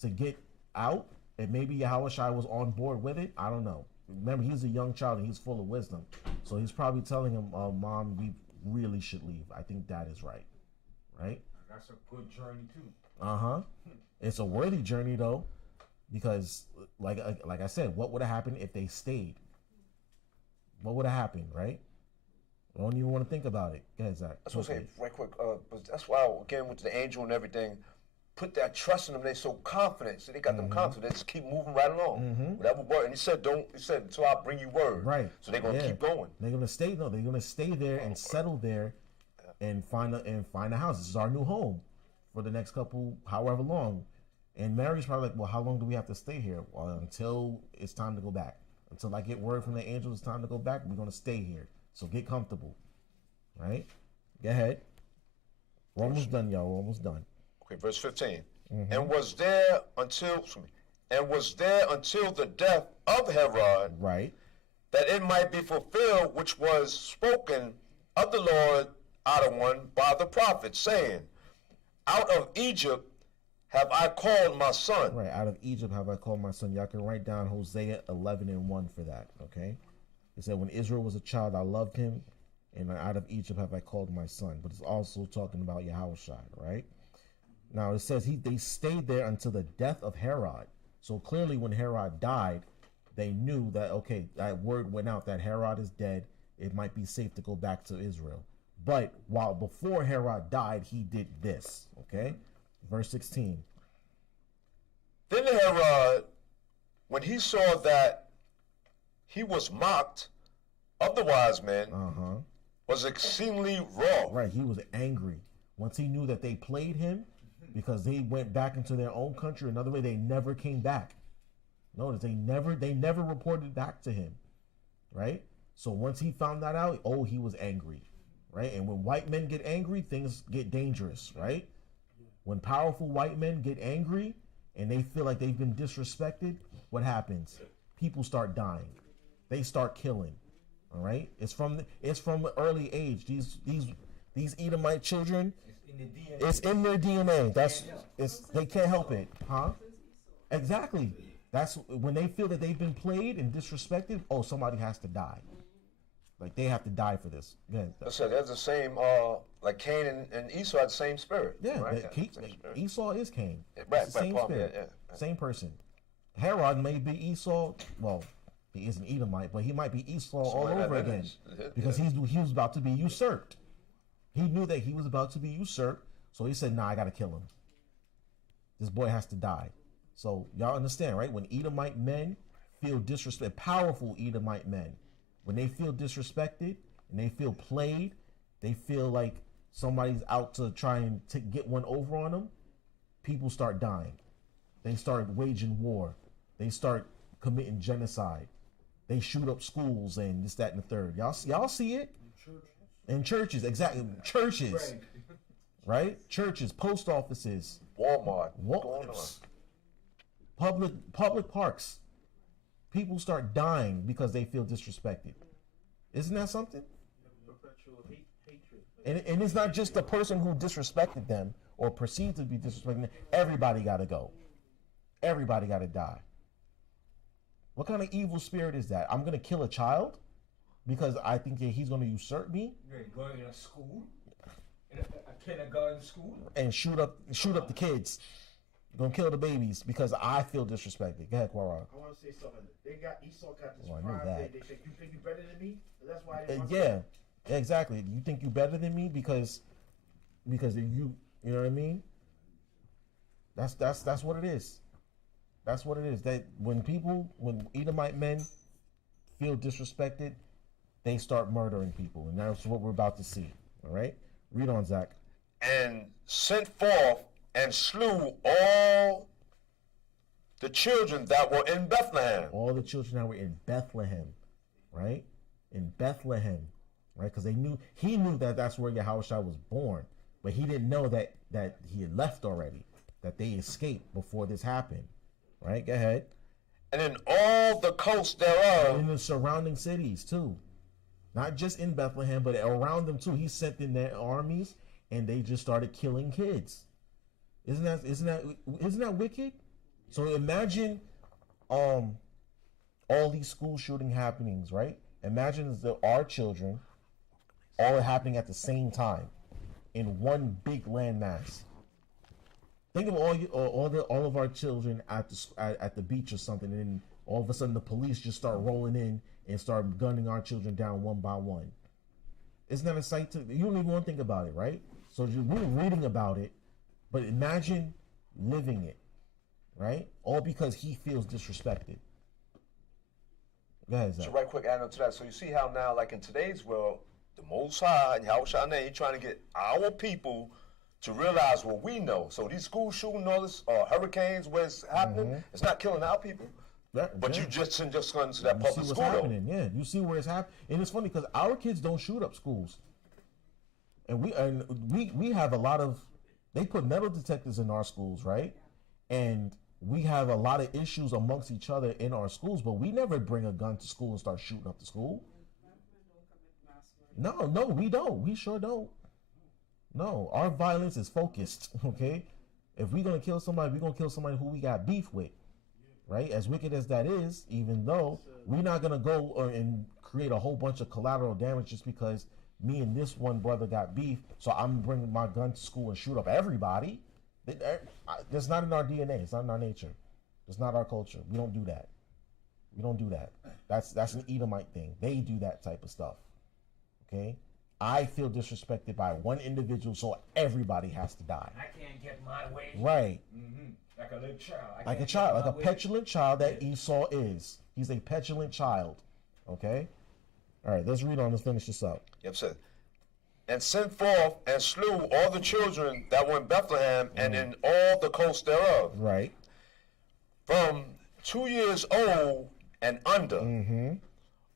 to get out, and maybe Yahawashi was on board with it. I don't know. Remember, he's a young child and he's full of wisdom. So he's probably telling him, Mom, we really should leave. I think Dad is right. Right? That's a good journey too. Uh-huh. It's a worthy journey though, because like I said, what would have happened if they stayed? What would have happened, right? I don't even want to think about it. Go ahead, Zach. That's what I'm saying, right quick. But that's why, again, with the angel and everything, put that trust in them. They're so confident. So they got them confident. They just keep moving right along. Whatever word. And he said, until I bring you word. Right. So they're going to keep going. They're going to stay, they're going to stay there and settle there and find a house. This is our new home for the next couple, however long. And Mary's probably like, well, how long do we have to stay here? Well, until it's time to go back. Until I get word from the angels it's time to go back, we're going to stay here. So get comfortable. Right? Go ahead. We're almost done, y'all. We're almost done. Okay, verse 15. And was there until the death of Herod, right, that it might be fulfilled which was spoken of the Lord out of one by the prophet, saying, out of Egypt have I called my son. Right, out of Egypt have I called my son. Y'all can write down Hosea 11:1 for that, okay? It said, when Israel was a child, I loved him, and out of Egypt have I called my son. But it's also talking about Yahawashi, right? Now it says they stayed there until the death of Herod. So clearly when Herod died, they knew that, okay, that word went out that Herod is dead. It might be safe to go back to Israel. But while before Herod died, he did this, okay? Verse 16. Then Herod, when he saw that he was mocked of the wise men, was exceedingly wroth. Right, he was angry. Once he knew that they played him, because they went back into their own country. Another way, they never came back. Notice they never reported back to him, right? So once he found that out, he was angry, right? And when white men get angry, things get dangerous, right? When powerful white men get angry and they feel like they've been disrespected, what happens? People start dying. They start killing. All right? It's from early age. These Edomite children, it's in their DNA. They can't help it, huh? Exactly. That's when they feel that they've been played and disrespected. Oh, somebody has to die. Like they have to die for this. Yeah. So that's the same. Like Cain and Esau had the same spirit. Yeah. Right? Esau is Cain. Right. It's the same spirit. Yeah. Same person. Herod may be Esau. Well, he is an Edomite, but he might be Esau all over again because he was about to be usurped. He knew that he was about to be usurped, so he said, "Nah, I gotta kill him. This boy has to die." So y'all understand, right? When Edomite men feel disrespected, powerful Edomite men, when they feel disrespected and they feel played, they feel like somebody's out to try and get one over on them, people start dying. They start waging war. They start committing genocide. They shoot up schools and this, that, and the third. Y'all see it? In churches, exactly. Churches, right? Churches, post offices, Walmart, public parks. People start dying because they feel disrespected. Isn't that something? And it's not just the person who disrespected them or perceived to be disrespecting them. Everybody got to go. Everybody got to die. What kind of evil spirit is that? I'm going to kill a child because I think that he's going to usurp me. You're going to a school, in a kindergarten school, and shoot up the kids. Gonna kill the babies because I feel disrespected. Go ahead, Quara. I want to say something. Esau got this I knew pride. that. They say, you think you better than me? That's why they Yeah, exactly. You think you better than me because you know what I mean? That's what it is. That's what it is. That when Edomite men feel disrespected, they start murdering people, and that's what we're about to see. All right, read on, Zach. And sent forth and slew all the children that were in Bethlehem. All the children that were in Bethlehem, right? In Bethlehem, right? Because he knew that that's where Yahawashi was born, but he didn't know that he had left already, that they escaped before this happened, right? Go ahead. And in all the coasts thereof. And in the surrounding cities too, not just in Bethlehem, but around them too. He sent in their armies, and they just started killing kids. Isn't that wicked? So imagine all these school shooting happenings, right? Imagine our children all happening at the same time in one big landmass. Think of all of our children at the beach or something, and then all of a sudden the police just start rolling in and start gunning our children down one by one. Isn't that a sight to? You don't even want to think about it, right? So we're reading about it, but imagine living it, right? All because he feels disrespected. Go ahead, Zach. So right quick, add on to that. So you see how now, like in today's world, the Most High and Yahawashi, he's trying to get our people to realize what we know. So these school shooting, all this, hurricanes, where it's happening, it's not killing our people. But you just gone to that public school, happening. Yeah, you see where it's happening, and it's funny because our kids don't shoot up schools, and we have a lot of. They put metal detectors in our schools, right? And we have a lot of issues amongst each other in our schools, but we never bring a gun to school and start shooting up the school. No, we don't. We sure don't. No, our violence is focused. Okay, if we're gonna kill somebody, we're gonna kill somebody who we got beef with. Right, as wicked as that is, even though we're not gonna go and create a whole bunch of collateral damage just because me and this one brother got beef, so I'm bringing my gun to school and shoot up everybody. That's not in our DNA. It's not in our nature. It's not our culture. We don't do that. We don't do that. That's an Edomite thing. They do that type of stuff. Okay, I feel disrespected by one individual, so everybody has to die. I can't get my way. Right. Mm-hmm. Like a little child. Like a petulant child that Esau is. He's a petulant child. Okay? All right, let's read on. Let's finish this up. Yep, sir. And sent forth and slew all the children that were in Bethlehem and in all the coasts thereof. Right. From 2 years old and under,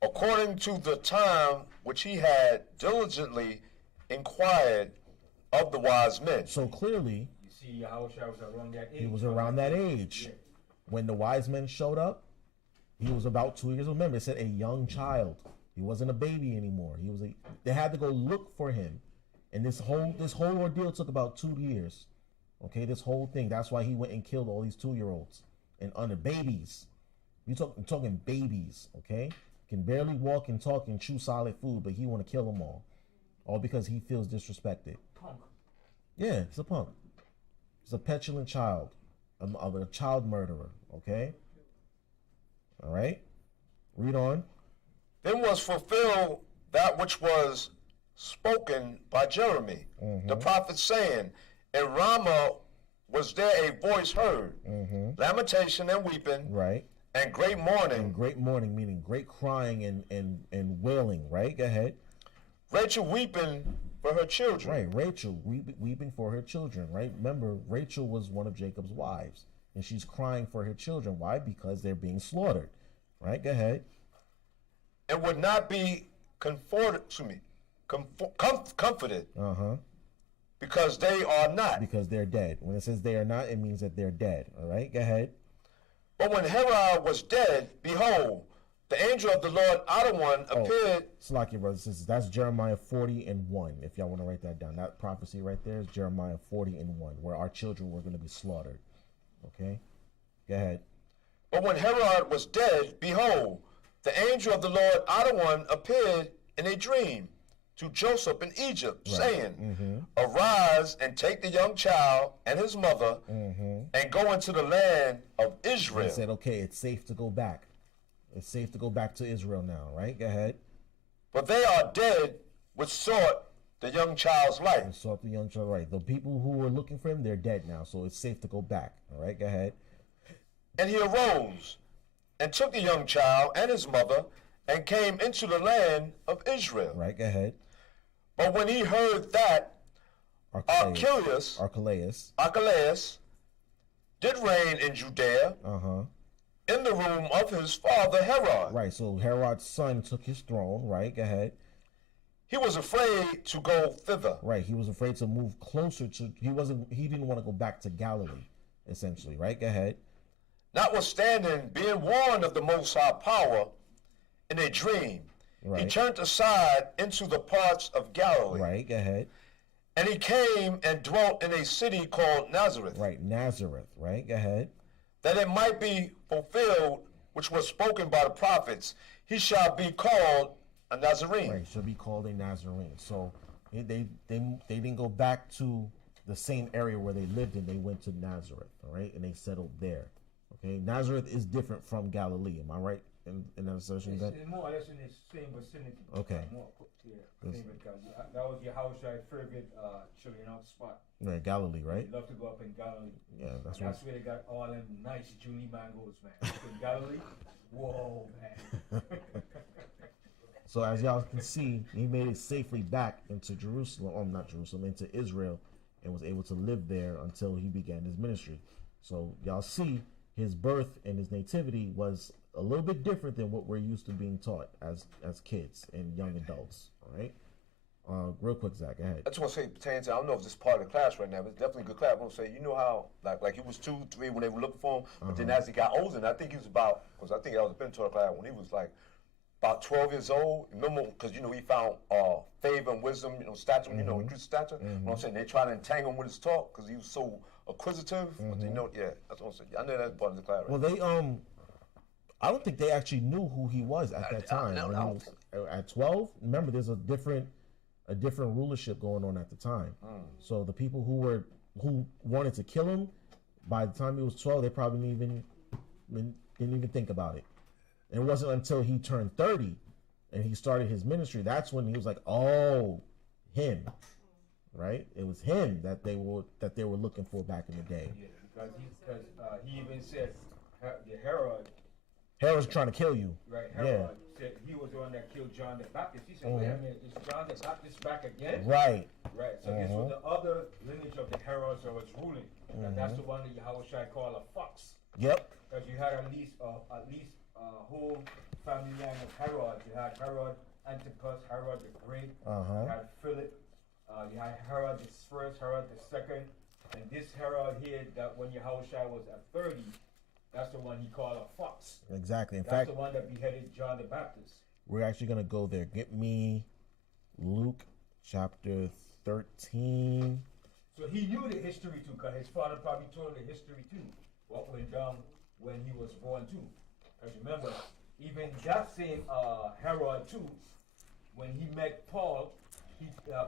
according to the time which he had diligently inquired of the wise men. So clearly, Yahawashi was around that age. He was around that age. Yeah. When the wise men showed up, he was about 2 years old. Remember, it said a young child. He wasn't a baby anymore. They had to go look for him. And this whole ordeal took about 2 years. Okay, this whole thing. That's why he went and killed all these 2-year-olds and under babies. I'm talking babies, okay? Can barely walk and talk and chew solid food, but he want to kill them all because he feels disrespected. Punk. Yeah, he's a punk. He's a petulant child, a child murderer, okay? All right? Read on. Then was fulfilled that which was spoken by Jeremy, the prophet, saying, in Ramah was there a voice heard, lamentation and weeping, right, and great mourning. And great mourning, meaning great crying and wailing, right? Go ahead. Rachel weeping for her children. Right, Rachel weeping for her children, right? Remember, Rachel was one of Jacob's wives, and she's crying for her children. Why? Because they're being slaughtered, right? Go ahead. And would not be comforted, because they are not. Because they're dead. When it says they are not, it means that they're dead, all right? Go ahead. But when Herod was dead, behold, the angel of the Lord out of one appeared. Slack your brothers and sisters. That's Jeremiah 40:1. If y'all want to write that down, that prophecy right there is Jeremiah 40:1, where our children were going to be slaughtered. Okay, go ahead. But when Herod was dead, behold, the angel of the Lord out of one appeared in a dream to Joseph in Egypt, saying, arise and take the young child and his mother and go into the land of Israel. He said, okay, it's safe to go back. It's safe to go back to Israel now, right? Go ahead. But they are dead which sought the young child's life. And sought the young child, right. The people who were looking for him, they're dead now, so it's safe to go back. All right, go ahead. And he arose and took the young child and his mother and came into the land of Israel. Right, go ahead. But when he heard that Archelaus, did reign in Judea Uh-huh. in the room of his father Herod. Right, so Herod's son took his throne, right? Go ahead. He was afraid to go thither. Right, he was afraid to move closer to, he didn't want to go back to Galilee, essentially, right? Go ahead. Notwithstanding, being warned of the Most High power in a dream, he Right. turned aside into the parts of Galilee. Right, go ahead. And he came and dwelt in a city called Nazareth, Right, Nazareth, right? Go ahead. that it might be fulfilled, which was spoken by the prophets, he shall be called a Nazarene. Right, should be called a Nazarene. So they didn't go back to the same area where they lived in. They went to Nazareth, all right, and they settled there. Okay, Nazareth is different from Galilee. Am I right in that assertion? It's more or less in the same vicinity. Okay. More, yeah, same because that was Yahawashi's favorite chilling out spot. Right, Galilee, right? He loved to go up in Galilee. Yeah, that's And right. that's where they got all them nice Julie mangoes, man. Up in Galilee, whoa, man. So as y'all can see, he made it safely back into Jerusalem, not Jerusalem, into Israel, and was able to live there until he began his ministry. So y'all see his birth and his nativity was a little bit different than what we're used to being taught as kids and young adults. All right. Real quick, Zach, go ahead. I just want to say, pertaining to, I don't know if this is part of the class right now, but it's definitely a good class. I want to say, you know how, like he was 2, 3 when they were looking for him, but then as he got older, and I think he was about, because I think I was a mentor class when he was like about 12 years old. Remember, because, he found favor and wisdom, stature, increased stature. You know what I'm saying? They tried to entangle him with his talk because he was so acquisitive. But yeah, that's what I'm saying. I know that's part of the class. Right? Well, they I don't think they actually knew who he was at that time. I When he was, at 12, remember, there's a different rulership going on at the time. So the people who wanted to kill him, by the time he was 12, they probably didn't even think about it. And it wasn't until he turned 30 and he started his ministry, that's when he was like, oh, him, right? It was him that they were looking for back in the day. Yeah, because he even said Herod's trying to kill you. Right, Yeah. Herod said he was the one that killed John the Baptist. He said, wait a minute, is John the Baptist back again? Right. Right, so this was the other lineage of the Herods that was ruling. And that's the one that Yahawashi called a fox. Yep. Because you had at least a whole family line of Herod. You had Herod Antipas, Herod the Great, you had Philip, you had Herod the first, Herod the second, and this Herod here, that when Yahawashi was at 30, that's the one he called a fox. Exactly. In That's fact, the one that beheaded John the Baptist. we're actually going to go there. Get me Luke chapter 13. So he knew the history too, because his father probably told him the history too, what went down when he was born too. Because remember, even that same Herod too, when he met Paul,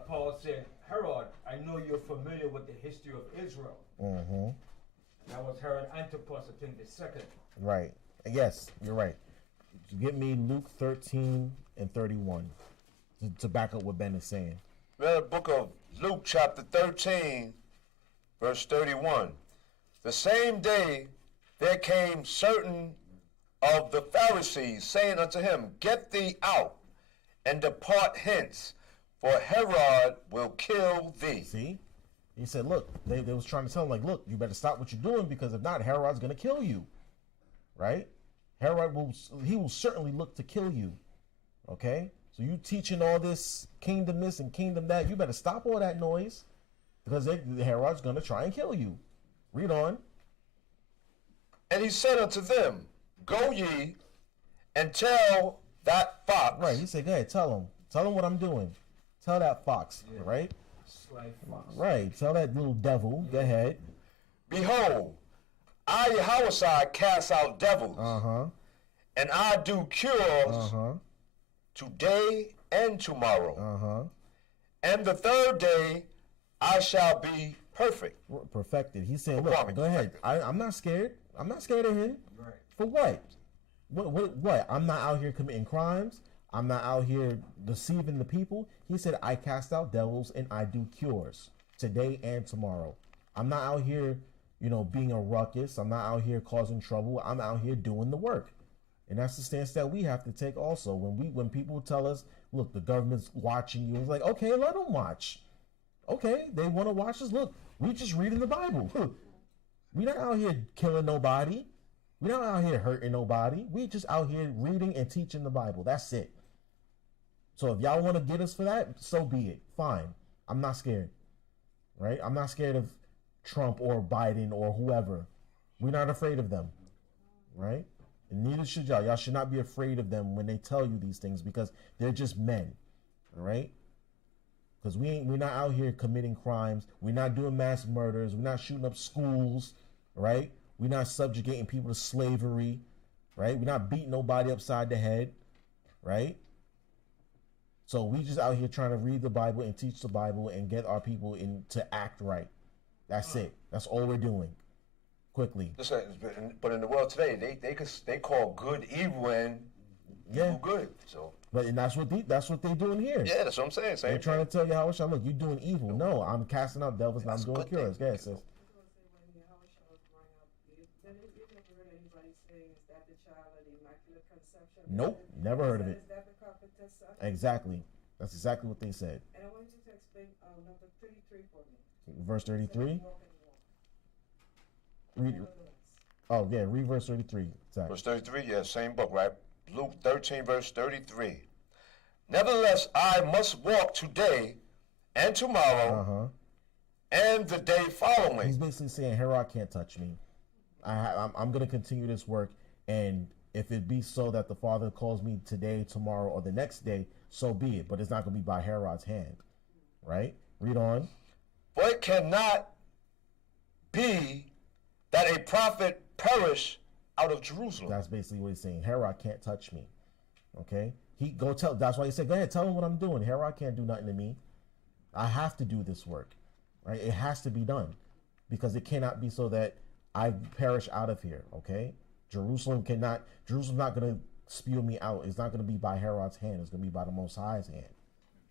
Paul said, Herod, I know you're familiar with the history of Israel. That was Herod Antipas, I think, the second. Right. Yes, you're right. Get me Luke 13 and 31 to back up what Ben is saying. Read the book of Luke chapter 13, verse 31. The same day there came certain of the Pharisees, saying unto him, Get thee out, and depart hence, for Herod will kill thee. See? He said, look, they was trying to tell him, like, look, you better stop what you're doing, because if not, Herod's going to kill you. Right? Herod will certainly look to kill you. Okay? So you teaching all this kingdom this and kingdom that, you better stop all that noise, because Herod's going to try and kill you. Read on. And he said unto them, Go ye and tell that fox. Right, he said, go ahead, tell him what I'm doing. Tell that fox, right? Sly fox. Right, tell that little devil, go ahead. Behold, I Yahawashi cast out devils, and I do cures today and tomorrow. And the third day I shall be perfect. Perfected. He said, look, go ahead. I'm not scared. I'm not scared of him. Right. For what? What? I'm not out here committing crimes. I'm not out here deceiving the people. He said, I cast out devils and I do cures today and tomorrow. I'm not out here, being a ruckus. I'm not out here causing trouble. I'm out here doing the work. And that's the stance that we have to take also. When people tell us, look, the government's watching you, it's like, okay, let them watch. Okay, they want to watch us. Look, we just reading the Bible. We're not out here killing nobody. We're not out here hurting nobody. We just out here reading and teaching the Bible. That's it. So if y'all want to get us for that, so be it. Fine. I'm not scared. Right? I'm not scared of Trump or Biden or whoever. We're not afraid of them. Right? And neither should y'all. Y'all should not be afraid of them when they tell you these things, because they're just men. All right? Because we're not out here committing crimes. We're not doing mass murders. We're not shooting up schools. Right? We're not subjugating people to slavery. Right? We're not beating nobody upside the head. Right? So we just out here trying to read the Bible and teach the Bible and get our people to act right. That's it. That's all we're doing. Quickly. But in the world today, they call good evil and evil good. So. But and that's what they're doing here. Yeah, that's what I'm saying. They're trying to tell Yahawashi, look, you're doing evil. No, I'm casting out devils and I'm doing cures. Go ahead, sis. Nope, never heard of it. Exactly. That's exactly what they said. And I want you to explain number 33 for me. Verse 33? Read verse 33. Exactly. Verse 33, yeah, same book, right? Luke 13, verse 33. Nevertheless, I must walk today and tomorrow and the day following. He's basically saying, Herod can't touch me. I'm going to continue this work, and if it be so that the Father calls me today, tomorrow, or the next day, so be it. But it's not going to be by Herod's hand. Right? Read on. For it cannot be that a prophet perish out of Jerusalem. That's basically what he's saying. Herod can't touch me. Okay? That's why he said, go ahead, tell him what I'm doing. Herod can't do nothing to me. I have to do this work. Right? It has to be done. Because it cannot be so that I perish out of here. Okay? Jerusalem's not going to spew me out. It's not going to be by Herod's hand. It's going to be by the Most High's hand.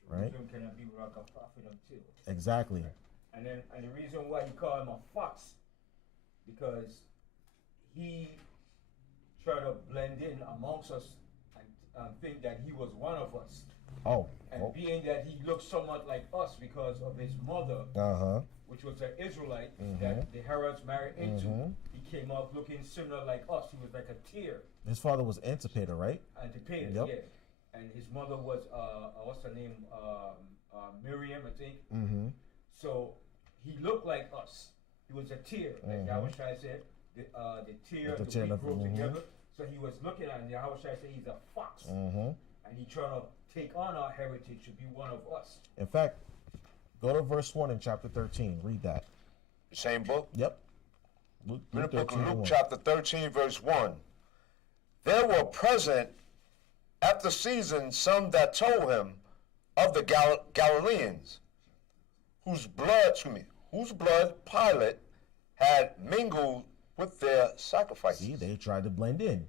Right? Jerusalem cannot be like a prophet until. Exactly. And the reason why he called him a fox, because he tried to blend in amongst us and think that he was one of us. And being that he looked somewhat like us because of his mother, which was an Israelite that the Herods married into, he came up looking similar like us. He was like a tear. His father was Antipater, right? Antipater, yeah. And his mother was, what's her name? Miriam, I think. So he looked like us. He was a tear, like Yahawashi said. The tear and the wheat grow together. So he was looking at him. Yahawashi said he's a fox. And he trying to take on our heritage to be one of us. In fact, go to verse 1 in chapter 13. Read that. The same book? Yep. In the book of Luke, chapter 13, verse 1. There were present at the season some that told him of the Galileans, whose blood Pilate had mingled with their sacrifices. See, they tried to blend in.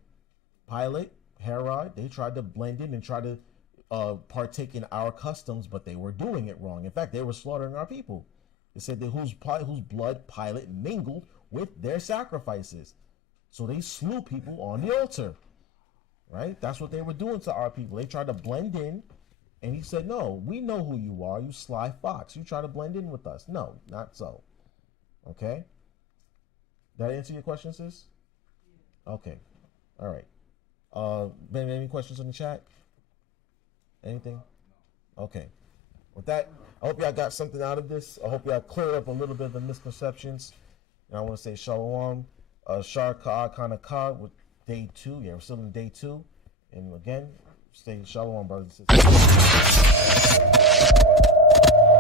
Pilate, Herod, they tried to blend in and try to partake in our customs, but they were doing it wrong. In fact, they were slaughtering our people. It said that whose blood Pilate mingled with their sacrifices. So they slew people on the altar. Right? That's what they were doing to our people. They tried to blend in, and he said, no, we know who you are, you sly fox. You try to blend in with us. No, not so. Okay? Did I answer your question, sis? Okay. All right. Ben, any questions in the chat? Anything? Okay. With that, I hope y'all got something out of this. I hope y'all cleared up a little bit of the misconceptions. And I want to say shalom, shar ka'ah kana with day 2. Yeah, we're still in day 2. And again, stay shalom, brothers and sisters.